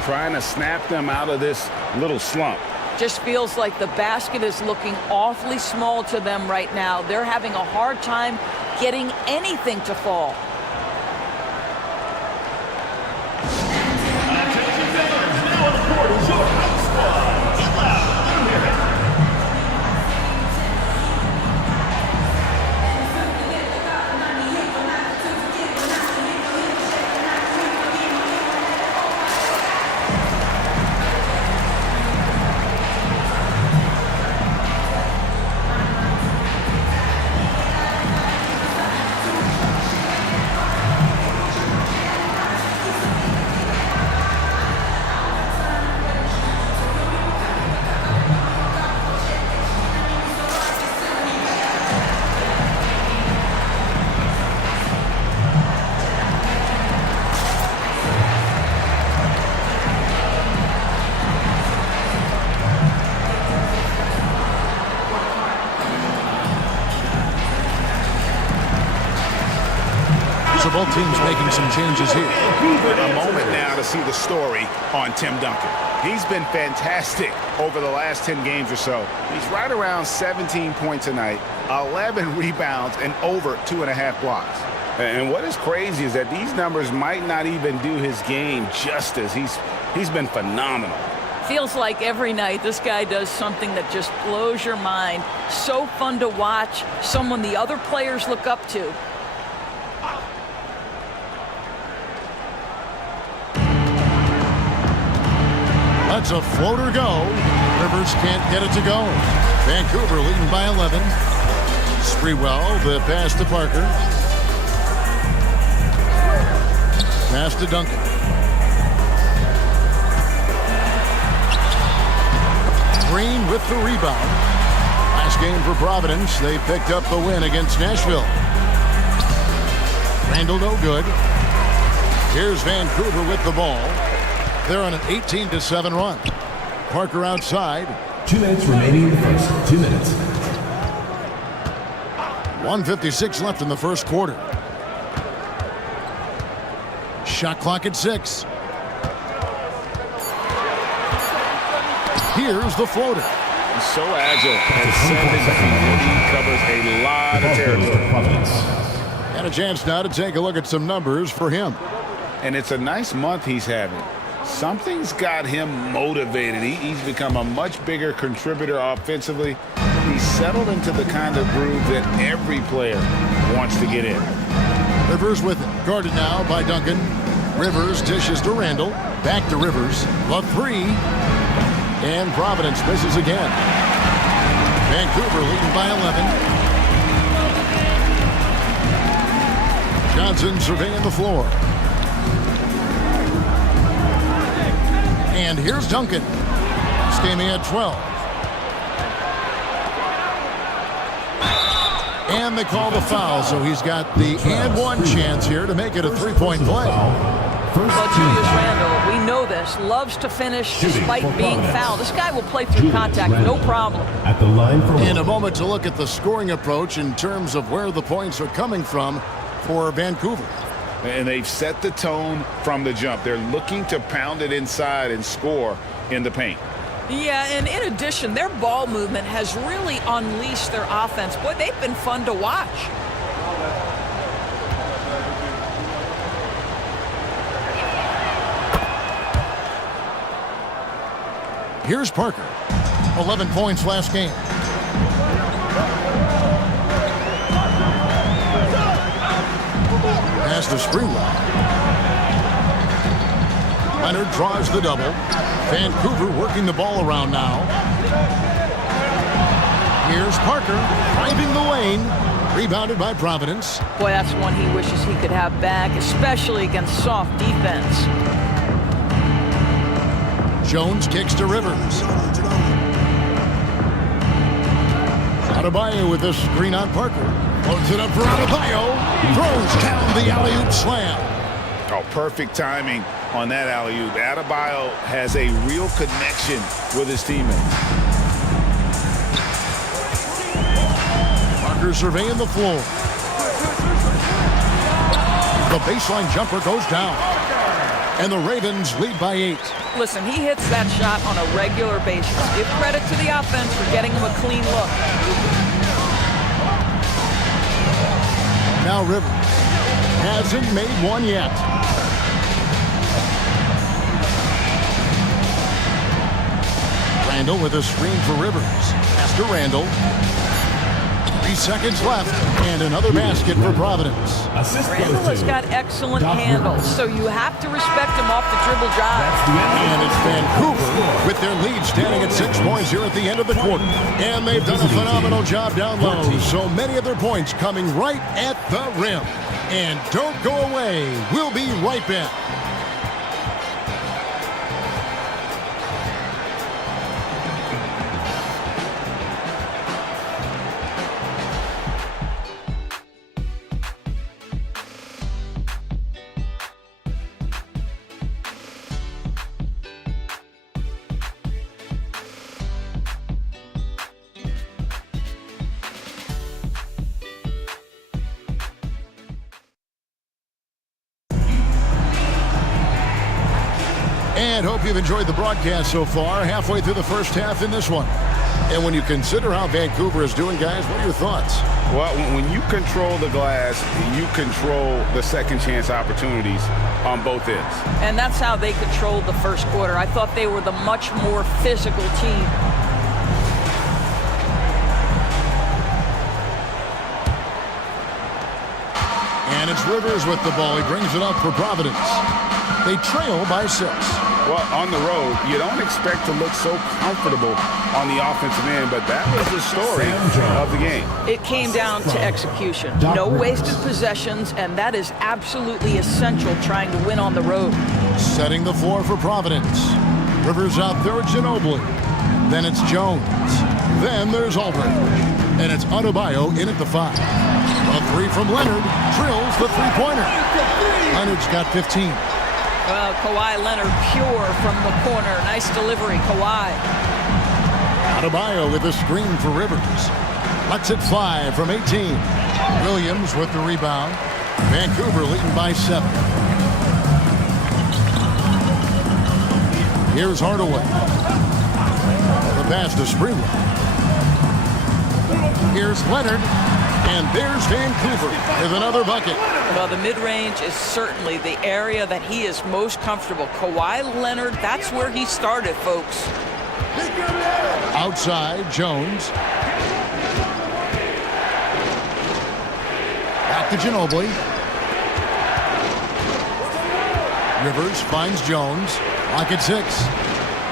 Trying to snap them out of this little slump. Just feels like the basket is looking awfully small to them right now. They're having a hard time getting anything to fall. So both teams making some changes here. A moment now to see the story on Tim Duncan. He's been fantastic over the last 10 games or so. He's right around 17 points a night, 11 rebounds, and over 2.5 blocks. And what is crazy is that these numbers might not even do his game justice. He's been phenomenal. Feels like every night this guy does something that just blows your mind. So fun to watch, someone the other players look up to. That's a floater go. Rivers can't get it to go. Vancouver leading by 11. Sprewell, the pass to Parker. Pass to Duncan. Green with the rebound. Last game for Providence, they picked up the win against Nashville. Randall no good. Here's Vancouver with the ball. They're on an 18-7 run. Parker outside. 2 minutes remaining in the first. 2 minutes. 1:56 left in the first quarter. Shot clock at 6. Here's the floater. He's so agile at 7 feet. He covers a lot of territory. And a chance now to take a look at some numbers for him. And it's a nice month he's having. Something's got him motivated. He's become a much bigger contributor offensively. He's settled into the kind of groove that every player wants to get in. Rivers with it. Guarded now by Duncan. Rivers dishes to Randall. Back to Rivers. The 3. And Providence misses again. Vancouver leading by 11. Johnson surveying the floor. And here's Duncan. Skamey at 12. And they call the foul, so he's got the and one chance here to make it a three-point play. But Julius Randle, we know this, loves to finish despite being fouled. This guy will play through contact, no problem. At the line for in a moment to look at the scoring approach in terms of where the points are coming from for Vancouver. And they've set the tone from the jump. They're looking to pound it inside and score in the paint. Yeah, and in addition, their ball movement has really unleashed their offense. Boy, they've been fun to watch. Here's Parker. 11 points last game. Pass to Sprewell. Leonard draws the double. Vancouver working the ball around now. Here's Parker driving the lane. Rebounded by Providence. Boy, that's one he wishes he could have back, especially against soft defense. Jones kicks to Rivers. Adebayo with the screen on Parker. Loads it up for Adebayo. Throws down the alley-oop slam. Oh, perfect timing on that alley-oop. Adebayo has a real connection with his teammates. Parker surveying the floor. The baseline jumper goes down. And the Ravens lead by 8. Listen, he hits that shot on a regular basis. Give credit to the offense for getting him a clean look. Now Rivers hasn't made one yet. Randall with a screen for Rivers. Pass to Randall. 3 seconds left, and another basket for Providence. Randall has got excellent handles, so you have to respect him off the dribble drive. And it's Vancouver with their lead standing at 6 points here at the end of the quarter. And they've done a phenomenal job down low. So many of their points coming right at the rim. And don't go away. We'll be right back. And hope you've enjoyed the broadcast so far, halfway through the first half in this one. And when you consider how Vancouver is doing, guys, what are your thoughts? Well, when you control the glass, you control the second chance opportunities on both ends. And that's how they controlled the first quarter. I thought they were the much more physical team. And it's Rivers with the ball. He brings it up for Providence. They trail by 6. Well, on the road, you don't expect to look so comfortable on the offensive end, but that was the story of the game. It came down to execution. No wasted possessions, and that is absolutely essential trying to win on the road. Setting the floor for Providence. Rivers out there, Ginobili. Then it's Jones. Then there's Aldridge. And it's Adebayo in at the 5. A 3 from Leonard. Drills the three-pointer. Leonard's got 15. Well, Kawhi Leonard pure from the corner. Nice delivery, Kawhi. Adebayo with a screen for Rivers. Lets it fly from 18. Williams with the rebound. Vancouver leading by 7. Here's Hardaway. The pass to Springwell. Here's Leonard. And there's Vancouver with another bucket. Well, the mid-range is certainly the area that he is most comfortable. Kawhi Leonard, that's where he started, folks. Outside, Jones. Back to Ginobili. Rivers finds Jones. Lock at 6.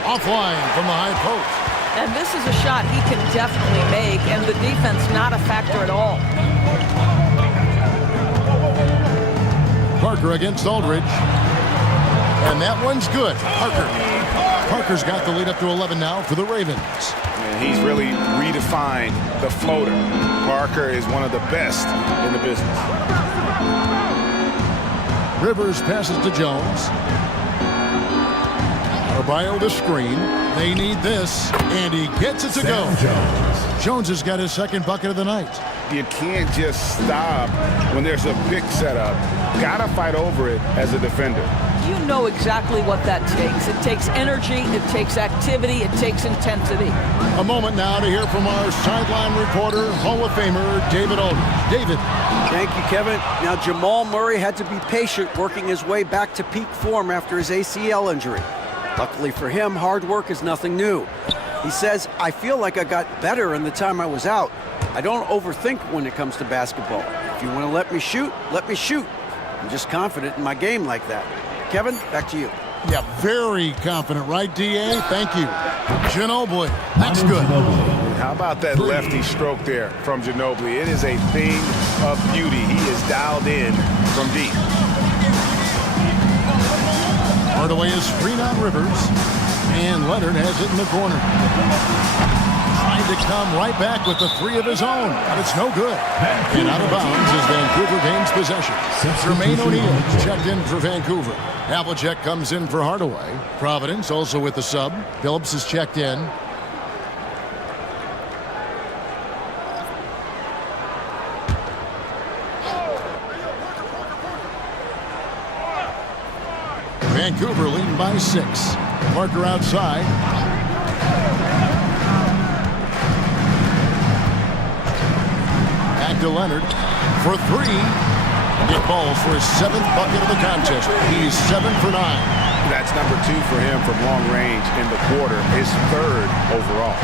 Offline from the high post. And this is a shot he can definitely make, and the defense not a factor at all. Parker against Aldridge. And that one's good. Parker's got the lead up to 11 now for the Ravens. And he's really redefined the floater. Parker is one of the best in the business. Rivers passes to Jones. Adebayo the screen. They need this, and he gets it to go. Jones has got his second bucket of the night. You can't just stop when there's a pick set up. Gotta fight over it as a defender. You know exactly what that takes. It takes energy, it takes activity, it takes intensity. A moment now to hear from our sideline reporter, Hall of Famer David Aldridge. David. Thank you, Kevin. Now, Jamal Murray had to be patient working his way back to peak form after his ACL injury. Luckily for him, hard work is nothing new. He says, I feel like I got better in the time I was out. I don't overthink when it comes to basketball. If you want to let me shoot, let me shoot. I'm just confident in my game like that. Kevin, back to you. Yeah, very confident, right, D.A.? Thank you. Ginobili, that's good. How about that lefty stroke there from Ginobili? It is a thing of beauty. He is dialed in from deep. Hardaway is screen on Rivers, and Leonard has it in the corner. Trying to come right back with the 3 of his own, but it's no good. And out of bounds as Vancouver gains possession. Jermaine O'Neal checked in for Vancouver. Havlicek comes in for Hardaway. Providence also with the sub. Phillips is checked in. Vancouver leading by 6. Parker outside. Back to Leonard for 3. It falls for his 7th bucket of the contest. He's 7 for 9. That's number 2 for him from long range in the quarter. His 3rd overall.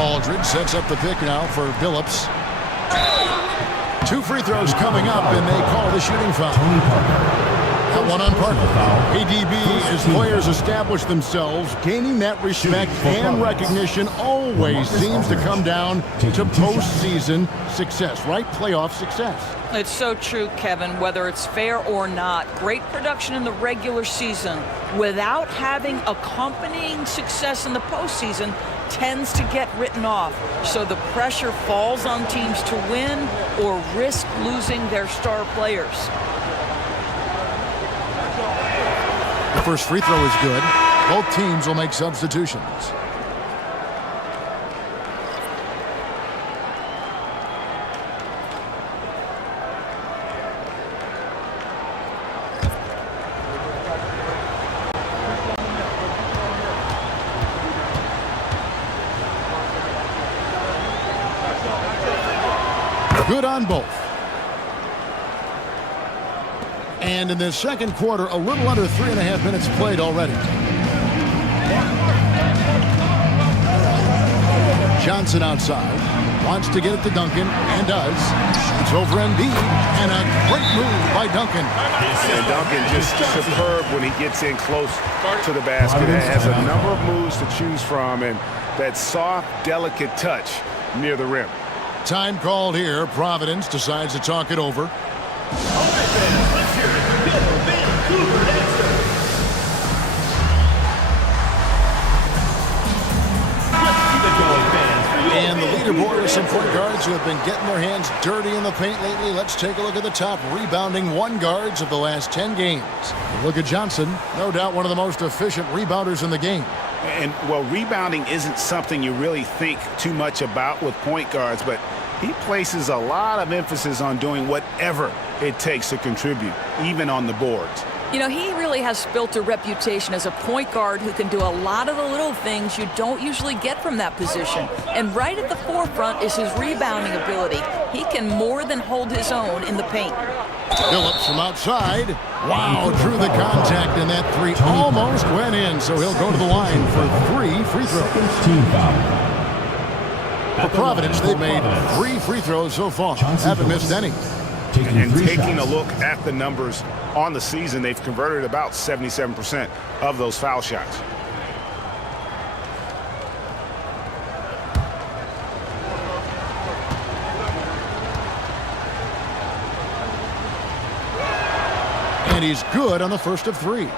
Aldridge sets up the pick now for Phillips. 2 free throws coming up, and they call the shooting foul. That one on Parker. ADB, as players establish themselves, gaining that respect and recognition always seems to come down to postseason success, right? Playoff success. It's so true, Kevin, whether it's fair or not. Great production in the regular season without having accompanying success in the postseason tends to get written off. So the pressure falls on teams to win or risk losing their star players. The first free throw is good. Both teams will make substitutions. Good on both. And in the second quarter, a little under 3.5 minutes played already. Johnson outside. Wants to get it to Duncan, and does. Shoots over Embiid, and a great move by Duncan. And Duncan just superb when he gets in close to the basket. Has a number of moves to choose from, and that soft, delicate touch near the rim. Time called here. Providence decides to talk it over. And the leaderboard is some point guards who have been getting their hands dirty in the paint lately. Let's take a look at the top rebounding one guards of the last 10 games. Look at Johnson, no doubt one of the most efficient rebounders in the game. And, well, rebounding isn't something you really think too much about with point guards, but he places a lot of emphasis on doing whatever it takes to contribute, even on the boards. You know, he really has built a reputation as a point guard who can do a lot of the little things you don't usually get from that position. And right at the forefront is his rebounding ability. He can more than hold his own in the paint. Phillips from outside. Wow, drew the contact, and that three almost went in, so he'll go to the line for 3 free throws. For Providence, they've made 3 free throws so far. Haven't missed any. And taking a look at the numbers on the season, they've converted about 77% of those foul shots. And he's good on the first of 3.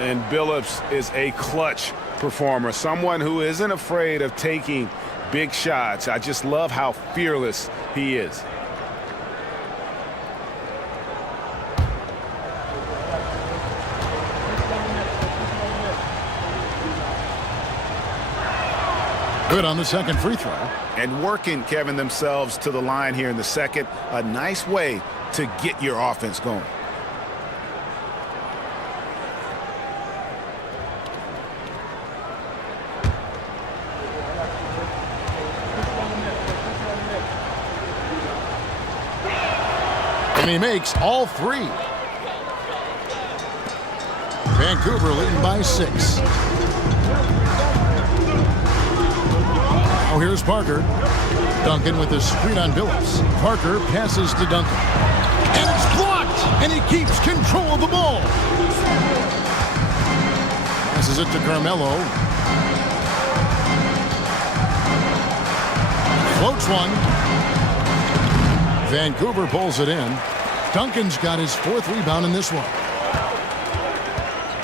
And Billups is a clutch performer, someone who isn't afraid of taking big shots. I just love how fearless he is. Good on the second free throw. And working, Kevin, themselves to the line here in the second. A nice way to get your offense going. And he makes all 3. Vancouver leading by 6. Now here's Parker. Duncan with a screen on Billups. Parker passes to Duncan. And it's blocked! And he keeps control of the ball. Passes it to Carmelo. Floats one. Vancouver pulls it in. Duncan's got his 4th rebound in this one.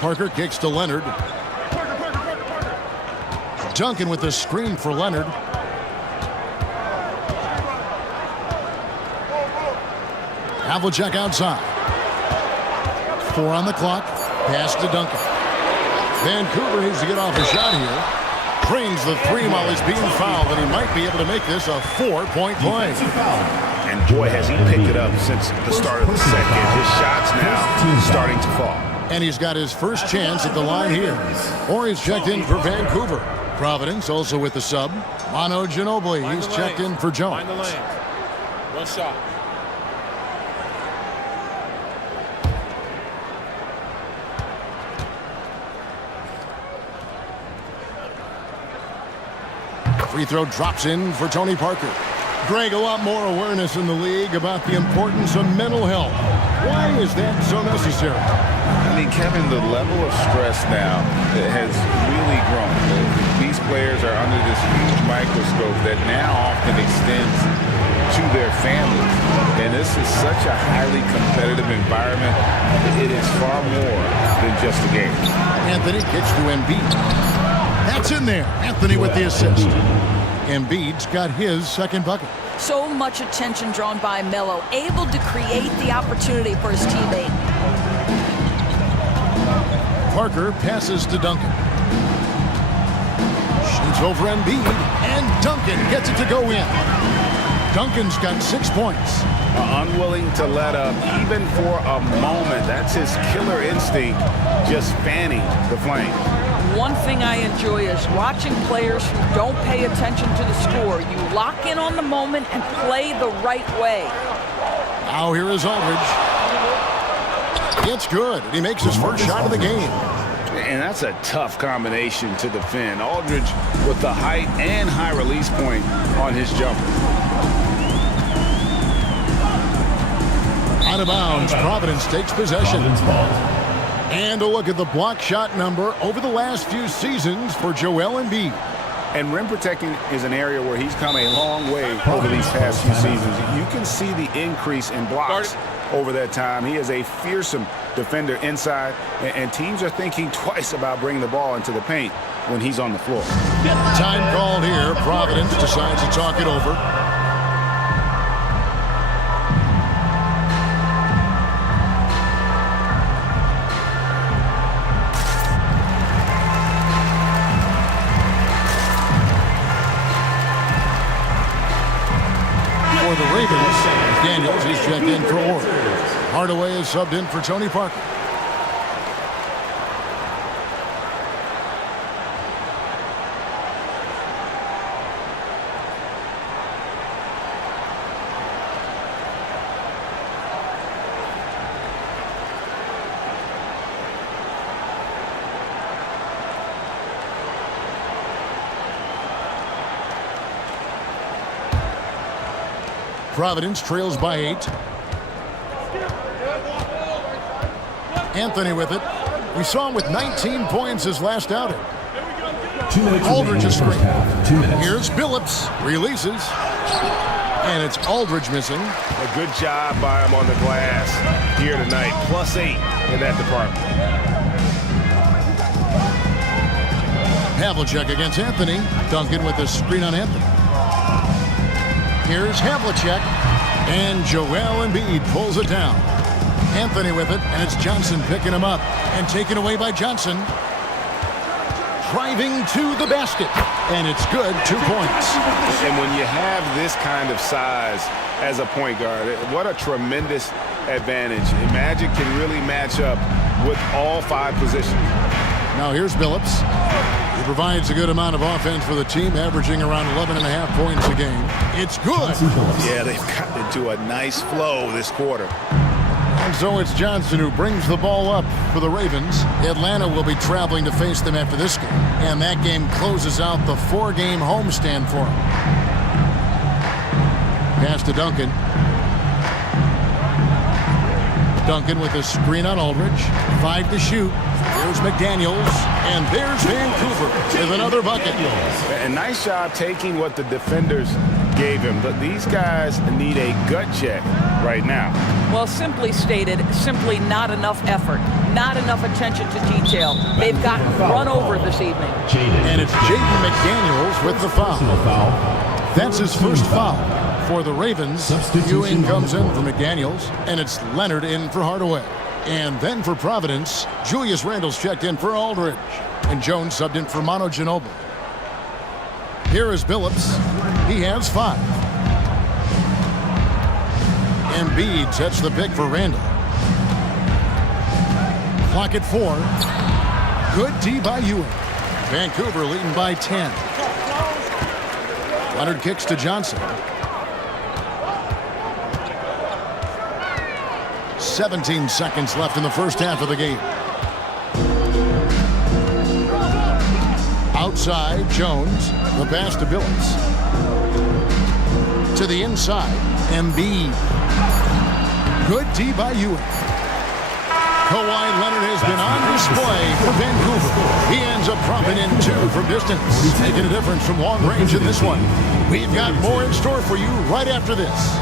Parker kicks to Leonard. Duncan with the screen for Leonard. Havlicek outside. 4 on the clock. Pass to Duncan. Vancouver needs to get off a shot here. Drains the 3 while he's being fouled, and he might be able to make this a 4-point play. And boy, has he picked it up since the start of the second. His shots now starting to fall. And he's got his first chance at the line here. Or he's checked in for Vancouver. Providence also with the sub. Manu Ginobili, he's checked in for Jones. Find the lane. One shot. Free throw drops in for Tony Parker. Greg, a lot more awareness in the league about the importance of mental health. Why is that so necessary? I mean, Kevin, the level of stress now has really grown. These players are under this huge microscope that now often extends to their families. And this is such a highly competitive environment. It is far more than just a game. Anthony kicks to Embiid. That's in there. Anthony with the assist. Embiid's got his 2nd bucket. So much attention drawn by Melo, able to create the opportunity for his teammate. Parker passes to Duncan. Shoots over Embiid, and Duncan gets it to go in. Duncan's got 6 points. Unwilling to let up even for a moment. That's his killer instinct, just fanning the flame. one thing I enjoy is watching players who don't pay attention to the score. You lock in on the moment and play the right way. Now here is Aldridge. It's good. He makes his first shot of the game. And that's a tough combination to defend. Aldridge with the height and high release point on his jumper. Out of bounds, Providence takes possession. And a look at the block shot number over the last few seasons for Joel Embiid. And rim protecting is an area where he's come a long way over these past few seasons. You can see the increase in blocks over that time. He is a fearsome defender inside, and teams are thinking twice about bringing the ball into the paint when he's on the floor. Time called here. Providence decides to talk it over. For the Ravens, Daniels is checked in for Orr. Hardaway is subbed in for Tony Parker. Providence trails by 8. Anthony with it. We saw him with 19 points his last outing. Aldridge is screen. Here's Billups. Releases. And it's Aldridge missing. A good job by him on the glass here tonight. +8 in that department. Havlicek against Anthony. Duncan with a screen on Anthony. Here's Havlicek, and Joel Embiid pulls it down. Anthony with it, and it's Johnson picking him up, and taken away by Johnson. Driving to the basket, and it's good, 2 points. And when you have this kind of size as a point guard, what a tremendous advantage. Magic can really match up with all 5 positions. Now here's Billups. He provides a good amount of offense for the team, averaging around 11.5 points a game. It's good. Yeah, they've got into a nice flow this quarter. And so it's Johnson who brings the ball up for the Ravens. Atlanta will be traveling to face them after this game. And that game closes out the 4-game homestand for him. Pass to Duncan. Duncan with a screen on Aldridge. 5 to shoot. There's McDaniels, and there's Vancouver with another bucket. A nice job taking what the defenders gave him, but these guys need a gut check right now. Well, simply stated, simply not enough effort, not enough attention to detail. They've gotten run over this evening. And it's Jaden McDaniels with the foul. That's his first foul for the Ravens. Ewing comes in for McDaniels, and it's Leonard in for Hardaway. And then for Providence, Julius Randle's checked in for Aldridge. And Jones subbed in for Manu Ginobili. Here is Billups. He has 5. Embiid sets the pick for Randle. Clock at 4. Good D by Ewing. Vancouver leading by 10. Leonard kicks to Johnson. 17 seconds left in the first half of the game. Outside, Jones. The pass to Billups. To the inside, Embiid. Good D by Ewing. Kawhi Leonard has been on display for Vancouver. He ends up dropping in 2 from distance, making a difference from long range in this one. We've got more in store for you right after this.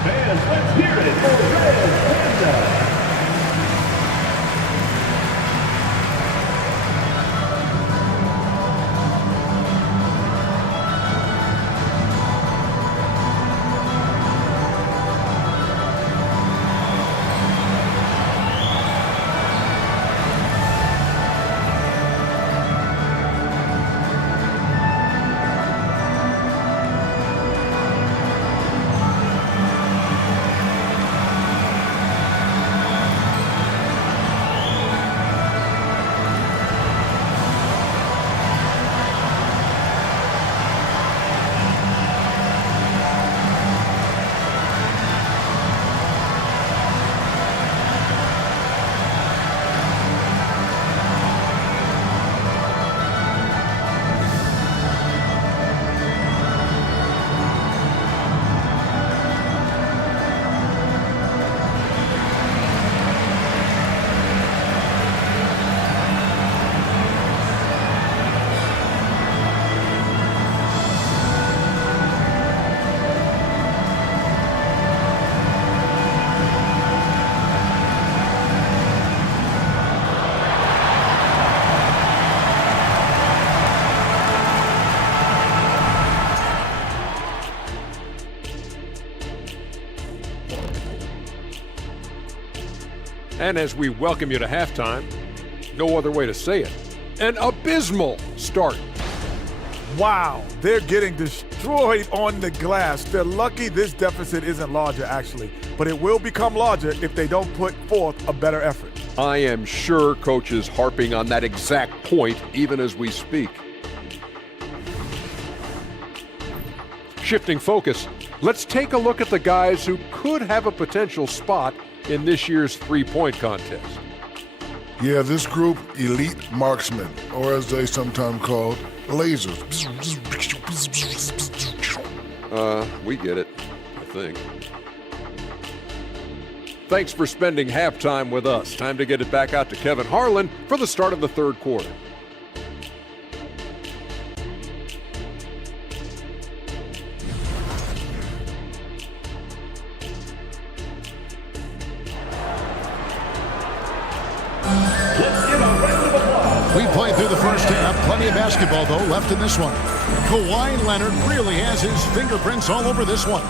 Fans, let's hear it for Red Panda. And as we welcome you to halftime, no other way to say it, an abysmal start. Wow, they're getting destroyed on the glass. They're lucky this deficit isn't larger, actually, but it will become larger if they don't put forth a better effort. I am sure Coach is harping on that exact point even as we speak. Shifting focus, let's take a look at the guys who could have a potential spot in this year's three-point contest. Yeah, this group, elite marksmen, or as they sometimes call lasers. We get it, I think. Thanks for spending halftime with us. Time to get it back out to Kevin Harlan for the start of the third quarter. We played through the first half. Plenty of basketball, though, left in this one. Kawhi Leonard really has his fingerprints all over this one.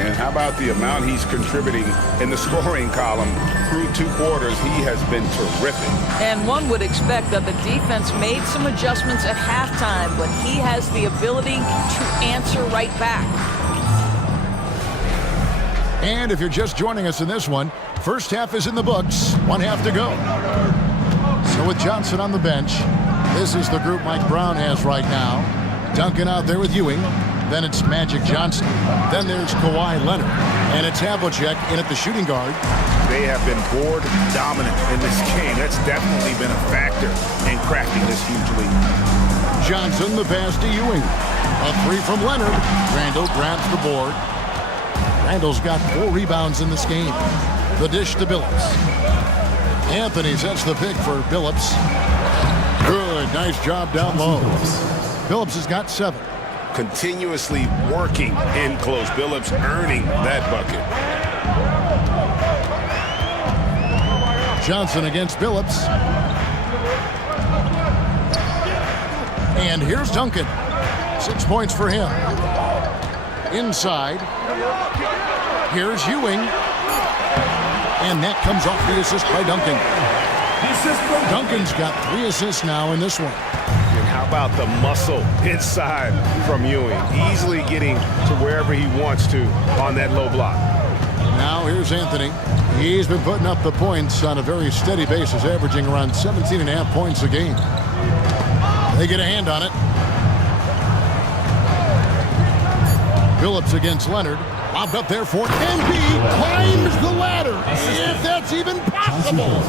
And how about the amount he's contributing in the scoring column through 2 quarters? He has been terrific. And one would expect that the defense made some adjustments at halftime, but he has the ability to answer right back. And if you're just joining us in this one, first half is in the books. 1 half to go. So with Johnson on the bench, this is the group Mike Brown has right now. Duncan out there with Ewing. Then it's Magic Johnson. Then there's Kawhi Leonard. And it's Havlicek in at the shooting guard. They have been board dominant in this game. That's definitely been a factor in crafting this huge lead. Johnson, the pass to Ewing. A 3 from Leonard. Randall grabs the board. Randall's got 4 rebounds in this game. The dish to Billups. Anthony sets the pick for Billups. Good, nice job down low. Billups has got 7. Continuously working in close. Billups earning that bucket. Johnson against Billups. And here's Duncan. 6 points for him. Inside. Here's Ewing. And that comes off the assist by Duncan. Duncan's got 3 assists now in this one. And how about the muscle inside from Ewing? Easily getting to wherever he wants to on that low block. Now here's Anthony. He's been putting up the points on a very steady basis, averaging around 17.5 points a game. They get a hand on it. Billups against Leonard. Lobbed up there for Embiid. Climbs the ladder, if that's even possible.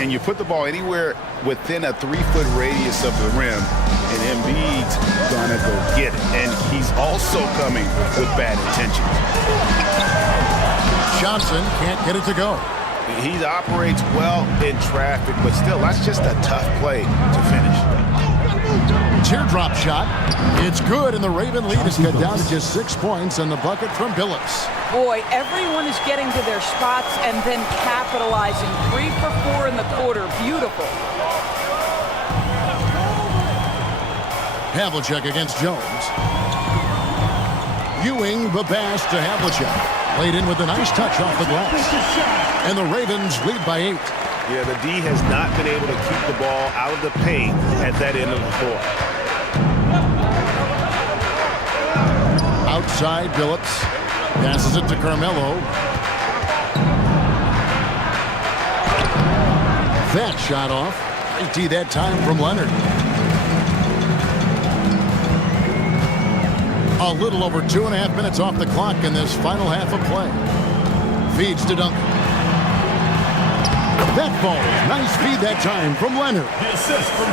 And you put the ball anywhere within a 3-foot radius of the rim, and Embiid's gonna go get it. And he's also coming with bad intentions. Johnson can't get it to go. He operates well in traffic, but still, that's just a tough play to finish. Teardrop shot. It's good, and the Raven lead is cut down to just 6 points on the bucket from Billups. Boy, everyone is getting to their spots and then capitalizing. 3 for 4 in the quarter. Beautiful. Havlicek against Jones. Ewing, the pass to Havlicek. Laid in with a nice touch off the glass. And the Ravens lead by 8. Yeah, the D has not been able to keep the ball out of the paint at that end of the floor. Outside, Billups passes it to Carmelo. That shot off. Great that time from Leonard. A little over 2.5 minutes off the clock in this final half of play. Feeds to Duncan. That ball, nice feed that time from Leonard.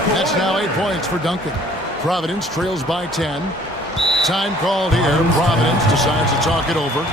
That's now 8 points for Duncan. Providence trails by 10. Time called here. Providence decides to talk it over.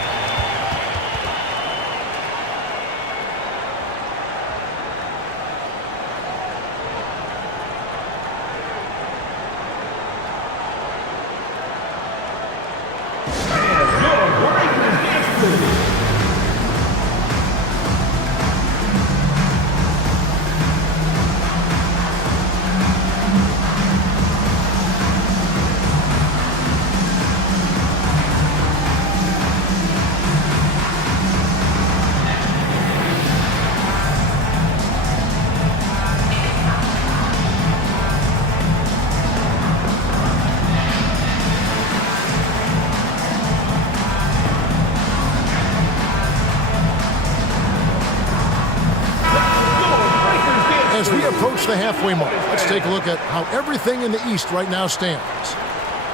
the halfway mark. Let's take a look at how everything in the East right now stands.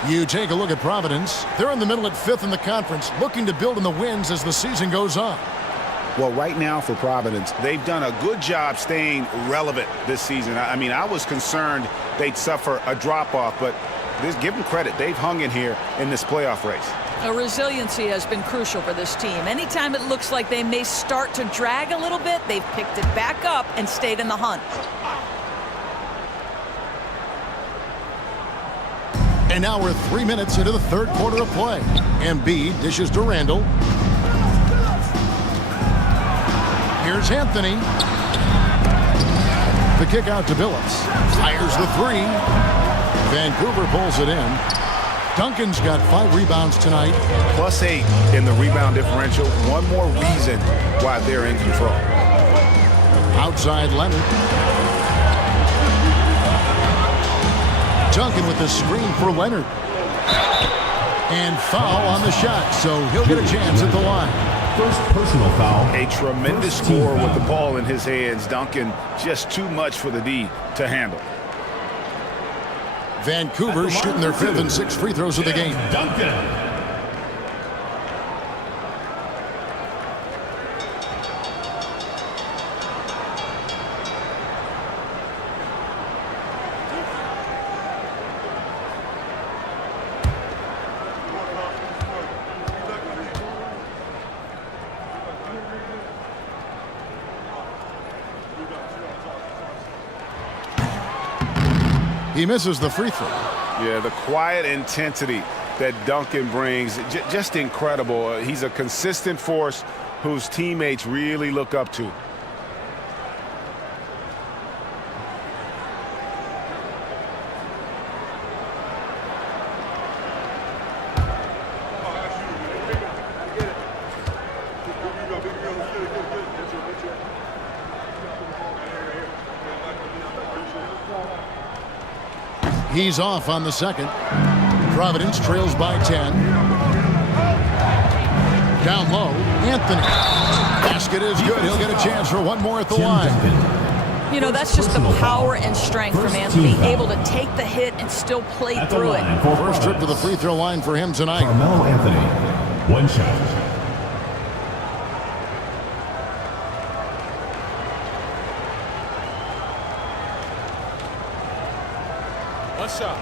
You take a look at Providence. They're in the middle at 5th in the conference, looking to build in the wins as the season goes on. Well, right now for Providence, they've done a good job staying relevant this season. I mean, I was concerned they'd suffer a drop-off, but give them credit. They've hung in here in this playoff race. Resiliency has been crucial for this team. Anytime it looks like they may start to drag a little bit, they've picked it back up and stayed in the hunt. And now we're 3 minutes into the third quarter of play. Embiid dishes to Randall. Here's Anthony. The kick out to Billups. Fires the three. Vancouver pulls it in. Duncan's got 5 rebounds tonight. +8 in the rebound differential. One more reason why they're in control. Outside Leonard. Duncan with the screen for Leonard. And foul on the shot, so he'll get a chance at the line. First personal foul. A tremendous score with the ball in his hands. Duncan just too much for the D to handle. Vancouver shooting their 5th and 6th free throws of the game. Duncan. He misses the free throw. Yeah, the quiet intensity that Duncan brings, just incredible. He's a consistent force whose teammates really look up to. He's off on the second. Providence trails by 10. Down low, Anthony. Basket is good. He'll get a chance for one more at the line. You know, that's just the power and strength from Anthony, able to take the hit and still play through it. First trip to the free throw line for him tonight. Carmelo Anthony, 1 shot. Shot.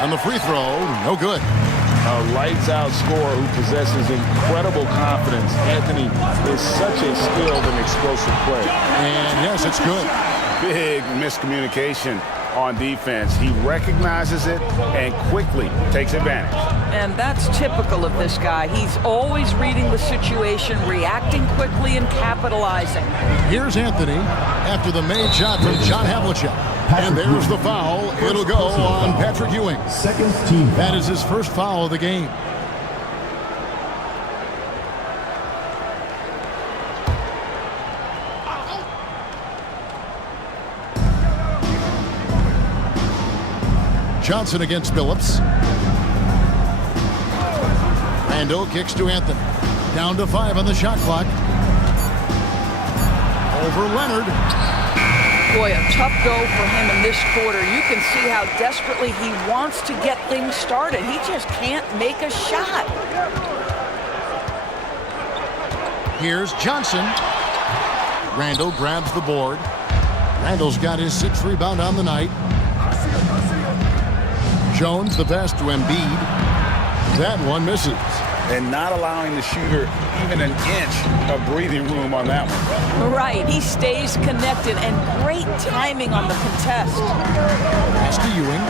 On the free throw, no good. A lights-out scorer who possesses incredible confidence. Anthony is such a skilled and explosive player. And yes, it's good. Big miscommunication on defense. He recognizes it and quickly takes advantage. And that's typical of this guy. He's always reading the situation, reacting quickly, and capitalizing. Here's Anthony after the made shot from John Havlicek. And there's the foul. It'll go on Patrick Ewing. Second team foul. That is his first foul of the game. Johnson against Billups. Randall kicks to Anthony. Down to 5 on the shot clock. Over Leonard. Boy, a tough go for him in this quarter. You can see how desperately he wants to get things started. He just can't make a shot. Here's Johnson. Randall grabs the board. Randall's got his 6th rebound on the night. Jones, the pass to Embiid. That one misses. And not allowing the shooter even an inch of breathing room on that one. Right, he stays connected, and great timing on the contest. Pass to Ewing.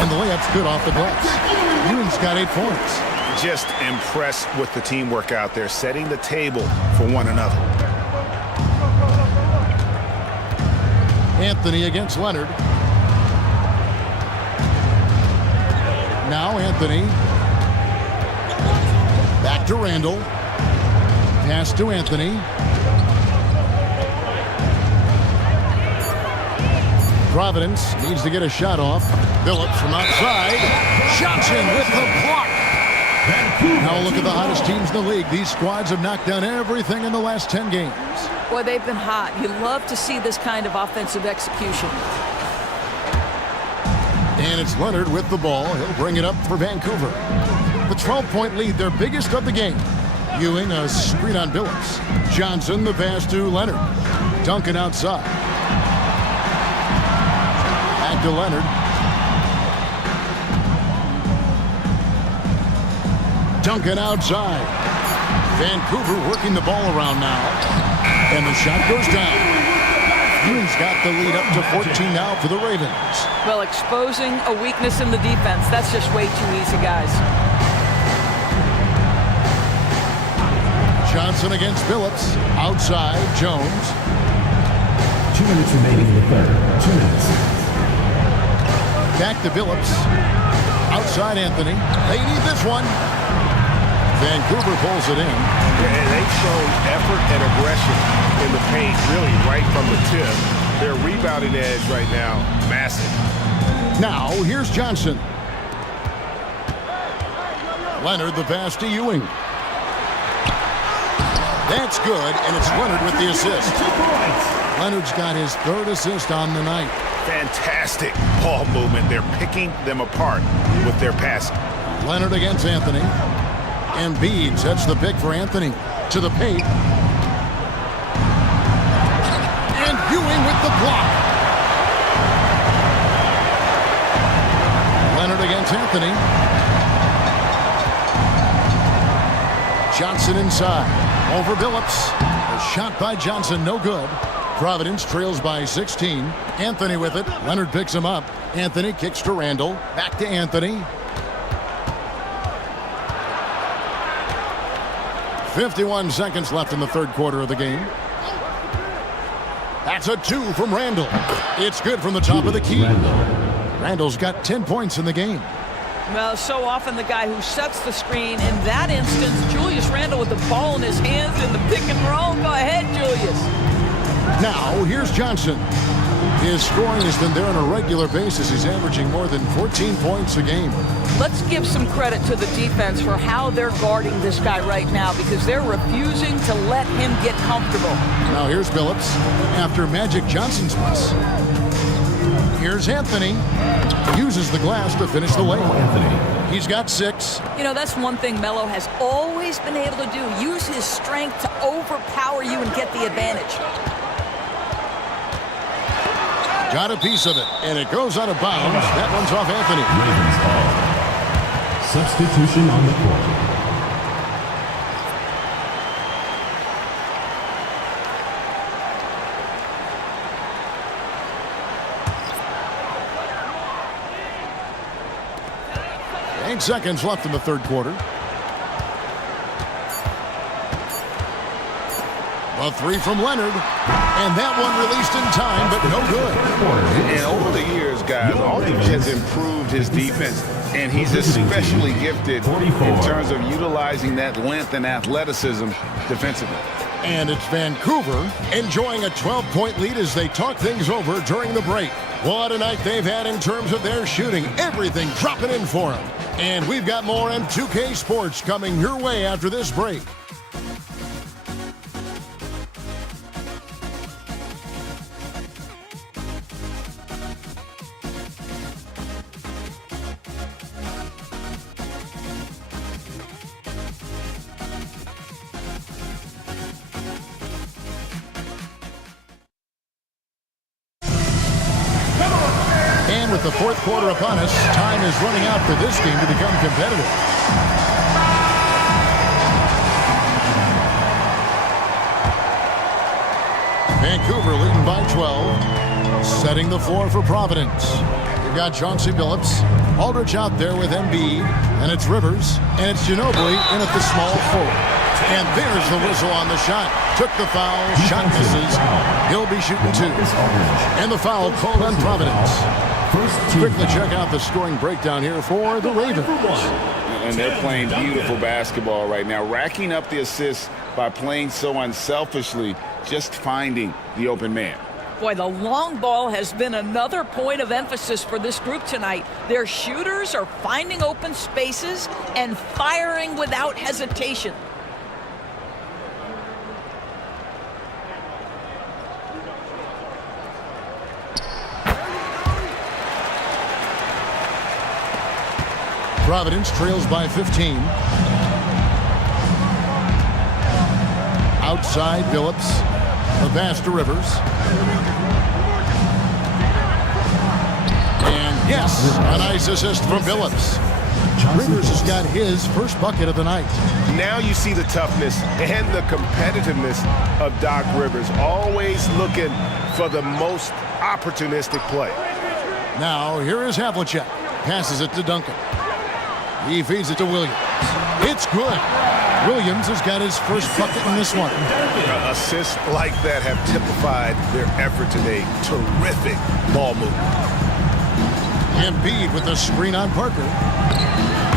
And the layup's good off the glass. Ewing's got 8 points. Just impressed with the teamwork out there, setting the table for one another. Anthony against Leonard. Now Anthony. Back to Randall. Pass to Anthony. Providence needs to get a shot off. Billups from outside. Johnson with the block. Now look at the hottest teams in the league. These squads have knocked down everything in the last 10 games. Boy, they've been hot. You love to see this kind of offensive execution. And it's Leonard with the ball. He'll bring it up for Vancouver. The 12-point lead, their biggest of the game. Ewing, a screen on Billups. Johnson, the pass to Leonard. Duncan outside. Back to Leonard. Duncan outside. Vancouver working the ball around now. And the shot goes down. Ewing's got the lead up to 14 now for the Ravens. Well, exposing a weakness in the defense, that's just way too easy, guys. Johnson against Billups. Outside, Jones. 2 minutes remaining in the third. 2 minutes. Back to Billups. Outside Anthony. They need this one. Vancouver pulls it in. And they've shown effort and aggression in the paint, really right from the tip. Their rebounding edge right now, massive. Now, here's Johnson. Leonard, the pass to Ewing. That's good, and it's Leonard with the assist. Leonard's got his third assist on the night. Fantastic ball movement. They're picking them apart with their passing. Leonard against Anthony. Embiid sets the pick for Anthony. To the paint. And Ewing with the block. Leonard against Anthony. Johnson inside. Over Billups. A shot by Johnson, no good. Providence trails by 16. Anthony with it. Leonard picks him up. Anthony kicks to Randall. Back to Anthony. 51 seconds left in the third quarter of the game. That's a 2 from Randall. It's good from the top of the key. Randall's got 10 points in the game. Well, so often the guy who sets the screen. In that instance, Julius Randle with the ball in his hands in the pick and roll. Go ahead, Julius. Now, here's Johnson. His scoring has been there on a regular basis. He's averaging more than 14 points a game. Let's give some credit to the defense for how they're guarding this guy right now, because they're refusing to let him get comfortable. Now here's Billups after Magic Johnson's miss. Here's Anthony. Uses the glass to finish the layup. He's got 6. You know, that's one thing Melo has always been able to do. Use his strength to overpower you and get the advantage. Got a piece of it, and it goes out of bounds. That one's off Anthony. Ravens ball. Substitution on the court. Eight seconds left in the third quarter. A 3 from Leonard. And that one released in time, but no good. And over the years, guys, Aldridge has improved his defense, and he's especially gifted in terms of utilizing that length and athleticism defensively. And it's Vancouver enjoying a 12-point lead as they talk things over during the break. What a night they've had in terms of their shooting. Everything dropping in for them. And we've got more M2K Sports coming your way after this break. And with the fourth quarter upon us, time is running out for this game to become competitive. Vancouver leading by 12, setting the floor for Providence. You've got Chauncey Billups, Aldridge out there with Embiid, and it's Rivers, and it's Ginobili in at the small forward. And there's the whistle on the shot. Took the foul, shot misses. He'll be shooting 2. And the foul called on Providence. Quickly check out the scoring breakdown here for the Ravens. And they're playing beautiful basketball right now, racking up the assists by playing so unselfishly, just finding the open man. Boy, the long ball has been another point of emphasis for this group tonight. Their shooters are finding open spaces and firing without hesitation. Providence trails by 15. Outside, Billups. The pass to Rivers. And yes, a nice assist from Billups. Rivers has got his first bucket of the night. Now you see the toughness and the competitiveness of Doc Rivers, always looking for the most opportunistic play. Now, here is Havlicek. Passes it to Duncan. He feeds it to Williams. It's good. Williams has got his first bucket in this one. Assists like that have typified their effort today. Terrific ball movement. Embiid with the screen on Parker.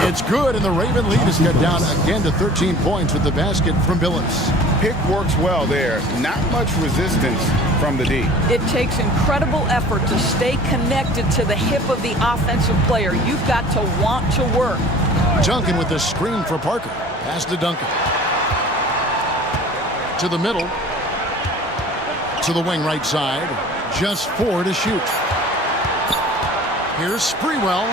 It's good, and the Raven lead is cut down again to 13 points with the basket from Billups. Pick works well there. Not much resistance from the D. It takes incredible effort to stay connected to the hip of the offensive player. You've got to want to work. Duncan with the screen for Parker. Pass to Duncan. To the middle. To the wing right side. Just 4 to shoot. Here's Sprewell.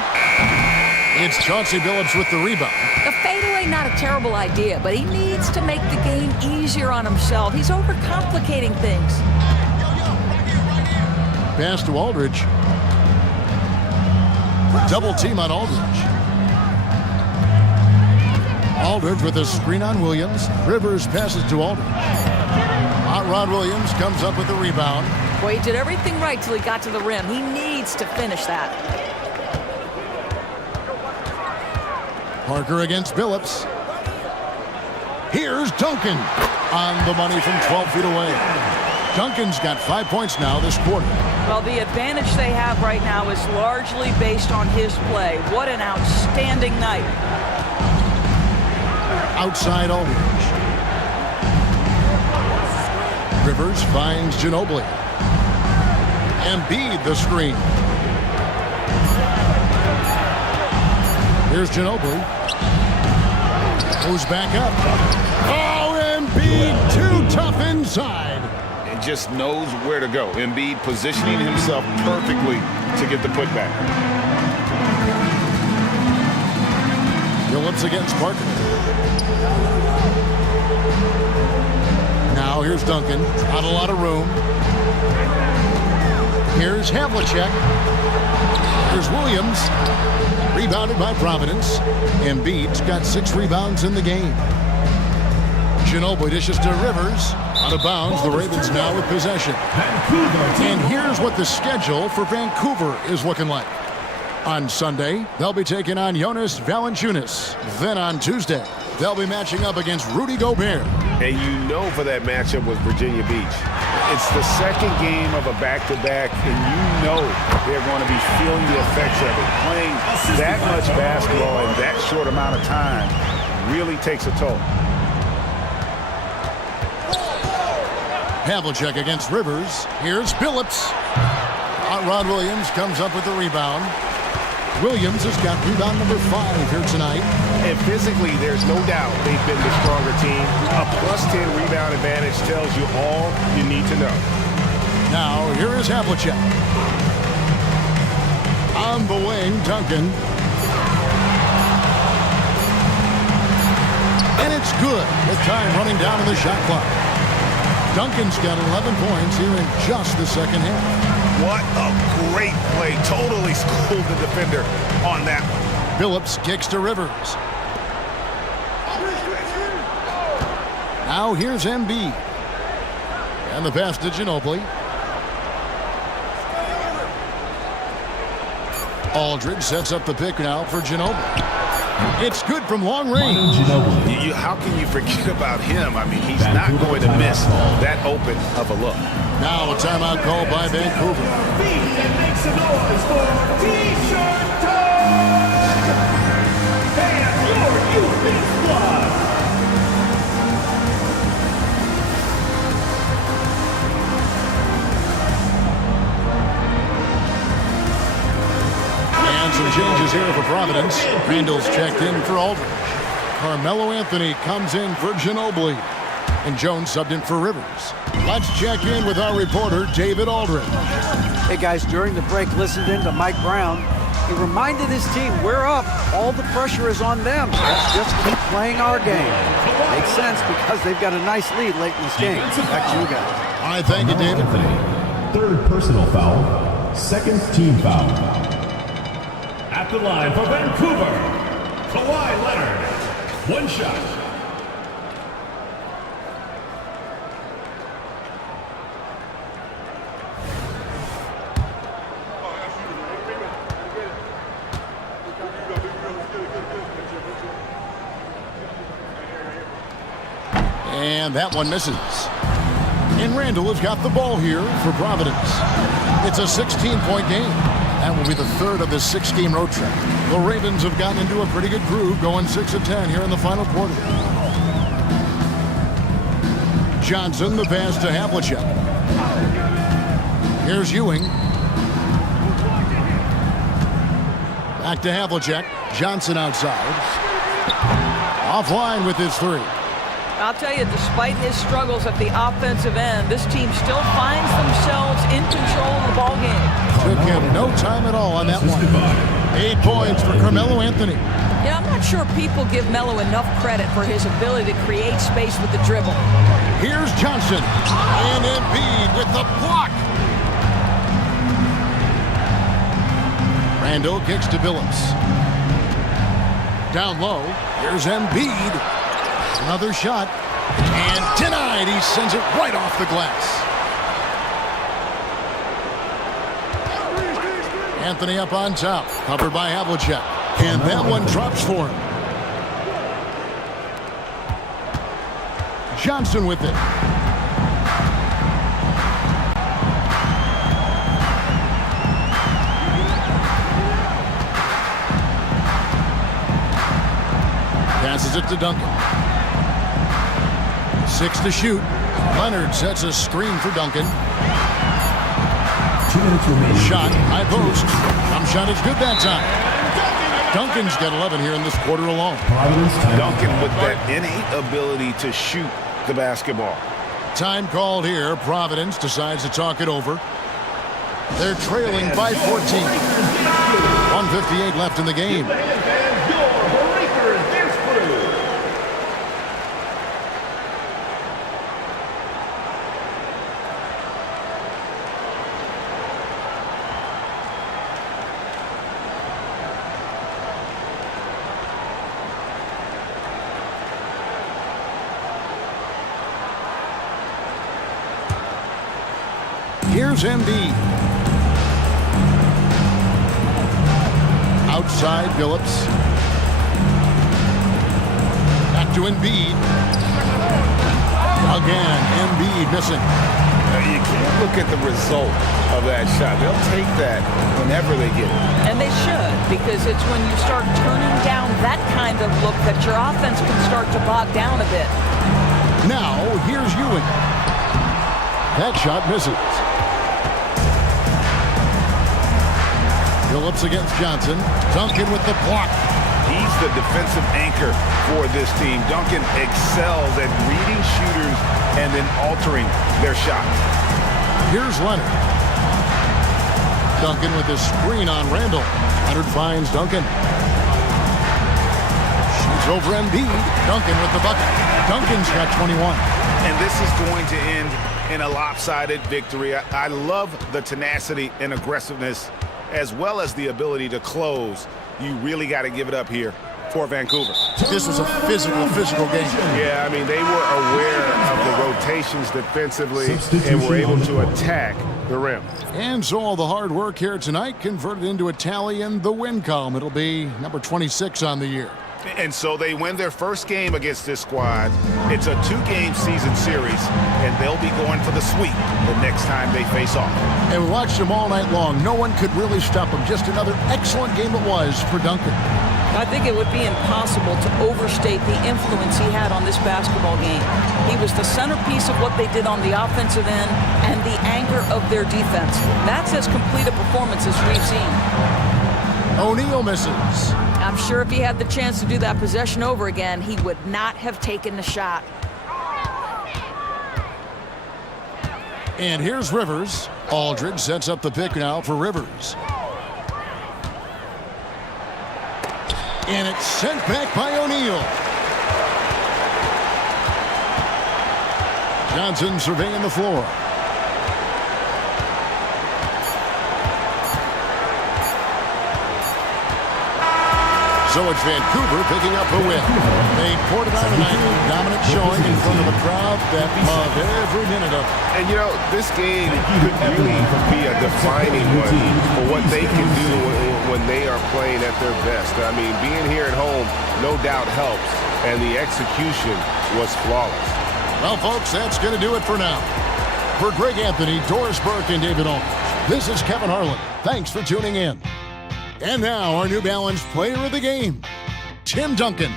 It's Chauncey Billups with the rebound. The fadeaway, not a terrible idea, but he needs to make the game easier on himself. He's overcomplicating things. Pass to Aldridge. Double team on Aldridge. Aldridge with a screen on Williams. Rivers passes to Aldridge. Hot Rod Williams comes up with the rebound. Boy, he did everything right till he got to the rim. He needs to finish that. Parker against Billups. Here's Duncan on the money from 12 feet away. Duncan's got 5 points now this quarter. Well, the advantage they have right now is largely based on his play. What an outstanding night. Outside Aldridge. Rivers finds Ginobili. Embiid the screen. Here's Ginobili. Goes back up. Oh, Embiid too tough inside. And just knows where to go. Embiid positioning himself perfectly to get the putback. Billups against Parker. Now here's Duncan. Not a lot of room. Here's Havlicek. Here's Williams. Rebounded by Providence. Embiid's got 6 rebounds in the game. Ginobili dishes to Rivers. Out of bounds, the Ravens now with possession. And here's what the schedule for Vancouver is looking like. On Sunday, they'll be taking on Jonas Valanciunas. Then on Tuesday, they'll be matching up against Rudy Gobert. And you know for that matchup with Virginia Beach. It's the second game of a back-to-back, and you know they're going to be feeling the effects of it. Playing that much basketball in that short amount of time really takes a toll. Havlicek against Rivers. Here's Billups. Hot Rod Williams comes up with the rebound. Williams has got rebound number 5 here tonight. And physically, there's no doubt they've been the stronger team. A +10 rebound advantage tells you all you need to know. Now, here is Havlicek. On the wing, Duncan. And it's good with time running down in the shot clock. Duncan's got 11 points here in just the second half. What a great play. Totally schooled the defender on that one. Billups kicks to Rivers. Now here's Embiid. And the pass to Ginobili. Aldridge sets up the pick now for Ginobili. It's good from long range. How can you forget about him? I mean, he's not going to miss that open of a look. Now a timeout called by Vancouver. Make some noise for T-Shirt Time! And your Youth Squad! some changes here for Providence. Randall's checked in for Aldridge. Carmelo Anthony comes in for Ginobili. And Jones subbed in for Rivers. Let's check in with our reporter, David Aldridge. Hey, guys, during the break, listened in to Mike Brown. He reminded his team, we're up. All the pressure is on them. Let's just keep playing our game. Makes sense because they've got a nice lead late in this game. Back to you guys. All right, thank you, David. Third personal foul, second team foul. At the line for Vancouver, Kawhi Leonard. One shot. And that one misses. And Randall has got the ball here for Providence. It's a 16-point game. That will be the third of this 6-game road trip. The Ravens have gotten into a pretty good groove, going 6 of 10 here in the final quarter. Johnson, the pass to Havlicek. Here's Ewing. Back to Havlicek. Johnson outside. Offline with his three. I'll tell you, despite his struggles at the offensive end, this team still finds themselves in control of the ball game. Took him no time at all on that one. 8 points for Carmelo Anthony. Yeah, I'm not sure people give Melo enough credit for his ability to create space with the dribble. Here's Johnson. And Embiid with the block. Randall kicks to Billups. Down low. Here's Embiid. Another shot. And denied. He sends it right off the glass. Anthony up on top. Covered by Havlicek. And that one drops for him. Johnson with it. Passes it to Duncan. 6 to shoot. Leonard sets a screen for Duncan. 2 minutes remaining. Shot, high post. Jump shot is good that time. Duncan's got 11 here in this quarter alone. Duncan with that innate ability to shoot the basketball. Time called here. Providence decides to talk it over. They're trailing by 14. 1:58 left in the game. Here's Embiid. Outside Billups. Back to Embiid. Again, Embiid missing. You can't look at the result of that shot. They'll take that whenever they get it. And they should, because it's when you start turning down that kind of look that your offense can start to bog down a bit. Now, here's Ewing. That shot misses. Billups against Johnson. Duncan with the block. He's the defensive anchor for this team. Duncan excels at reading shooters and then altering their shots. Here's Leonard. Duncan with his screen on Randall. Leonard finds Duncan. Shoots over Embiid. Duncan with the bucket. Duncan's got 21. And this is going to end in a lopsided victory. I love the tenacity and aggressiveness as well as the ability to close. You really got to give it up here for Vancouver. This was a physical game. Yeah, I mean, they were aware of the rotations defensively and were able to attack the rim. And so all the hard work here tonight converted into a tally in the win column. It'll be number 26 on the year. And so they win their first game against this squad. It's a 2-game season series, and they'll be going for the sweep the next time they face off. And we watched them all night long. No one could really stop them. Just another excellent game it was for Duncan. I think it would be impossible to overstate the influence he had on this basketball game. He was the centerpiece of what they did on the offensive end and the anchor of their defense. That's as complete a performance as we've seen. O'Neal misses. I'm sure if he had the chance to do that possession over again, he would not have taken the shot. And here's Rivers. Aldridge sets up the pick now for Rivers. And it's sent back by O'Neal. Johnson surveying the floor. So it's Vancouver picking up the win. They poured it on tonight. Dominant showing in front of a crowd that loved every minute of it. And, you know, this game could really be a defining one for what they can do when they are playing at their best. I mean, being here at home no doubt helps, and the execution was flawless. Well, folks, that's going to do it for now. For Greg Anthony, Doris Burke, and David Olds, this is Kevin Harlan. Thanks for tuning in. And now, our New Balance player of the game, Tim Duncan.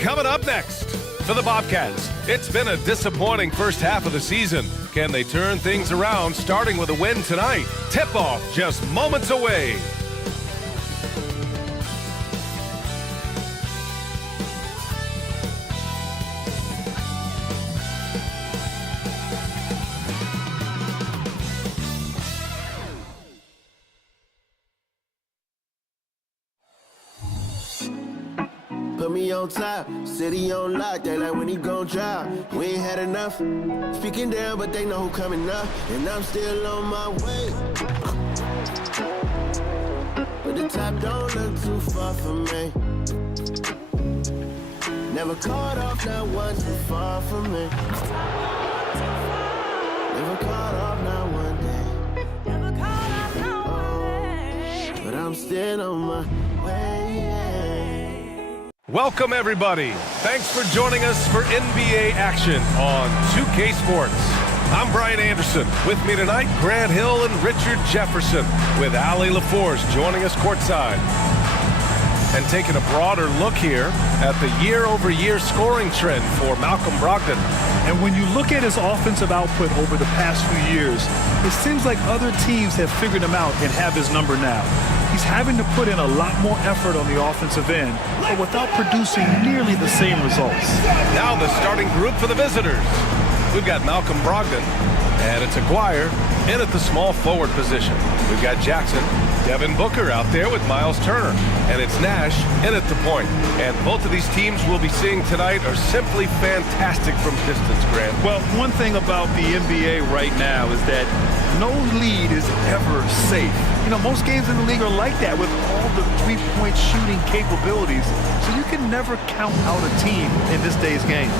Coming up next, for the Bobcats, it's been a disappointing first half of the season. Can they turn things around, starting with a win tonight? Tip-off just moments away. Put me on top, city on lock, they like when he gon' drop. We ain't had enough, speaking down, but they know who coming up, and I'm still on my way. But the top don't look too far from me. Never caught off, not one too far from me. Never caught off, not one day. Never caught off, not one day. But I'm still on my way. Welcome, everybody. Thanks for joining us for NBA action on 2K Sports. I'm Brian Anderson. With me tonight, Grant Hill and Richard Jefferson, with Allie LaForce joining us courtside. And taking a broader look here at the year-over-year scoring trend for Malcolm Brogdon. And when you look at his offensive output over the past few years, it seems like other teams have figured him out and have his number now. He's having to put in a lot more effort on the offensive end, but without producing nearly the same results. Now the starting group for the visitors. We've got Malcolm Brogdon, and it's Aguirre in at the small forward position. We've got Jackson, Devin Booker out there with Miles Turner. And it's Nash in at the point. And both of these teams we'll be seeing tonight are simply fantastic from distance, Grant. Well, one thing about the NBA right now is that no lead is ever safe. You know, most games in the league are like that with all the three-point shooting capabilities. So you can never count out a team in this day's game.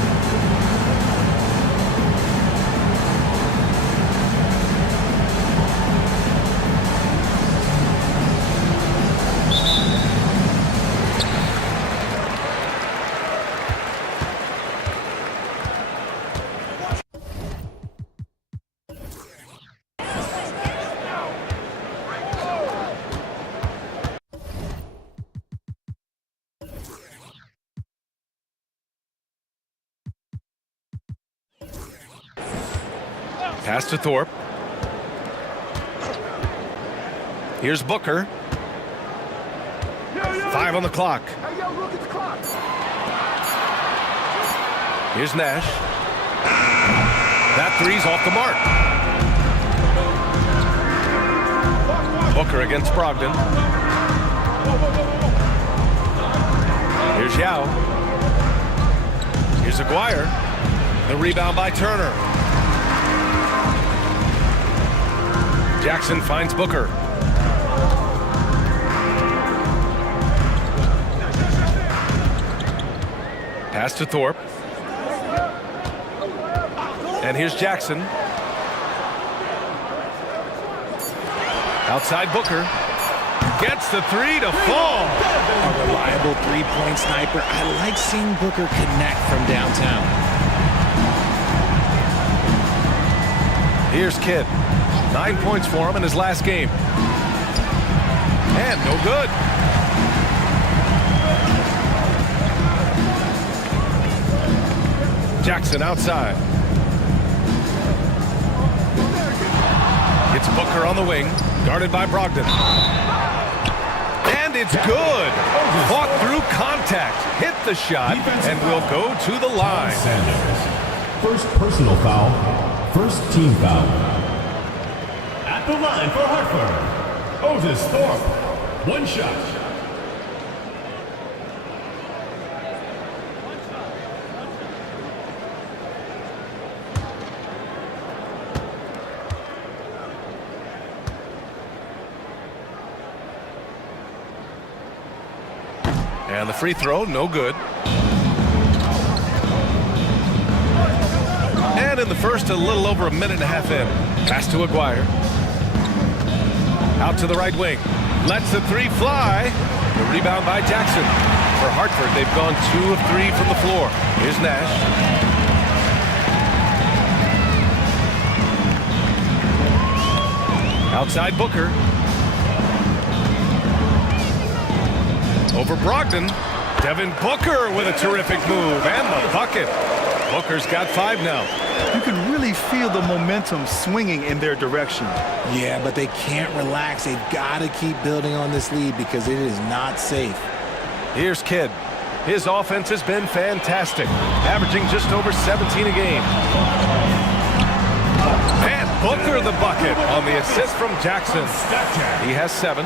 Pass to Thorpe. Here's Booker. 5 on the clock. Here's Nash. That three's off the mark. Booker against Brogdon. Here's Yao. Here's Aguirre. The rebound by Turner. Jackson finds Booker. Pass to Thorpe. And here's Jackson. Outside Booker. Gets the three to fall. A reliable three-point sniper. I like seeing Booker connect from downtown. Here's Kidd. 9 points for him in his last game. And no good. Jackson outside. It's Booker on the wing, guarded by Brogdon. And it's good. Fought through contact, hit the shot, and will go to the line. First personal foul, first team foul. At the line for Hartford, Otis Thorpe. 1 shot. And the free throw, no good. And in the first, a little over a minute and a half in. Pass to Aguirre. Out to the right wing. Lets the three fly. The rebound by Jackson. For Hartford, they've gone 2 of 3 from the floor. Here's Nash. Outside Booker. Over Brogdon. Devin Booker with a terrific move and the bucket. Booker's got 5 now. You can really feel the momentum swinging in their direction. Yeah, but they can't relax. They've got to keep building on this lead because it is not safe. Here's Kidd. His offense has been fantastic, averaging just over 17 a game. And Booker the bucket on the assist from Jackson. He has 7.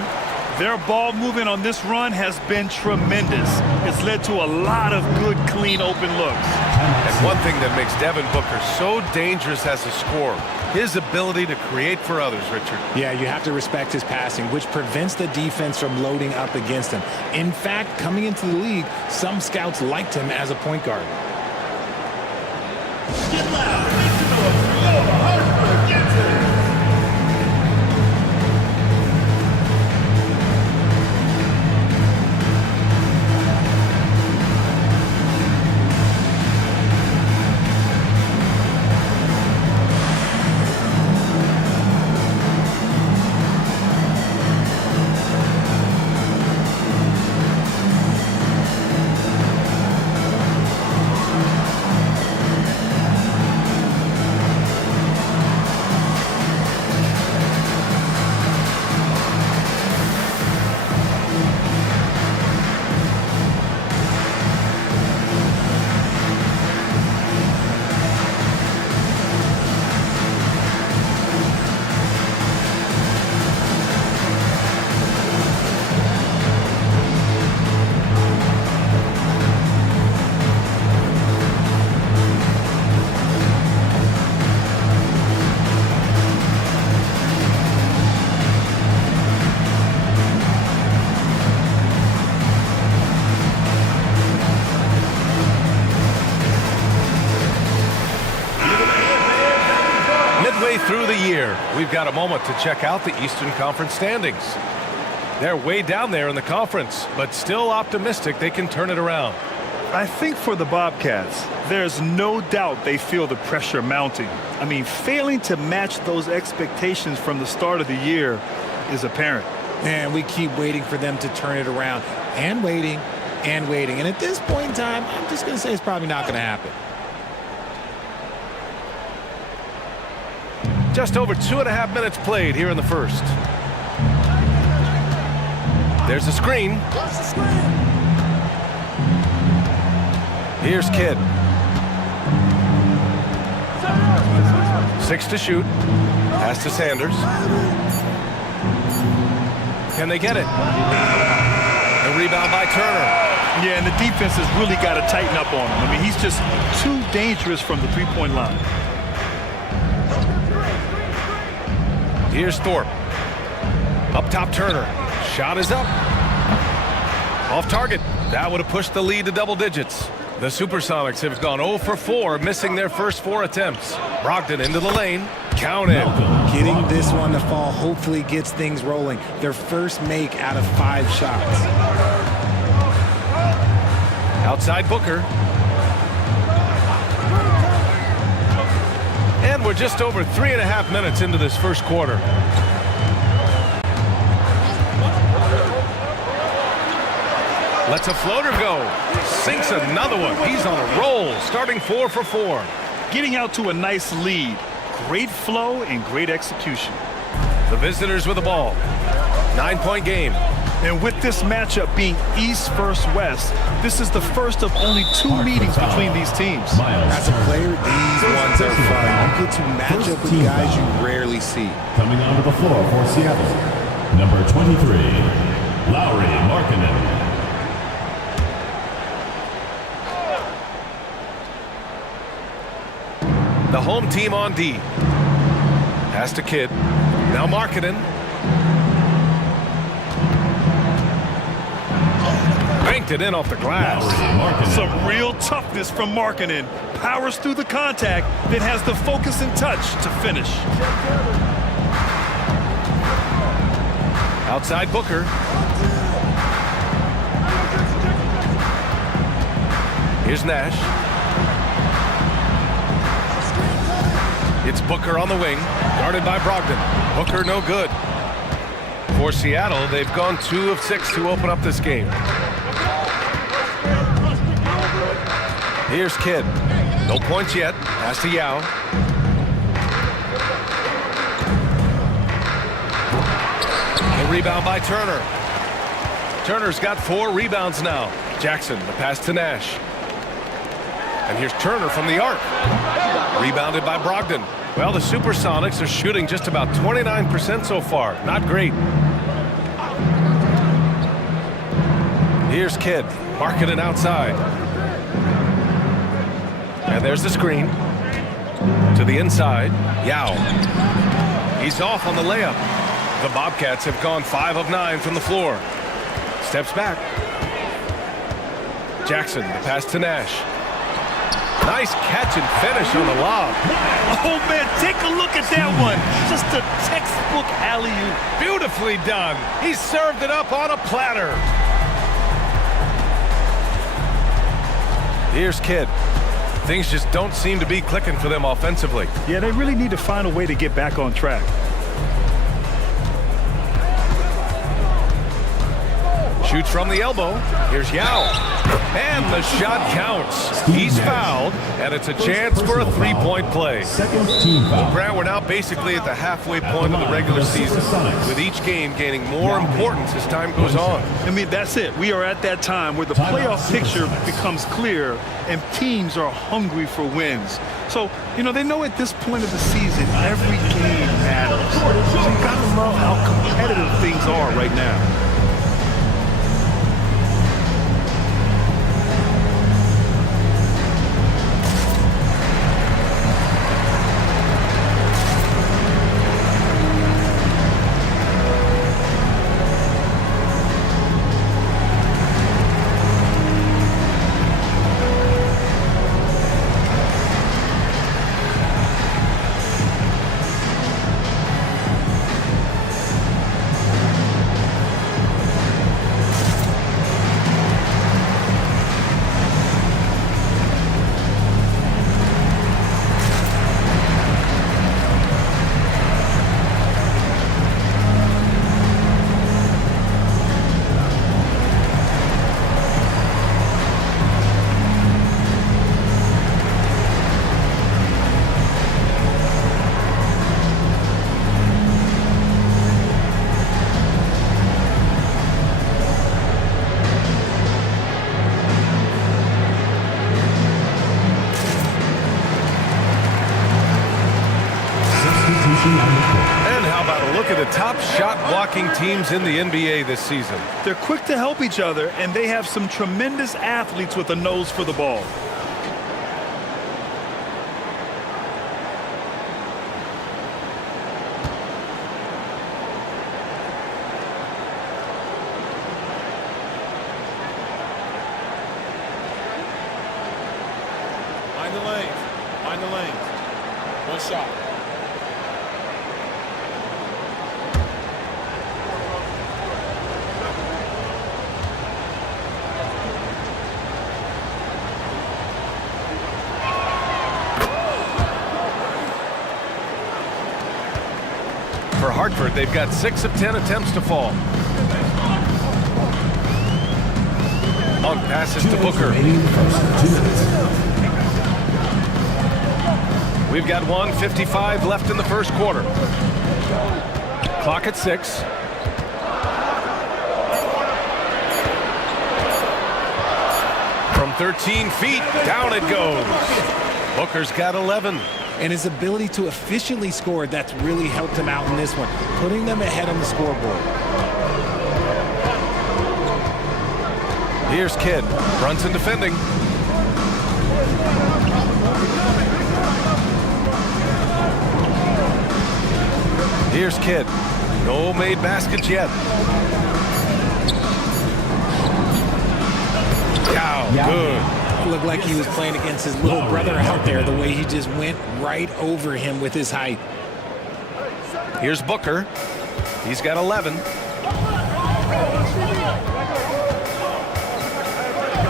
Their ball movement on this run has been tremendous. It's led to a lot of good, clean, open looks. And one thing that makes Devin Booker so dangerous as a scorer, his ability to create for others, Richard. Yeah, you have to respect his passing, which prevents the defense from loading up against him. In fact, coming into the league, some scouts liked him as a point guard. Get loud. Make some noise for Nova Hartford gets it. here. We've got a moment to check out the Eastern Conference standings. They're way down there in the conference, but still optimistic they can turn it around. I think for the Bobcats, there's no doubt they feel the pressure mounting. I mean, failing to match those expectations from the start of the year is apparent. And we keep waiting for them to turn it around and waiting and waiting. And at this point in time, I'm just going to say it's probably not going to happen. Just over 2.5 minutes played here in the first. There's a screen. Here's Kidd. 6 to shoot. Pass to Sanders. Can they get it? The rebound by Turner. Yeah, and the defense has really got to tighten up on him. I mean, he's just too dangerous from the three-point line. Here's Thorpe. Up top, Turner. Shot is up. Off target. That would have pushed the lead to double digits. The Supersonics have gone 0 for 4, missing their first 4 attempts. Brogdon into the lane. Counted. Getting this one to fall hopefully gets things rolling. Their first make out of 5 shots. Outside Booker. And we're just over 3.5 minutes into this first quarter. Lets a floater go. Sinks another one. He's on a roll, starting 4 for 4. Getting out to a nice lead. Great flow and great execution. The visitors with the ball. 9-point game. And with this matchup being East versus West, this is the first of only 2 meetings between these teams. As a player, these ones are fun. You get to match up with guys you rarely see. Coming onto the floor for Seattle, number 23, Lauri Markkanen. The home team on D. Pass to Kidd. Now Markkanen. Banked it in off the glass. Some real toughness from Markkanen. Powers through the contact, then has the focus and touch to finish. Outside Booker. Here's Nash. It's Booker on the wing, guarded by Brogdon. Booker no good. For Seattle, they've gone 2 of 6 to open up this game. Here's Kidd. No points yet. Pass to Yao. The rebound by Turner. Turner's got 4 rebounds now. Jackson, the pass to Nash. And here's Turner from the arc. Rebounded by Brogdon. Well, the Supersonics are shooting just about 29% so far. Not great. Here's Kidd. Markkanen outside. And there's the screen. To the inside. Yao. He's off on the layup. The Bobcats have gone 5 of 9 from the floor. Steps back. Jackson, the pass to Nash. Nice catch and finish on the lob. Oh, man, take a look at that one. Just a textbook alley-oop. Beautifully done. He served it up on a platter. Here's Kidd. Things just don't seem to be clicking for them offensively. Yeah, they really need to find a way to get back on track. Shoots from the elbow. Here's Yao. And the shot counts. He's fouled, and it's a chance for a 3-point play. Well, Grant, we're now basically at the halfway point of the regular season, with each game gaining more importance as time goes on. I mean, that's it. We are at that time where the playoff picture becomes clear and teams are hungry for wins. So, you know, they know at this point of the season, every game matters. So you gotta love how competitive things are right now. And how about a look at the top shot blocking teams in the NBA this season? They're quick to help each other, and they have some tremendous athletes with a nose for the ball. Find the lanes. Find the lanes. One shot. For Hartford, they've got 6 of 10 attempts to fall. Long passes to Booker. We've got 1:55 left in the first quarter. Clock at 6. From 13 feet, down it goes. Booker's got 11. And his ability to efficiently score, that's really helped him out in this one, putting them ahead on the scoreboard. Here's Kidd. Brunson defending. Here's Kidd. No made baskets yet. Good. Looked like he was playing against his little brother out there, the way he just went right over him with his height. Here's Booker. He's got 11.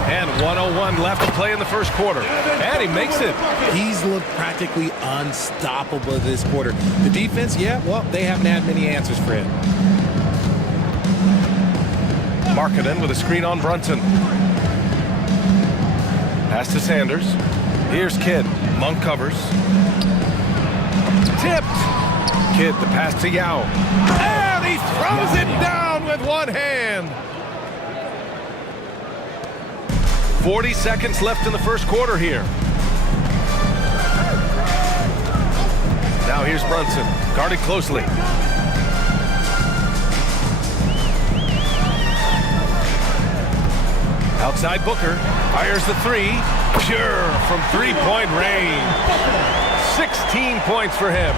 And 1:01 left to play in the first quarter. And he makes it. He's looked practically unstoppable this quarter. The defense, yeah, well, they haven't had many answers for him. Markkanen with a screen on Brunson. Pass to Sanders. Here's Kidd. Monk covers. Tipped. Kidd, the pass to Yao. And he throws it down with one hand. 40 seconds left in the first quarter here. Now here's Brunson. Guarded closely. Outside Booker. Fires the three. Pure from three-point range. 16 points for him.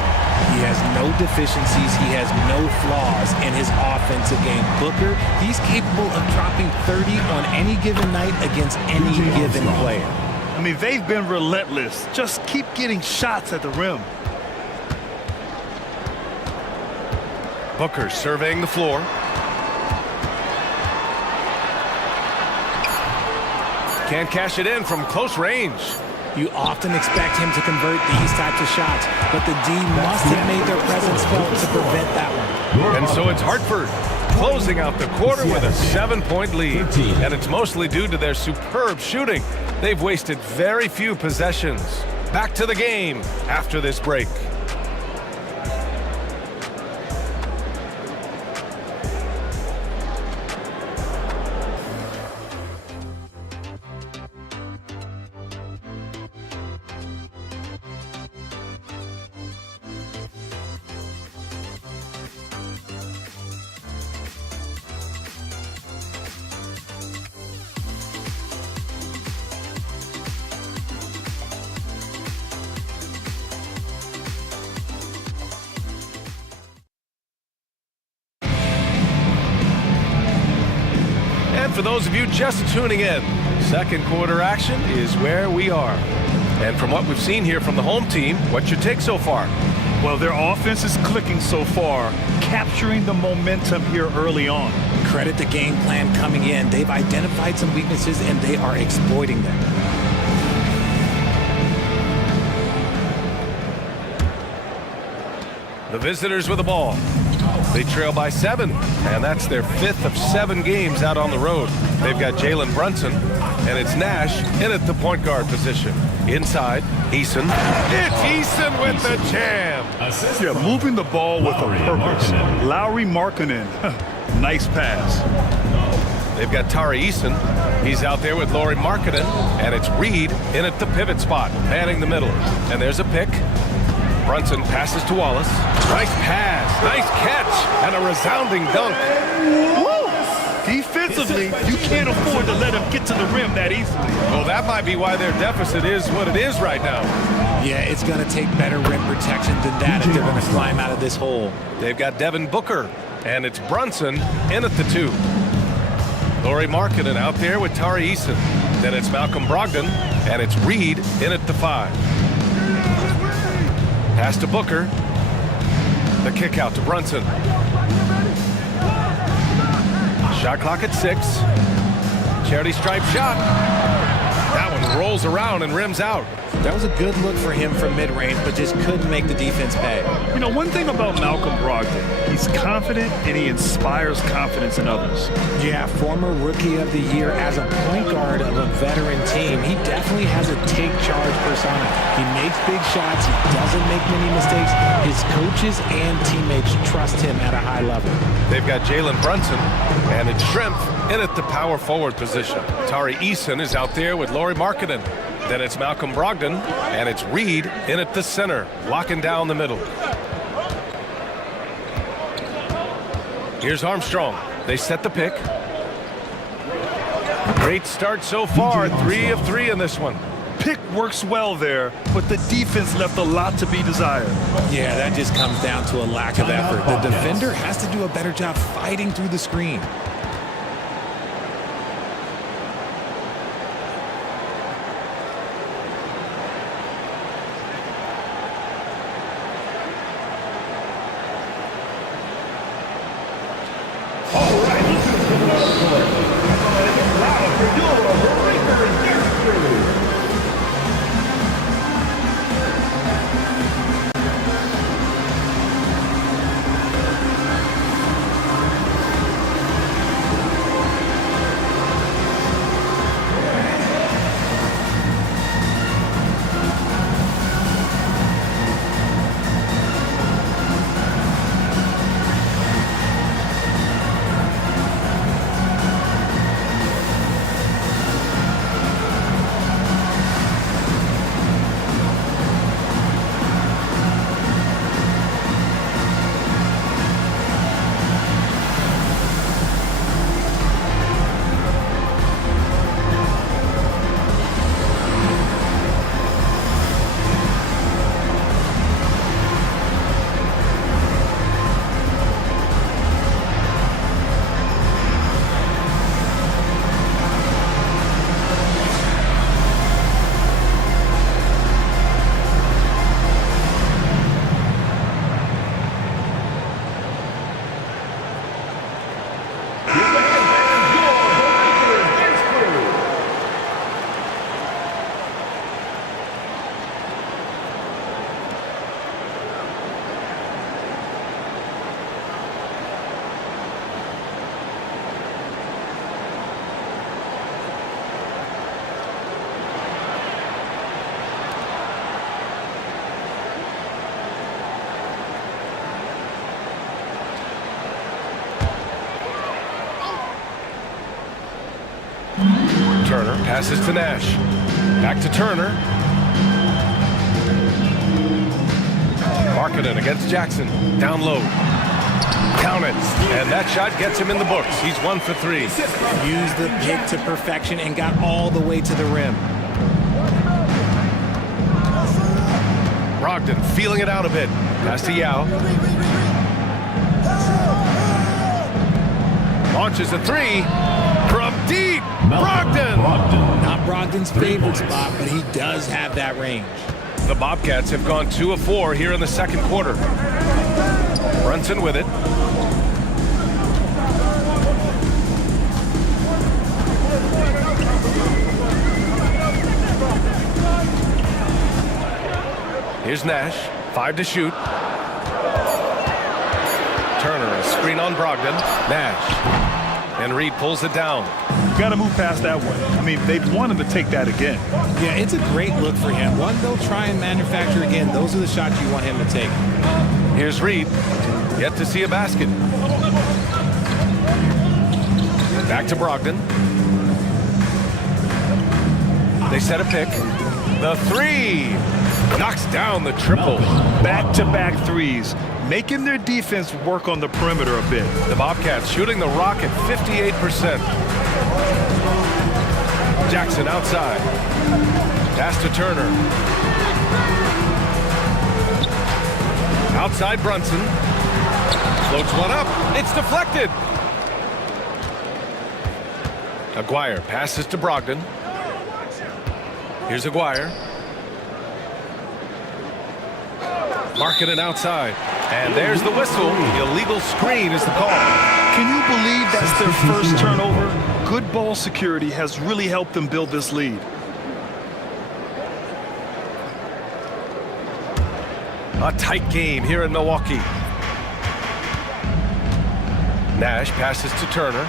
He has no deficiencies. He has no flaws in his offensive game. Booker, he's capable of dropping 30 on any given night against any given player. I mean, they've been relentless. Just keep getting shots at the rim. Booker surveying the floor. Can't cash it in from close range. You often expect him to convert these types of shots, but the D must have made their presence felt to prevent that one. And so it's Hartford closing out the quarter with a 7-point lead. And it's mostly due to their superb shooting. They've wasted very few possessions. Back to the game after this break. For those of you just tuning in, second quarter action is where we are. And from what we've seen here from the home team, what's your take so far? Well, their offense is clicking so far, capturing the momentum here early on. Credit the game plan coming in. They've identified some weaknesses, and they are exploiting them. The visitors with the ball. They trail by 7, and that's their 5th of 7 games out on the road. They've got Jalen Brunson, and it's Nash in at the point guard position. Inside, Eason. It's Eason with the jam. Yeah, moving the ball with a purpose. Lauri Markkanen. Nice pass. They've got Tari Eason. He's out there with Lauri Markkanen, and it's Reed in at the pivot spot, manning the middle. And there's a pick. Brunson passes to Wallace. Nice pass, nice catch, and a resounding dunk. Woo! Defensively, you can't afford to let him get to the rim that easily. Well, that might be why their deficit is what it is right now. Yeah, it's going to take better rim protection than that if they're going to climb out of this hole. They've got Devin Booker, and it's Brunson in at the 2. Lauri Markkanen out there with Tari Eason. Then it's Malcolm Brogdon, and it's Reed in at the 5. Pass to Booker. The kick out to Brunson. Shot clock at 6. Charity stripe shot. That one rolls around and rims out. That was a good look for him from mid-range, but just couldn't make the defense pay. You know, one thing about Malcolm Brogdon, he's confident and he inspires confidence in others. Yeah, former Rookie of the Year as a point guard of a veteran team. He definitely has a take-charge persona. He makes big shots. He doesn't make many mistakes. His coaches and teammates trust him at a high level. They've got Jalen Brunson, and it's Shrimp in at the power forward position. Tari Eason is out there with Lauri Markkanen. Then it's Malcolm Brogdon, and it's Reed in at the center, locking down the middle. Here's Armstrong. They set the pick. Great start so far, 3 of 3 in this one. Pick works well there, but the defense left a lot to be desired. Yeah, that just comes down to a lack of effort. The defender has to do a better job fighting through the screen. Turner passes to Nash. Back to Turner. Markkanen against Jackson. Down low. Count it. And that shot gets him in the books. He's 1 for 3. Used the pick to perfection and got all the way to the rim. Brogdon feeling it out a bit. Pass to Yao. Launches a 3 from deep. Brogdon! Not Brogdon's favorite spot, but he does have that range. The Bobcats have gone 2 of 4 here in the second quarter. Brunson with it. Here's Nash. 5 to shoot. Turner, a screen on Brogdon. Nash. And Reed pulls it down. You got to move past that one. I mean, they want him to take that again. Yeah, it's a great look for him. One they'll try and manufacture again. Those are the shots you want him to take. Here's Reed. Yet to see a basket. Back to Brogdon. They set a pick. The 3. Knocks down the triple. Back-to-back threes, making their defense work on the perimeter a bit. The Bobcats shooting the rock at 58%. Jackson outside. Pass to Turner. Outside Brunson. Floats one up. It's deflected. Aguirre passes to Brogdon. Here's Aguirre. Marking it outside. And there's the whistle. The illegal screen is the call. Can you believe that's their first turnover? Good ball security has really helped them build this lead. A tight game here in Milwaukee. Nash passes to Turner.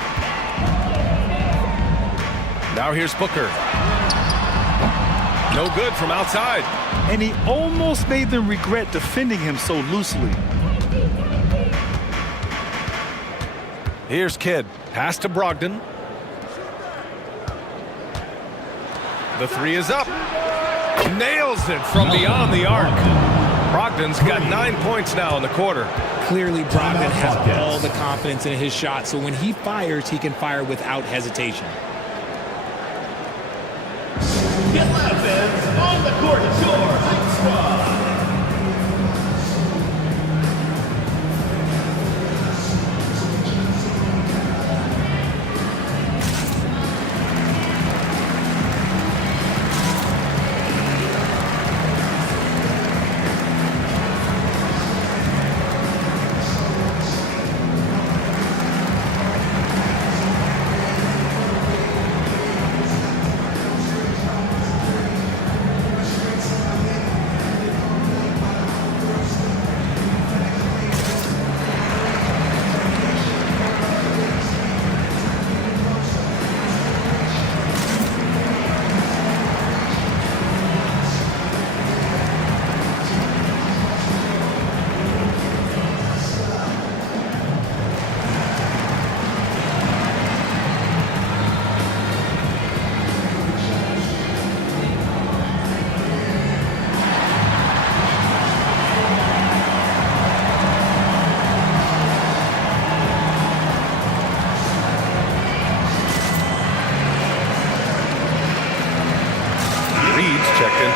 Now here's Booker. No good from outside. And he almost made them regret defending him so loosely. Here's Kidd. Pass to Brogdon. The three is up. Nails it from beyond the arc. Brogdon's got 9 points now in the quarter. Clearly, Brogdon has all the confidence in his shot, so when he fires, he can fire without hesitation. The Atlanta fans on the court, your Hype Squad.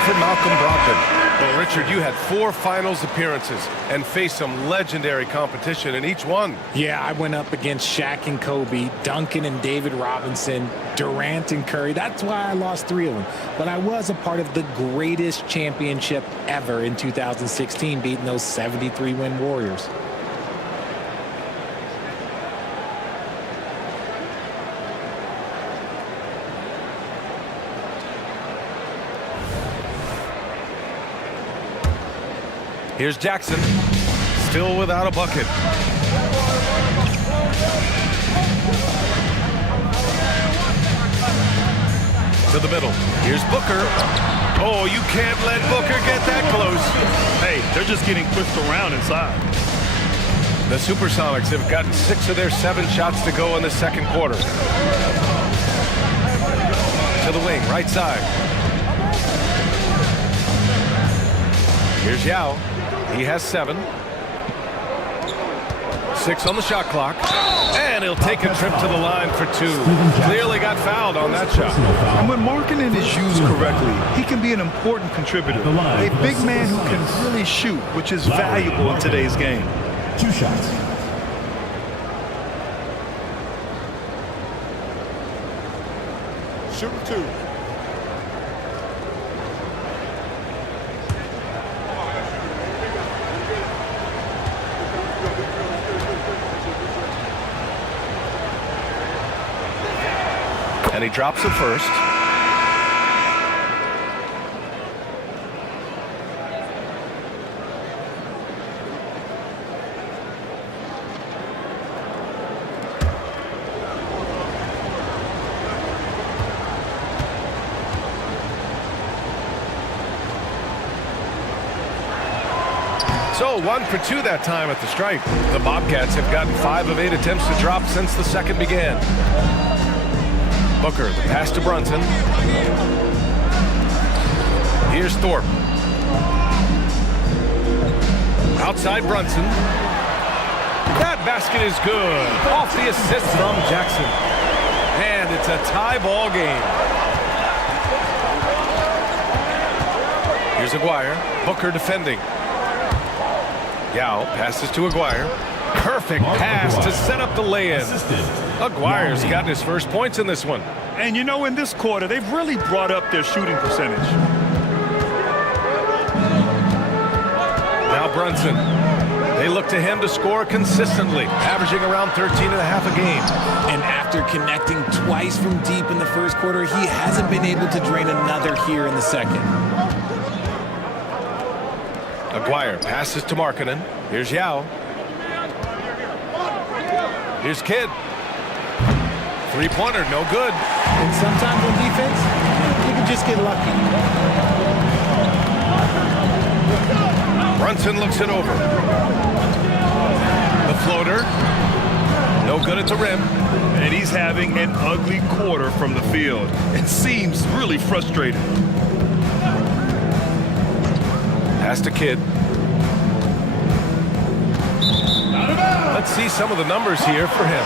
For Malcolm Brogdon. Well, Richard, you had 4 finals appearances and faced some legendary competition in each one. Yeah, I went up against Shaq and Kobe, Duncan and David Robinson, Durant and Curry. That's why I lost 3 of them. But I was a part of the greatest championship ever in 2016, beating those 73-win Warriors. Here's Jackson, still without a bucket. To the middle. Here's Booker. Oh, you can't let Booker get that close. Hey, they're just getting pushed around inside. The Supersonics have gotten 6 of their 7 shots to go in the second quarter. To the wing, right side. Here's Yao. He has 7. 6 on the shot clock. And he'll take a trip to the line for 2. Clearly got fouled on that shot. And when Markkanen is used correctly, he can be an important contributor. A big man who can really shoot, which is valuable in today's game. 2 shots. Shooting 2. And he drops it first. So 1 for 2 that time at the stripe. The Bobcats have gotten 5 of 8 attempts to drop since the second began. Booker, the pass to Brunson. Here's Thorpe. Outside Brunson. That basket is good. Off the assist from Jackson. And it's a tie ball game. Here's Aguirre. Booker defending. Yao passes to Aguirre. Perfect pass to set up the lay-in. Aguirre's gotten his first points in this one. And you know, in this quarter, they've really brought up their shooting percentage. Now Brunson. They look to him to score consistently, averaging around 13.5 a game. And after connecting twice from deep in the first quarter, he hasn't been able to drain another here in the second. Aguirre passes to Markkanen. Here's Yao. Here's Kidd. Three-pointer, no good. And sometimes on defense, you can just get lucky. Brunson looks it over. The floater. No good at the rim. And he's having an ugly quarter from the field. It seems really frustrated. Pass to Kidd. Let's see some of the numbers here for him.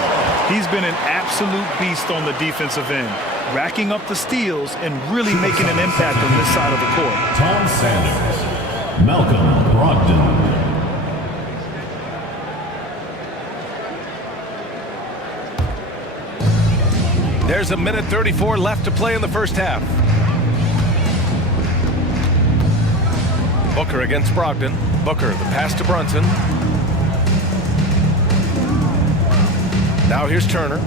He's been an absolute beast on the defensive end, racking up the steals and really making an impact on this side of the court. Tom Sanders, Malcolm Brogdon. There's a minute 34 left to play in the first half. Booker against Brogdon. Booker, the pass to Brunson. Now here's Turner.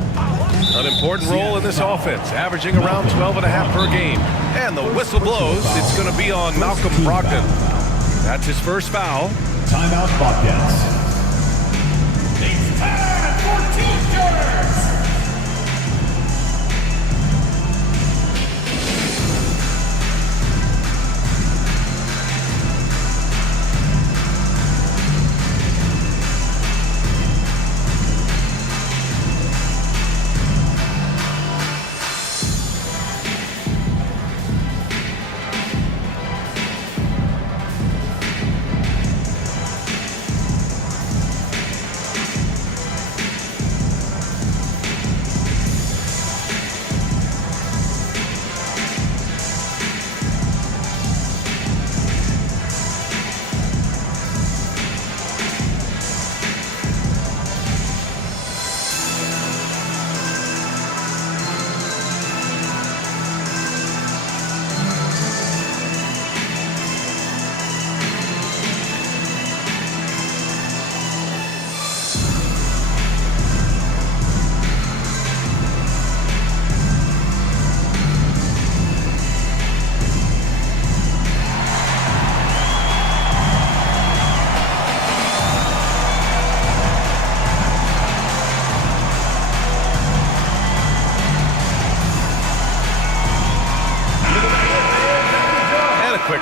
An important role in this offense, averaging around 12.5 per game. And the whistle blows. It's going to be on Malcolm Brogdon. That's his first foul. Timeout Bobcats. It's 10-14 Steelers.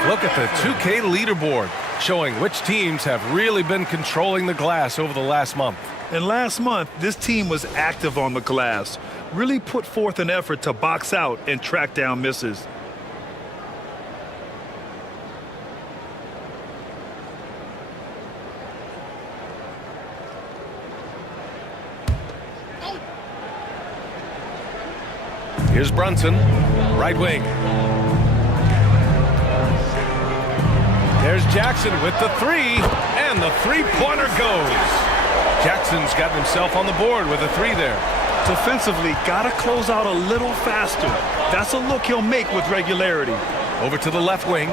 Look at the 2K leaderboard, showing which teams have really been controlling the glass over the last month. And last month, this team was active on the glass, really put forth an effort to box out and track down misses. Here's Brunson, right wing. There's Jackson with the three, and the three-pointer goes. Jackson's gotten himself on the board with a three there. Defensively, got to close out a little faster. That's a look he'll make with regularity. Over to the left wing.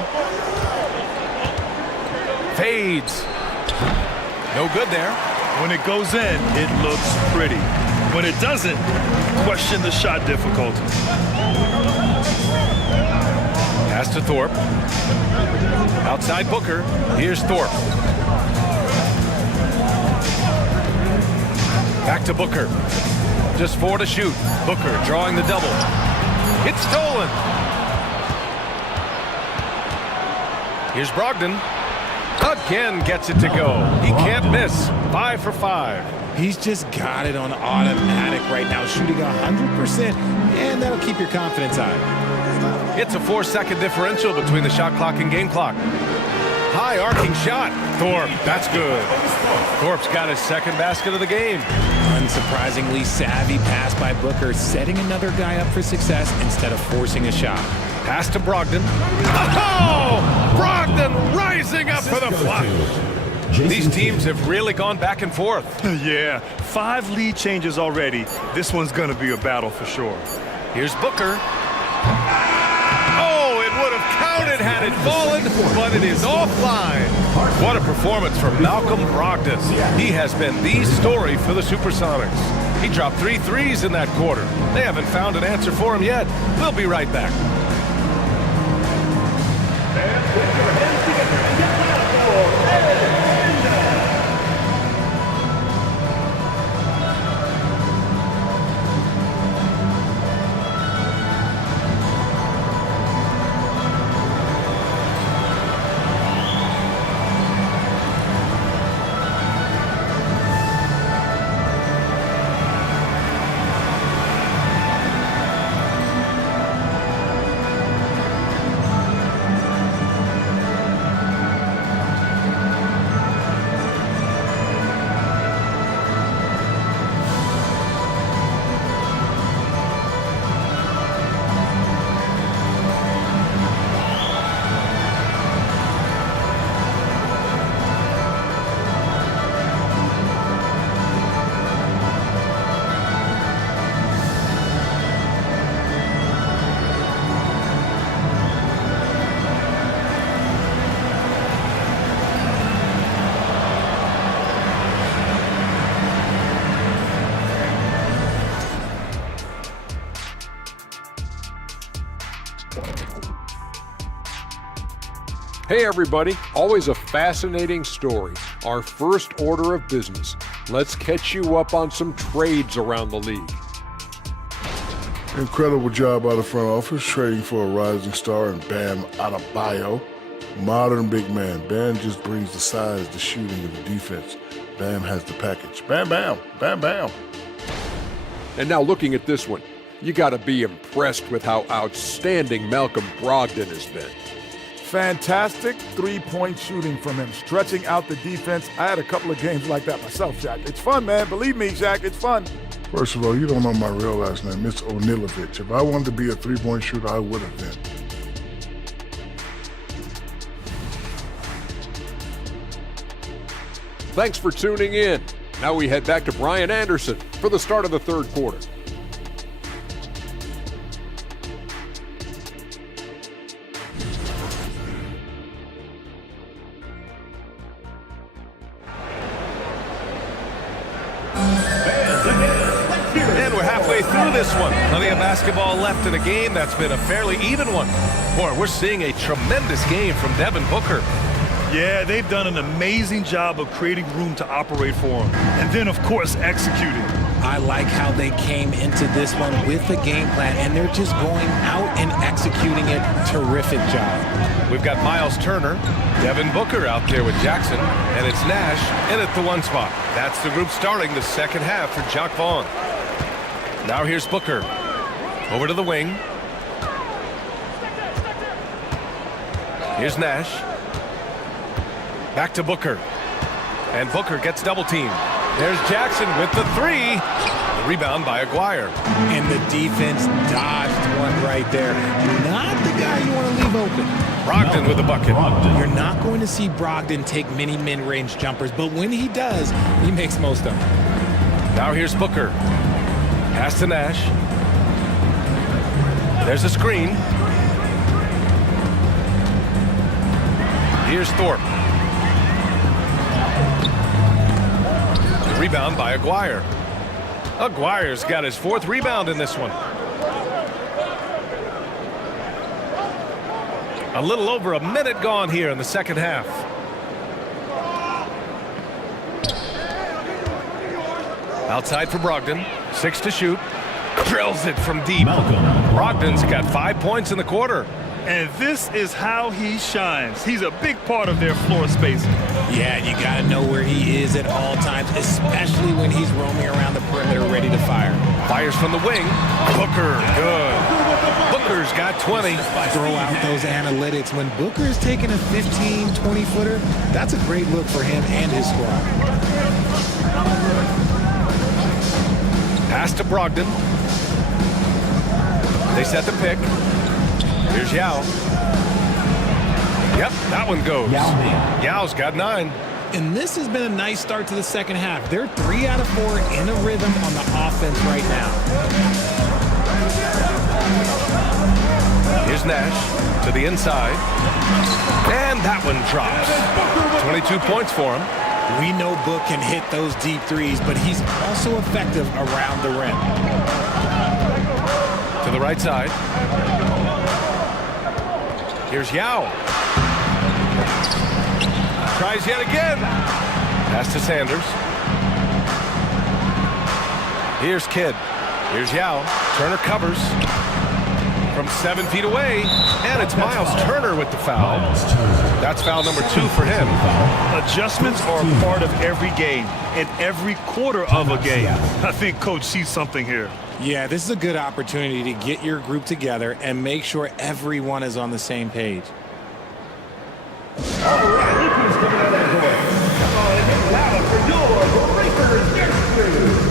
Fades. No good there. When it goes in, it looks pretty. When it doesn't, question the shot difficulty. Pass to Thorpe. Outside Booker. Here's Thorpe. Back to Booker. Just 4 to shoot. Booker drawing the double. It's stolen. Here's Brogdon. Again gets it to go. He can't miss. 5 for 5. He's just got it on automatic right now, shooting 100%, and that'll keep your confidence high. It's a 4-second differential between the shot clock and game clock. High arcing shot. Thorpe, that's good. Thorpe's got his second basket of the game. Unsurprisingly savvy pass by Booker, setting another guy up for success instead of forcing a shot. Pass to Brogdon. Oh! Brogdon rising up for the block. These teams have really gone back and forth. Yeah, 5 lead changes already. This one's going to be a battle for sure. Here's Booker. Oh, it would have counted had it fallen, but it is offline. What a performance from Malcolm Brogdon. He has been the story for the Supersonics. He dropped 3 threes in that quarter. They haven't found an answer for him yet. We'll be right back. Hey everybody, always a fascinating story. Our first order of business. Let's catch you up on some trades around the league. Incredible job by the front office, trading for a rising star and Bam Adebayo. Modern big man. Bam just brings the size, the shooting, and the defense. Bam has the package. Bam, bam, bam, bam. And now looking at this one, you gotta be impressed with how outstanding Malcolm Brogdon has been. Fantastic three-point shooting from him, stretching out the defense. I had a couple of games like that myself, Shaq. It's fun, man. Believe me, Shaq, it's fun. First of all, you don't know my real last name. It's Onilovich. If I wanted to be a three-point shooter, I would have been. Thanks for tuning in. Now we head back to Brian Anderson for the start of the third quarter. And we're halfway through this one. Plenty of basketball left in a game that's been a fairly even one. Boy, we're seeing a tremendous game from Devin Booker. Yeah, they've done an amazing job of creating room to operate for him. And then, of course, executing. I like how they came into this one with a game plan, and they're just going out and executing it. Terrific job. We've got Miles Turner, Devin Booker out there with Jackson, and it's Nash in at the 1 spot. That's the group starting the second half for Jacque Vaughn. Now here's Booker. Over to the wing. Here's Nash. Back to Booker. And Booker gets double teamed. There's Jackson with the 3. The rebound by Aguirre. And the defense dodged one right there. Not the guy you want to leave open. Brogdon with the bucket. You're not going to see Brogdon take many mid-range jumpers, but when he does, he makes most of them. Now here's Booker. Pass to Nash. There's a screen. Here's Thorpe. Rebound by Aguirre. Aguirre's got his 4th rebound in this one. A little over a minute gone here in the second half. Outside for Brogdon. 6 to shoot. Drills it from deep. Brogdon's got 5 points in the quarter. And this is how he shines. He's a big part of their floor spacing. Yeah, you got to know where he is at all times, especially when he's roaming around the perimeter ready to fire. Fires from the wing. Booker, good. Booker Booker's got 20. Throw out those analytics. When Booker is taking a 15, 20-footer, that's a great look for him and his squad. Pass to Brogdon. They set the pick. Here's Yao. Yep, that one goes. Yao's got 9. And this has been a nice start to the second half. They're 3 out of 4 in a rhythm on the offense right now. Here's Nash to the inside. And that one drops. 22 points for him. We know Book can hit those deep threes, but he's also effective around the rim. To the right side. Here's Yao. Tries yet again. Pass to Sanders. Here's Kidd. Here's Yao. Turner covers from 7 feet away. And it's Miles Turner with the foul. That's foul number 2 for him. Adjustments are a part of every game and every quarter of a game. I think Coach sees something here. Yeah, this is a good opportunity to get your group together and make sure everyone is on the same page. All right, look who's coming out of that door. Come on and get louder for your Breakers Nursery.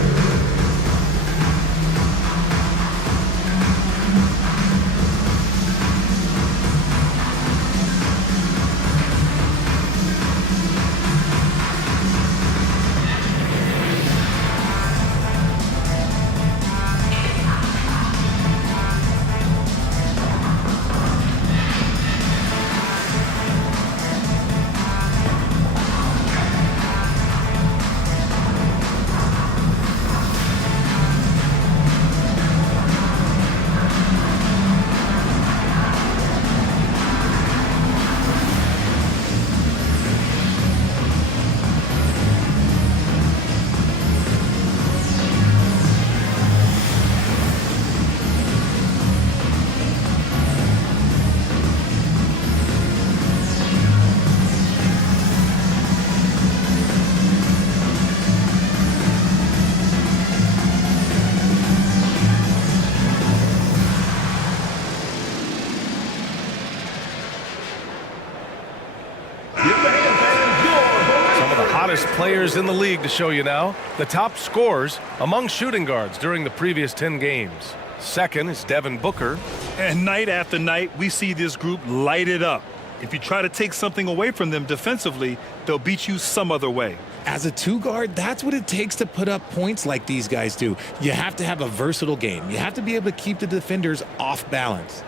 Players in the league to show you now. The top scorers among shooting guards during the previous 10 games. Second is Devin Booker. And night after night, we see this group light it up. If you try to take something away from them defensively, they'll beat you some other way. As a 2-guard, that's what it takes to put up points like these guys do. You have to have a versatile game. You have to be able to keep the defenders off balance.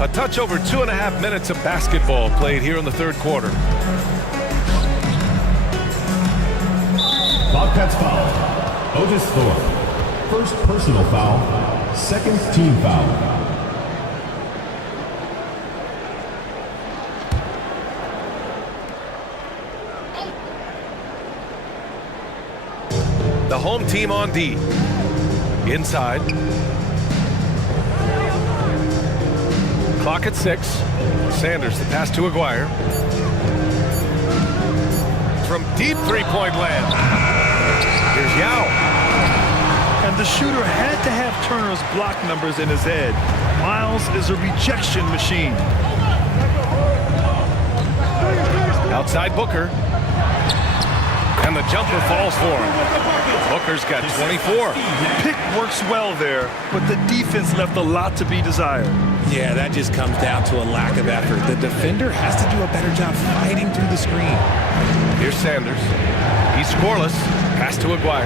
A touch over 2.5 minutes of basketball played here in the third quarter. Bobcats foul. Otis Thorpe. First personal foul. Second team foul. The home team on D. Inside. Clock at 6. Sanders, the pass to Aguirre. From deep three-point land. Here's Yao. And the shooter had to have Turner's block numbers in his head. Miles is a rejection machine. Outside Booker. And the jumper falls for him. Booker's got 24. Pick works well there, but the defense left a lot to be desired. Yeah, that just comes down to a lack of effort. The defender has to do a better job fighting through the screen. Here's Sanders. He's scoreless. Pass to Aguirre.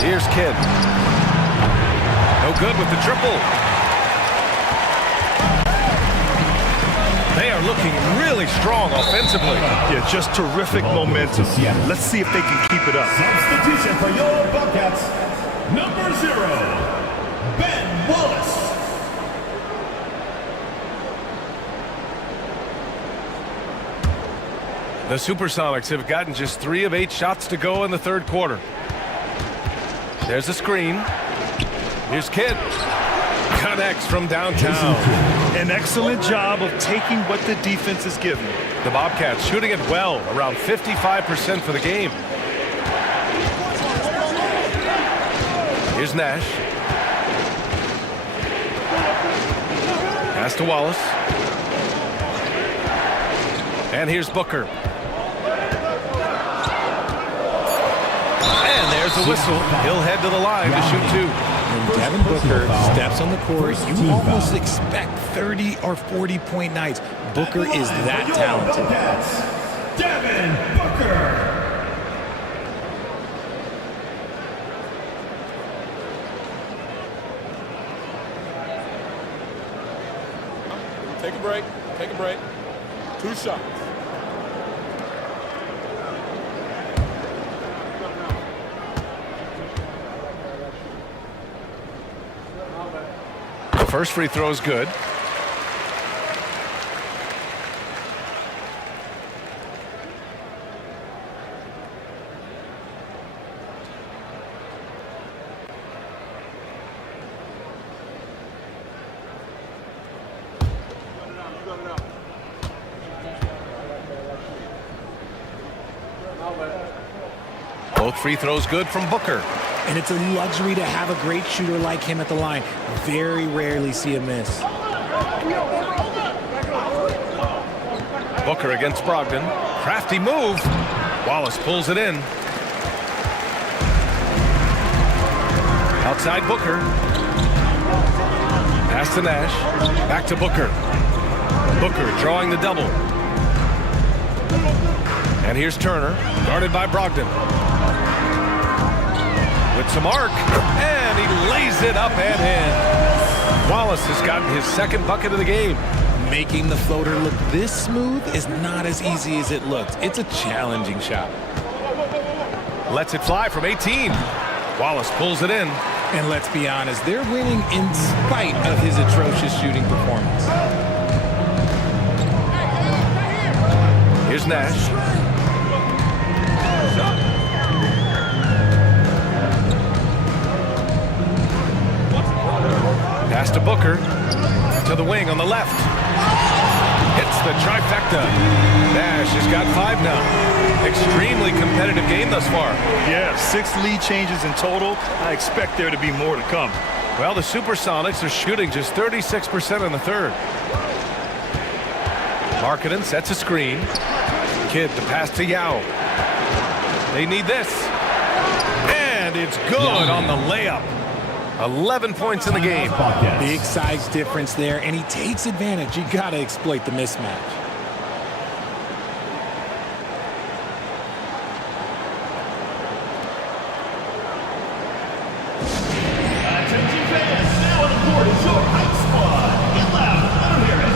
Here's Kidd. No good with the triple. They are looking really strong offensively. Yeah, just terrific momentum. Let's see if they can keep it up. Substitution for your Bobcats. Number 0, Ben Wallace. The Supersonics have gotten just 3 of 8 shots to go in the third quarter. There's a screen. Here's Kidd. connects from downtown. An excellent job of taking what the defense is giving. The Bobcats shooting it well, around 55% for the game. Here's Nash. Pass to Wallace. And here's Booker. And there's the whistle. He'll head to the line to shoot 2. When Devin Booker steps on the court, you almost expect 30 or 40-point nights. Booker is that talented. Devin Booker. Take a break. Take a break. 2 shots. The first free throw is good. Both free throws good from Booker. And it's a luxury to have a great shooter like him at the line. Very rarely see a miss. Booker against Brogdon. Crafty move. Wallace pulls it in. Outside Booker. Pass to Nash. Back to Booker. Booker drawing the double. And here's Turner, guarded by Brogdon. With some arc, and he lays it up and in. Wallace has gotten his second bucket of the game. Making the floater look this smooth is not as easy as it looks. It's a challenging shot. Lets it fly from 18. Wallace pulls it in. And let's be honest, they're winning in spite of his atrocious shooting performance. Here's Nash. Pass to Booker. To the wing on the left. Hits the trifecta. Nash has got 5 now. Extremely competitive game thus far. Yeah, 6 lead changes in total. I expect there to be more to come. Well, the Supersonics are shooting just 36% in the third. Markkanen sets a screen. Kidd to pass to Yao. They need this. And it's good on the layup. 11 points in the game. Big size difference there, and he takes advantage. You got to exploit the mismatch. Attention fans, now on the court is your hype squad. Get loud, let 'em hear it.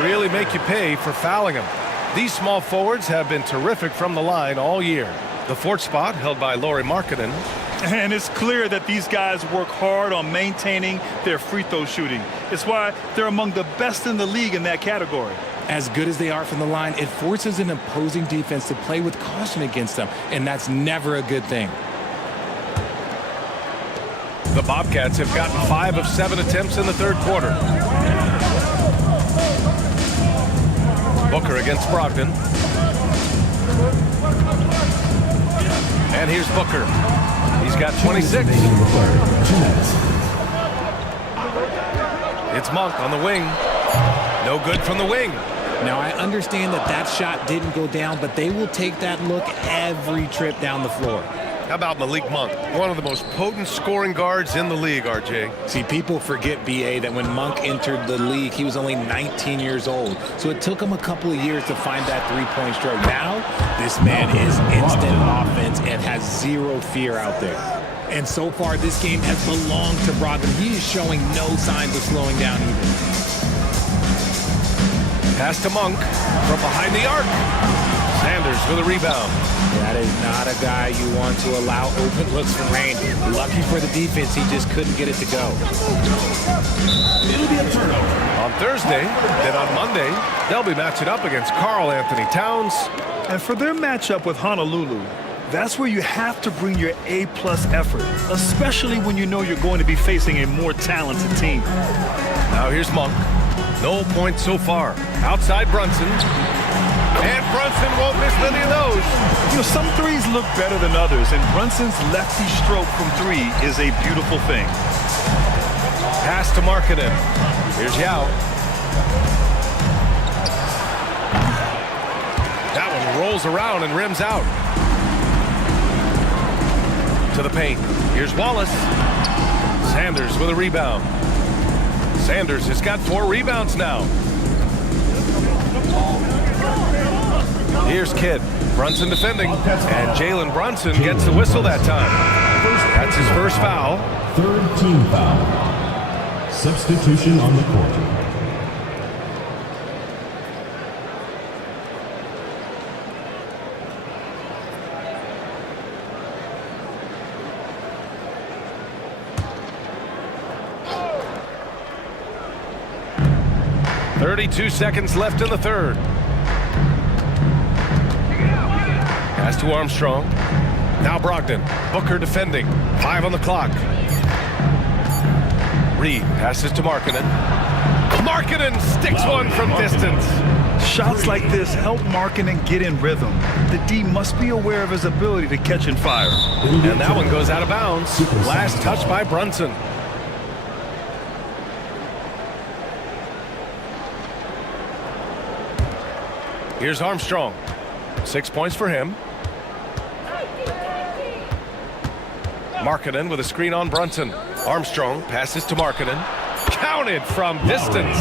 Really make you pay for fouling them. These small forwards have been terrific from the line all year. The 4th spot held by Lauri Markkanen. And it's clear that these guys work hard on maintaining their free throw shooting. It's why they're among the best in the league in that category. As good as they are from the line, it forces an opposing defense to play with caution against them, and that's never a good thing. The Bobcats have gotten 5 of 7 attempts in the third quarter. Booker against Brogdon. And here's Booker. He's got 26. It's Monk on the wing. No good from the wing. Now, I understand that shot didn't go down, but they will take that look every trip down the floor. How about Malik Monk? One of the most potent scoring guards in the league, RJ. See, people forget, BA, that when Monk entered the league, he was only 19 years old. So it took him a couple of years to find that three-point stroke. Now, this man is instant offense and has zero fear out there. And so far, this game has belonged to Brogdon. He is showing no signs of slowing down either. Pass to Monk from behind the arc. Sanders with a rebound. That is not a guy you want to allow open looks from range. Lucky for the defense, he just couldn't get it to go. It'll be a turnover. On Thursday, then on Monday, they'll be matching up against Karl Anthony Towns. And for their matchup with Honolulu, that's where you have to bring your A-plus effort, especially when you know you're going to be facing a more talented team. Now here's Monk. No points so far. Outside Brunson. And Brunson won't miss any of those. You know, some threes look better than others, and Brunson's lefty stroke from three is a beautiful thing. Pass to Markkanen. Here's Yao. That one rolls around and rims out. To the paint. Here's Wallace. Sanders with a rebound. Sanders has got 4 rebounds now. Here's Kidd. Brunson defending. And Jalen Brunson gets the whistle that time. That's his first foul. Third team foul. Substitution on the court. .32 seconds left in the third. Pass to Armstrong. Now Brogdon. Booker defending. 5 on the clock. Reed passes to Markkanen. Markkanen sticks one from distance. Shots like this help Markkanen get in rhythm. The D must be aware of his ability to catch and fire. And that one goes out of bounds. Last touch by Brunson. Here's Armstrong. 6 points for him. Markkanen with a screen on Brunson. Armstrong passes to Markkanen. Counted from distance.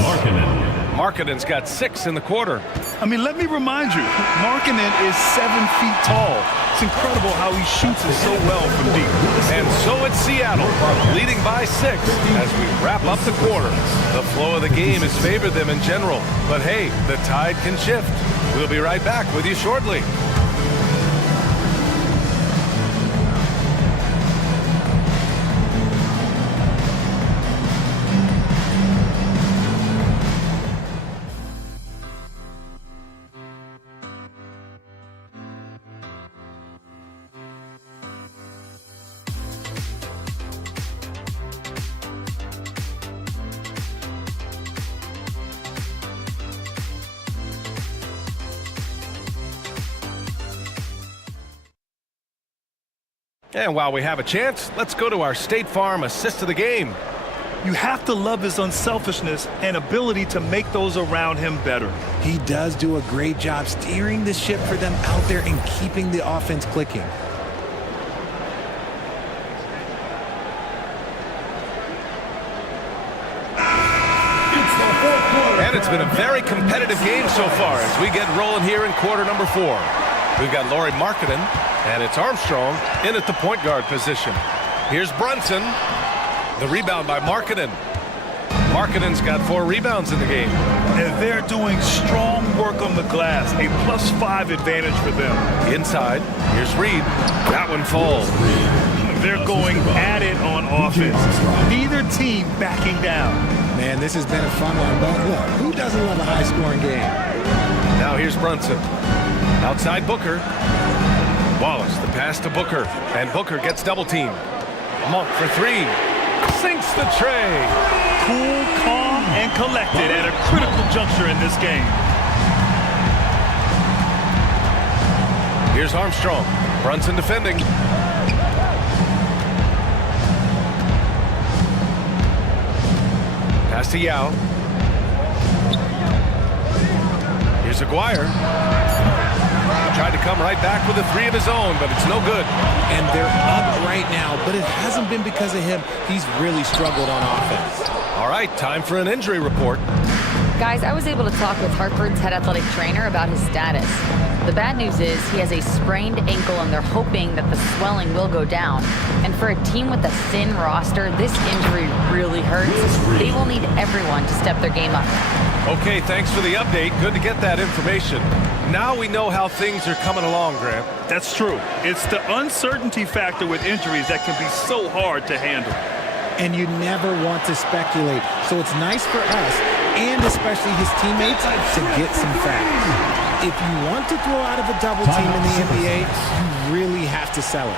Markkanen's got 6 in the quarter. I mean, let me remind you, Markkanen is 7 feet tall. It's incredible how he shoots it so well from deep. And so it's Seattle, leading by 6 as we wrap up the quarter. The flow of the game has favored them in general. But hey, the tide can shift. We'll be right back with you shortly. And while we have a chance, let's go to our State Farm assist of the game. You have to love his unselfishness and ability to make those around him better. He does do a great job steering the ship for them out there and keeping the offense clicking. And it's been a very competitive game so far as we get rolling here in quarter number 4. We've got Lauri Markkanen, and it's Armstrong in at the point guard position. Here's Brunson. The rebound by Markkanen. Markkanen's got 4 rebounds in the game. And they're doing strong work on the glass, a +5 advantage for them. Inside, here's Reed. That one falls. They're going at it on offense. Neither team backing down. Man, this has been a fun one, but look, who doesn't love a high-scoring game? Now here's Brunson. Outside Booker. Wallace, the pass to Booker. And Booker gets double-teamed. Monk for 3. Sinks the tray. Cool, calm, and collected at a critical juncture in this game. Here's Armstrong. Brunson defending. Pass to Yao. Here's Aguirre. Tried to come right back with a 3 of his own, but it's no good. And they're up right now, but it hasn't been because of him. He's really struggled on offense. All right, time for an injury report. Guys, I was able to talk with Hartford's head athletic trainer about his status. The bad news is he has a sprained ankle, and they're hoping that the swelling will go down. And for a team with a thin roster, this injury really hurts. They will need everyone to step their game up. Okay, thanks for the update. Good to get that information. Now we know how things are coming along, Grant. That's true. It's the uncertainty factor with injuries that can be so hard to handle. And you never want to speculate. So it's nice for us, and especially his teammates, to get some facts. If you want to throw out of a double team in the NBA, you really have to sell it.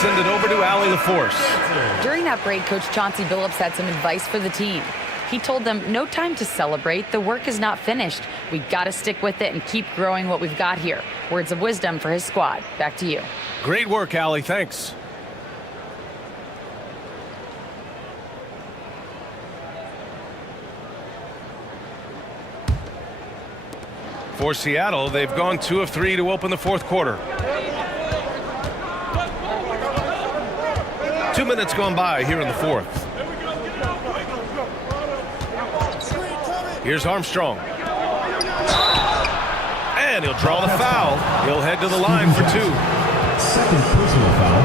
Send it over to Allie LaForce. During that break, Coach Chauncey Billups had some advice for the team. He told them, no time to celebrate. The work is not finished. We got to stick with it and keep growing what we've got here. Words of wisdom for his squad. Back to you. Great work, Allie. Thanks. For Seattle, they've gone 2 of 3 to open the fourth quarter. 2 minutes gone by here in the fourth. Here's Armstrong. And he'll draw the foul. He'll head to the line for 2. Second personal foul.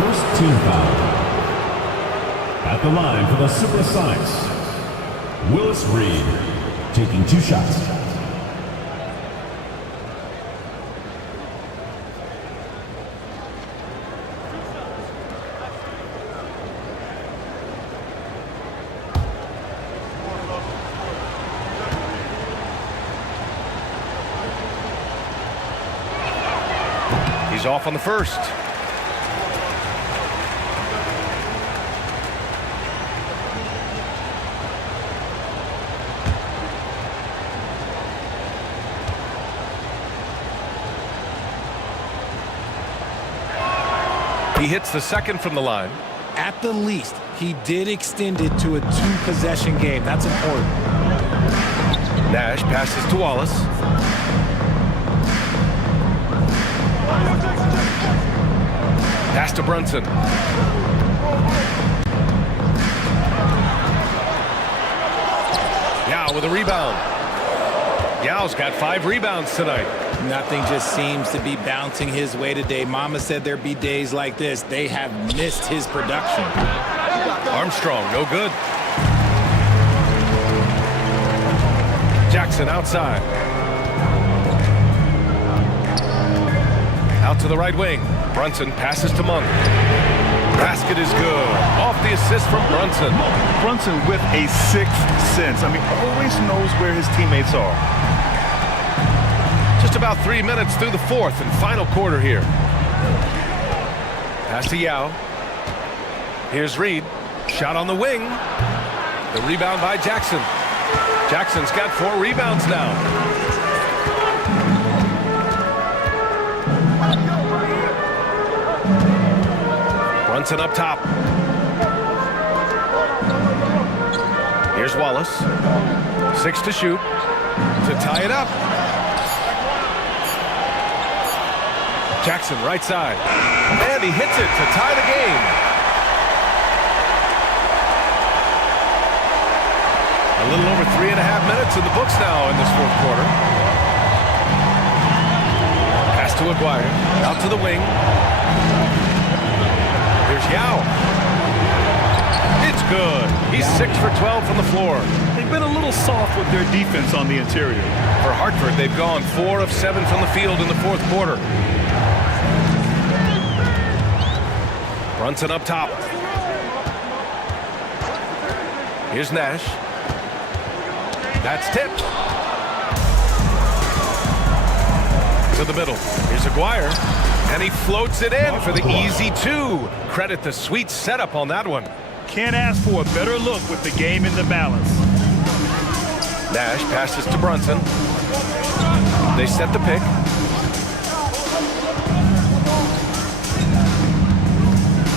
First team foul. At the line for the Supersonics, Willis Reed, taking 2 shots. He's off on the first. He hits the second from the line. At the least, he did extend it to a 2-possession game. That's important. Nash passes to Wallace. Pass to Brunson. Yao with a rebound. Yao's got 5 rebounds tonight. Nothing just seems to be bouncing his way today. Mama said there'd be days like this. They have missed his production. Armstrong, no good. Jackson outside. Out to the right wing. Brunson passes to Monk. Basket is good. Off the assist from Brunson. Brunson with a 6th sense. I mean, always knows where his teammates are. Just about 3 minutes through the fourth and final quarter here. Pass to Yao. Here's Reed. Shot on the wing. The rebound by Jackson. Jackson's got 4 rebounds now. Brunson up top. Here's Wallace. 6 to shoot. To tie it up. Jackson right side. And he hits it to tie the game. A little over 3.5 minutes in the books now in this fourth quarter. Pass to Aguirre. Out to the wing. Here's Yao. It's good. He's 6 for 12 from the floor. They've been a little soft with their defense on the interior. For Hartford, they've gone 4 of 7 from the field in the fourth quarter. Brunson up top. Here's Nash. That's tipped. To the middle. Here's Aguirre. And he floats it in for the easy 2. Credit the sweet setup on that one. Can't ask for a better look with the game in the balance. Nash passes to Brunson. They set the pick.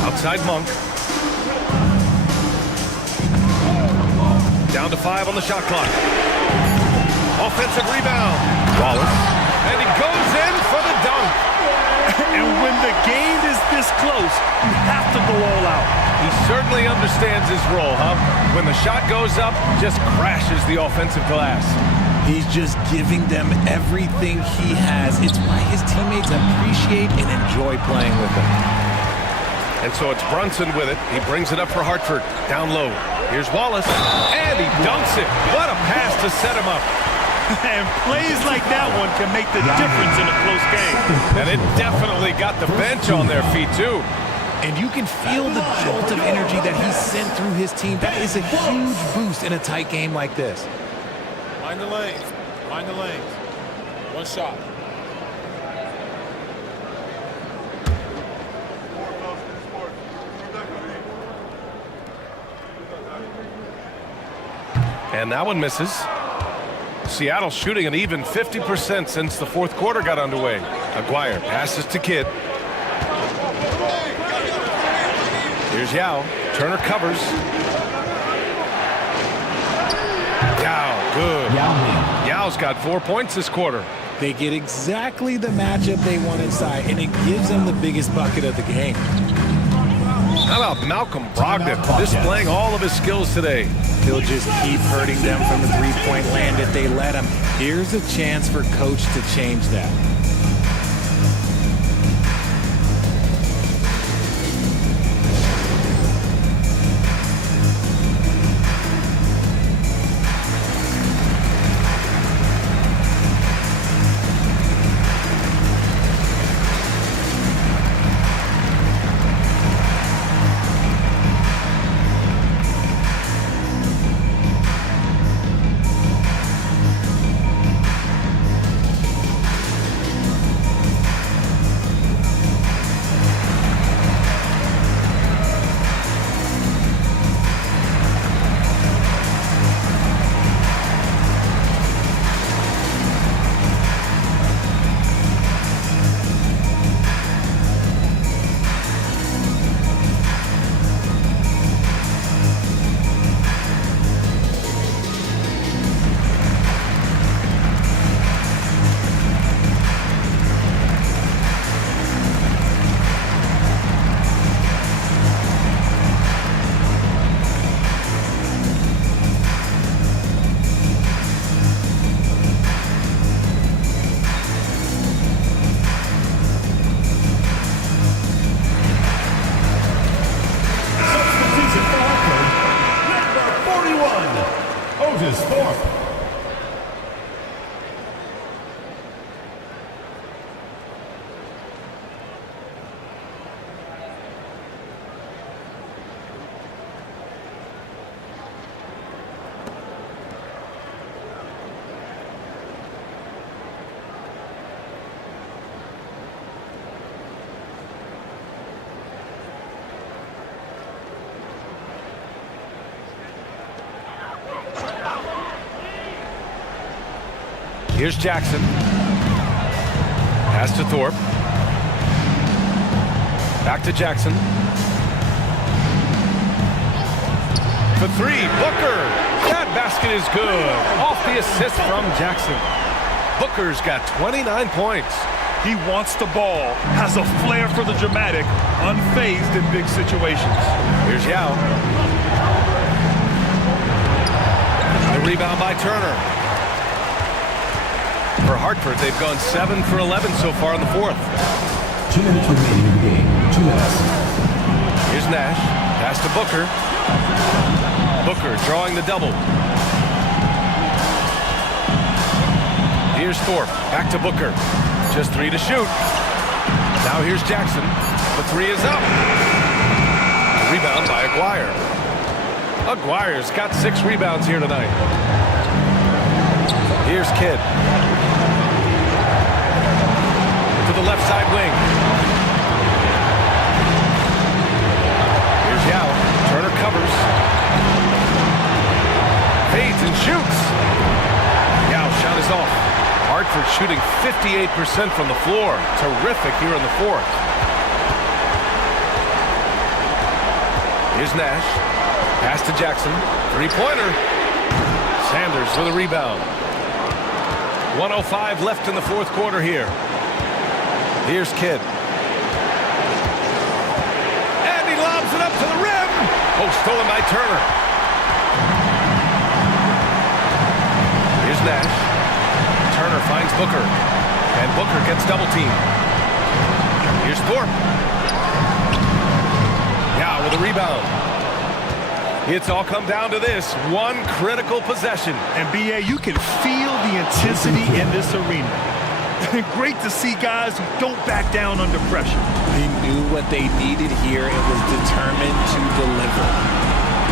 Outside Monk. Down to 5 on the shot clock. Offensive rebound. Wallace. And he goes in for the dunk. And when the game is this close, you have to go all out. He certainly understands his role, huh? When the shot goes up, just crashes the offensive glass. He's just giving them everything he has. It's why his teammates appreciate and enjoy playing with him. And so it's Brunson with it. He brings it up for Hartford. Down low. Here's Wallace. And he dunks it. What a pass to set him up. And plays like that one can make the difference in a close game. And it definitely got the bench on their feet, too. And you can feel the jolt of energy that he sent through his team. That is a huge boost in a tight game like this. Mind the lanes. Mind the lanes. One shot. And that one misses. Seattle shooting an even 50% since the fourth quarter got underway. Aguirre passes to Kidd. Here's Yao. Turner covers. Yao, good. Yao's got 4 points this quarter. They get exactly the matchup they want inside, and it gives them the biggest bucket of the game. How about Malcolm Brogdon displaying all of his skills today? He'll just keep hurting them from the three-point land if they let him. Here's a chance for Coach to change that. Here's Jackson. Pass to Thorpe. Back to Jackson. For three, Booker. That basket is good. Off the assist from Jackson. Booker's got 29 points. He wants the ball, has a flair for the dramatic, unfazed in big situations. Here's Yao. The rebound by Turner. For Hartford, they've gone 7 for 11 so far in the fourth. 2 minutes remaining in the game. 2 minutes. Here's Nash. Pass to Booker. Booker drawing the double. Here's Thorpe. Back to Booker. Just 3 to shoot. Now here's Jackson. The 3 is up. Rebound by Aguirre. Aguirre's got 6 rebounds here tonight. Here's Kidd. To the left side wing. Here's Yao. Turner covers. Fades and shoots. Yao shot is off. Hartford shooting 58% from the floor. Terrific here in the fourth. Here's Nash. Pass to Jackson. 3-pointer. Sanders with a rebound. 1:05 left in the fourth quarter here. Here's Kidd. And he lobs it up to the rim. Oh, stolen by Turner. Here's Nash. Turner finds Booker. And Booker gets double teamed. Here's Thorpe. Yao with a rebound. It's all come down to this one critical possession. And B.A., you can feel the intensity in this arena. Great to see guys who don't back down under pressure. They knew what they needed here and was determined to deliver.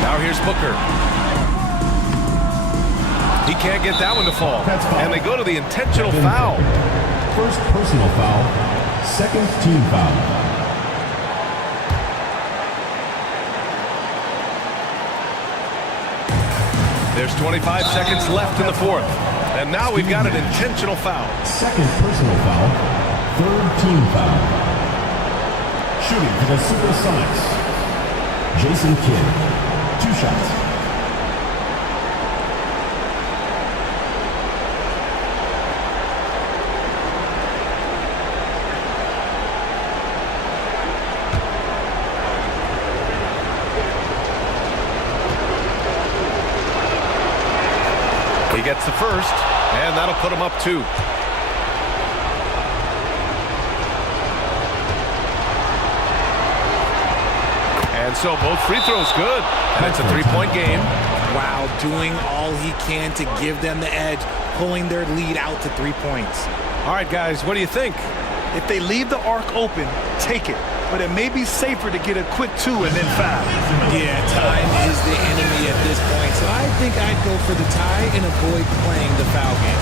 Now here's Booker. He can't get that one to fall. And they go to the intentional foul. First personal foul. Second team foul. There's 25 seconds left in the fourth. And now we've got an intentional foul. Second personal foul. Third team foul. Shooting for the Supersonics. Jason Kidd. 2 shots. He gets the first, and that'll put him up 2. And so both free throws good. And it's a 3-point game. Wow, doing all he can to give them the edge, pulling their lead out to 3 points. All right, guys, what do you think? If they leave the arc open, take it. But it may be safer to get a quick 2 and then foul. Yeah, time is the enemy at this point. So I think I'd go for the tie and avoid playing the foul game.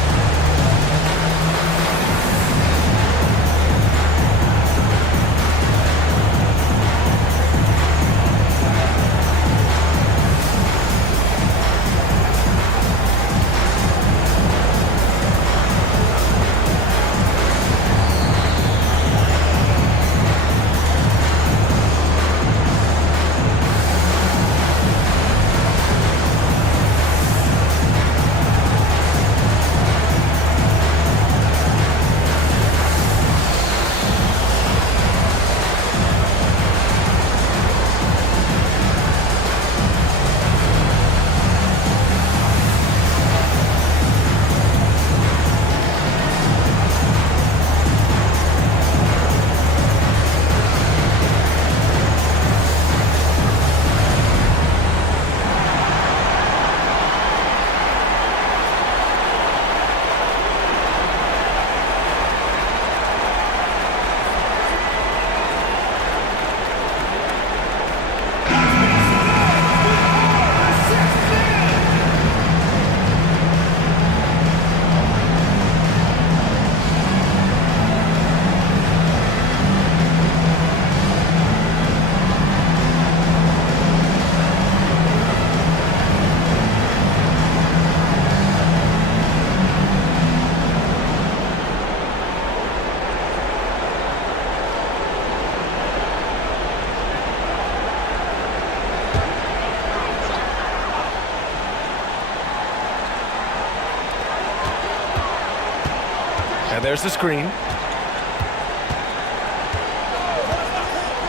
And there's the screen.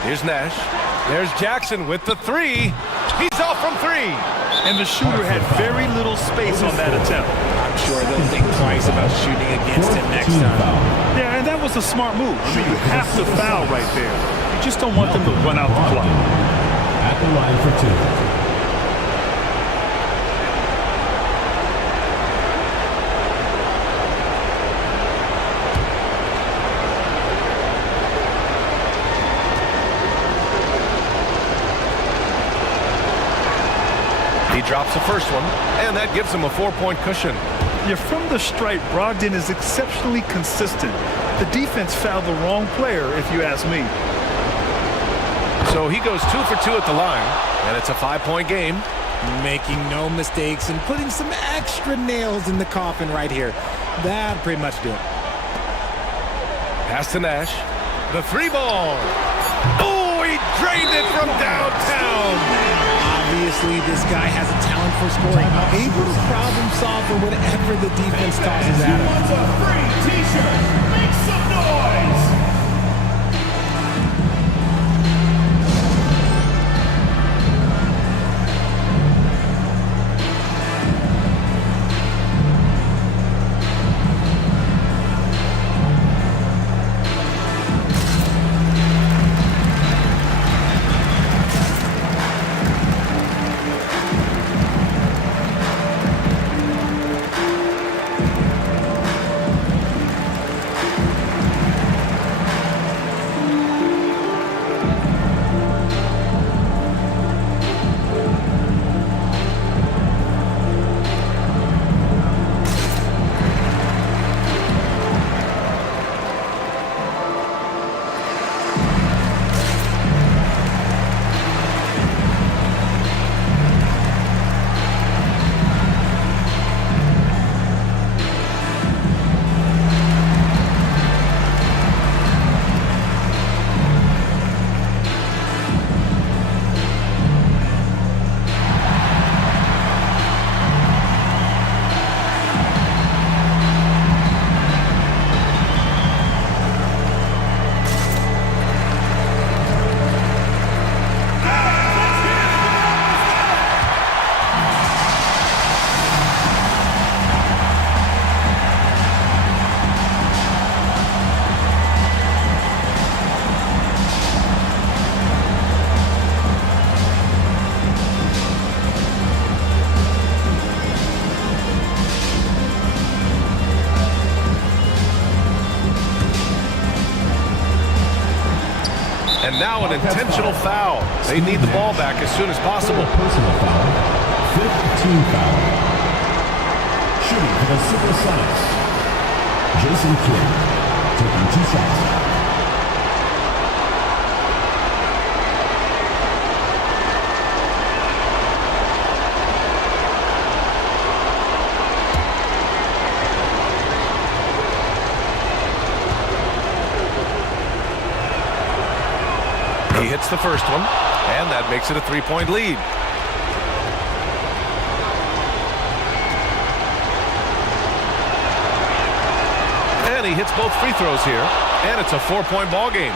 Here's Nash. There's Jackson with the three. He's off from three. And the shooter had very little space on that attempt. I'm sure they'll think twice about shooting against him next time. Yeah, and that was a smart move. I mean, you have to foul right there. You just don't want them to run out the clock. At the line for two. He drops the first one, and that gives him a 4-point cushion. Yeah, from the stripe, Brogdon is exceptionally consistent. The defense fouled the wrong player, if you ask me. So he goes 2 for 2 at the line, and it's a 5-point game. Making no mistakes and putting some extra nails in the coffin right here. That'll pretty much do it. Pass to Nash. The three ball. Oh, he drained it from downtown. Obviously, this guy has a talent for scoring. Able to problem solve for whatever the defense tosses at him. Wants a free t-shirt. Make some noise. And now an intentional foul. They need the ball back as soon as possible. Personal foul. 5th team foul. Shooting for the Supersonics. Jason Kidd taking 2 shots. He hits the first one, and that makes it a 3-point lead. And he hits both free throws here, and it's a 4-point ball game.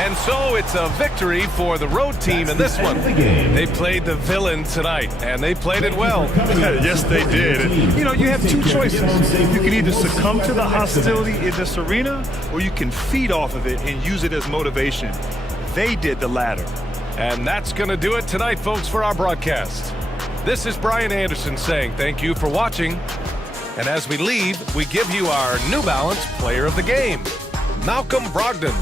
And so it's a victory for the road team in this one. They played the villain tonight, and they played it well. Yes, they did. You know, you have two choices. You can either succumb to the hostility in this arena, or you can feed off of it and use it as motivation. They did the latter. And that's going to do it tonight, folks, for our broadcast. This is Brian Anderson saying thank you for watching. And as we leave, we give you our New Balance Player of the Game, Malcolm Brogdon.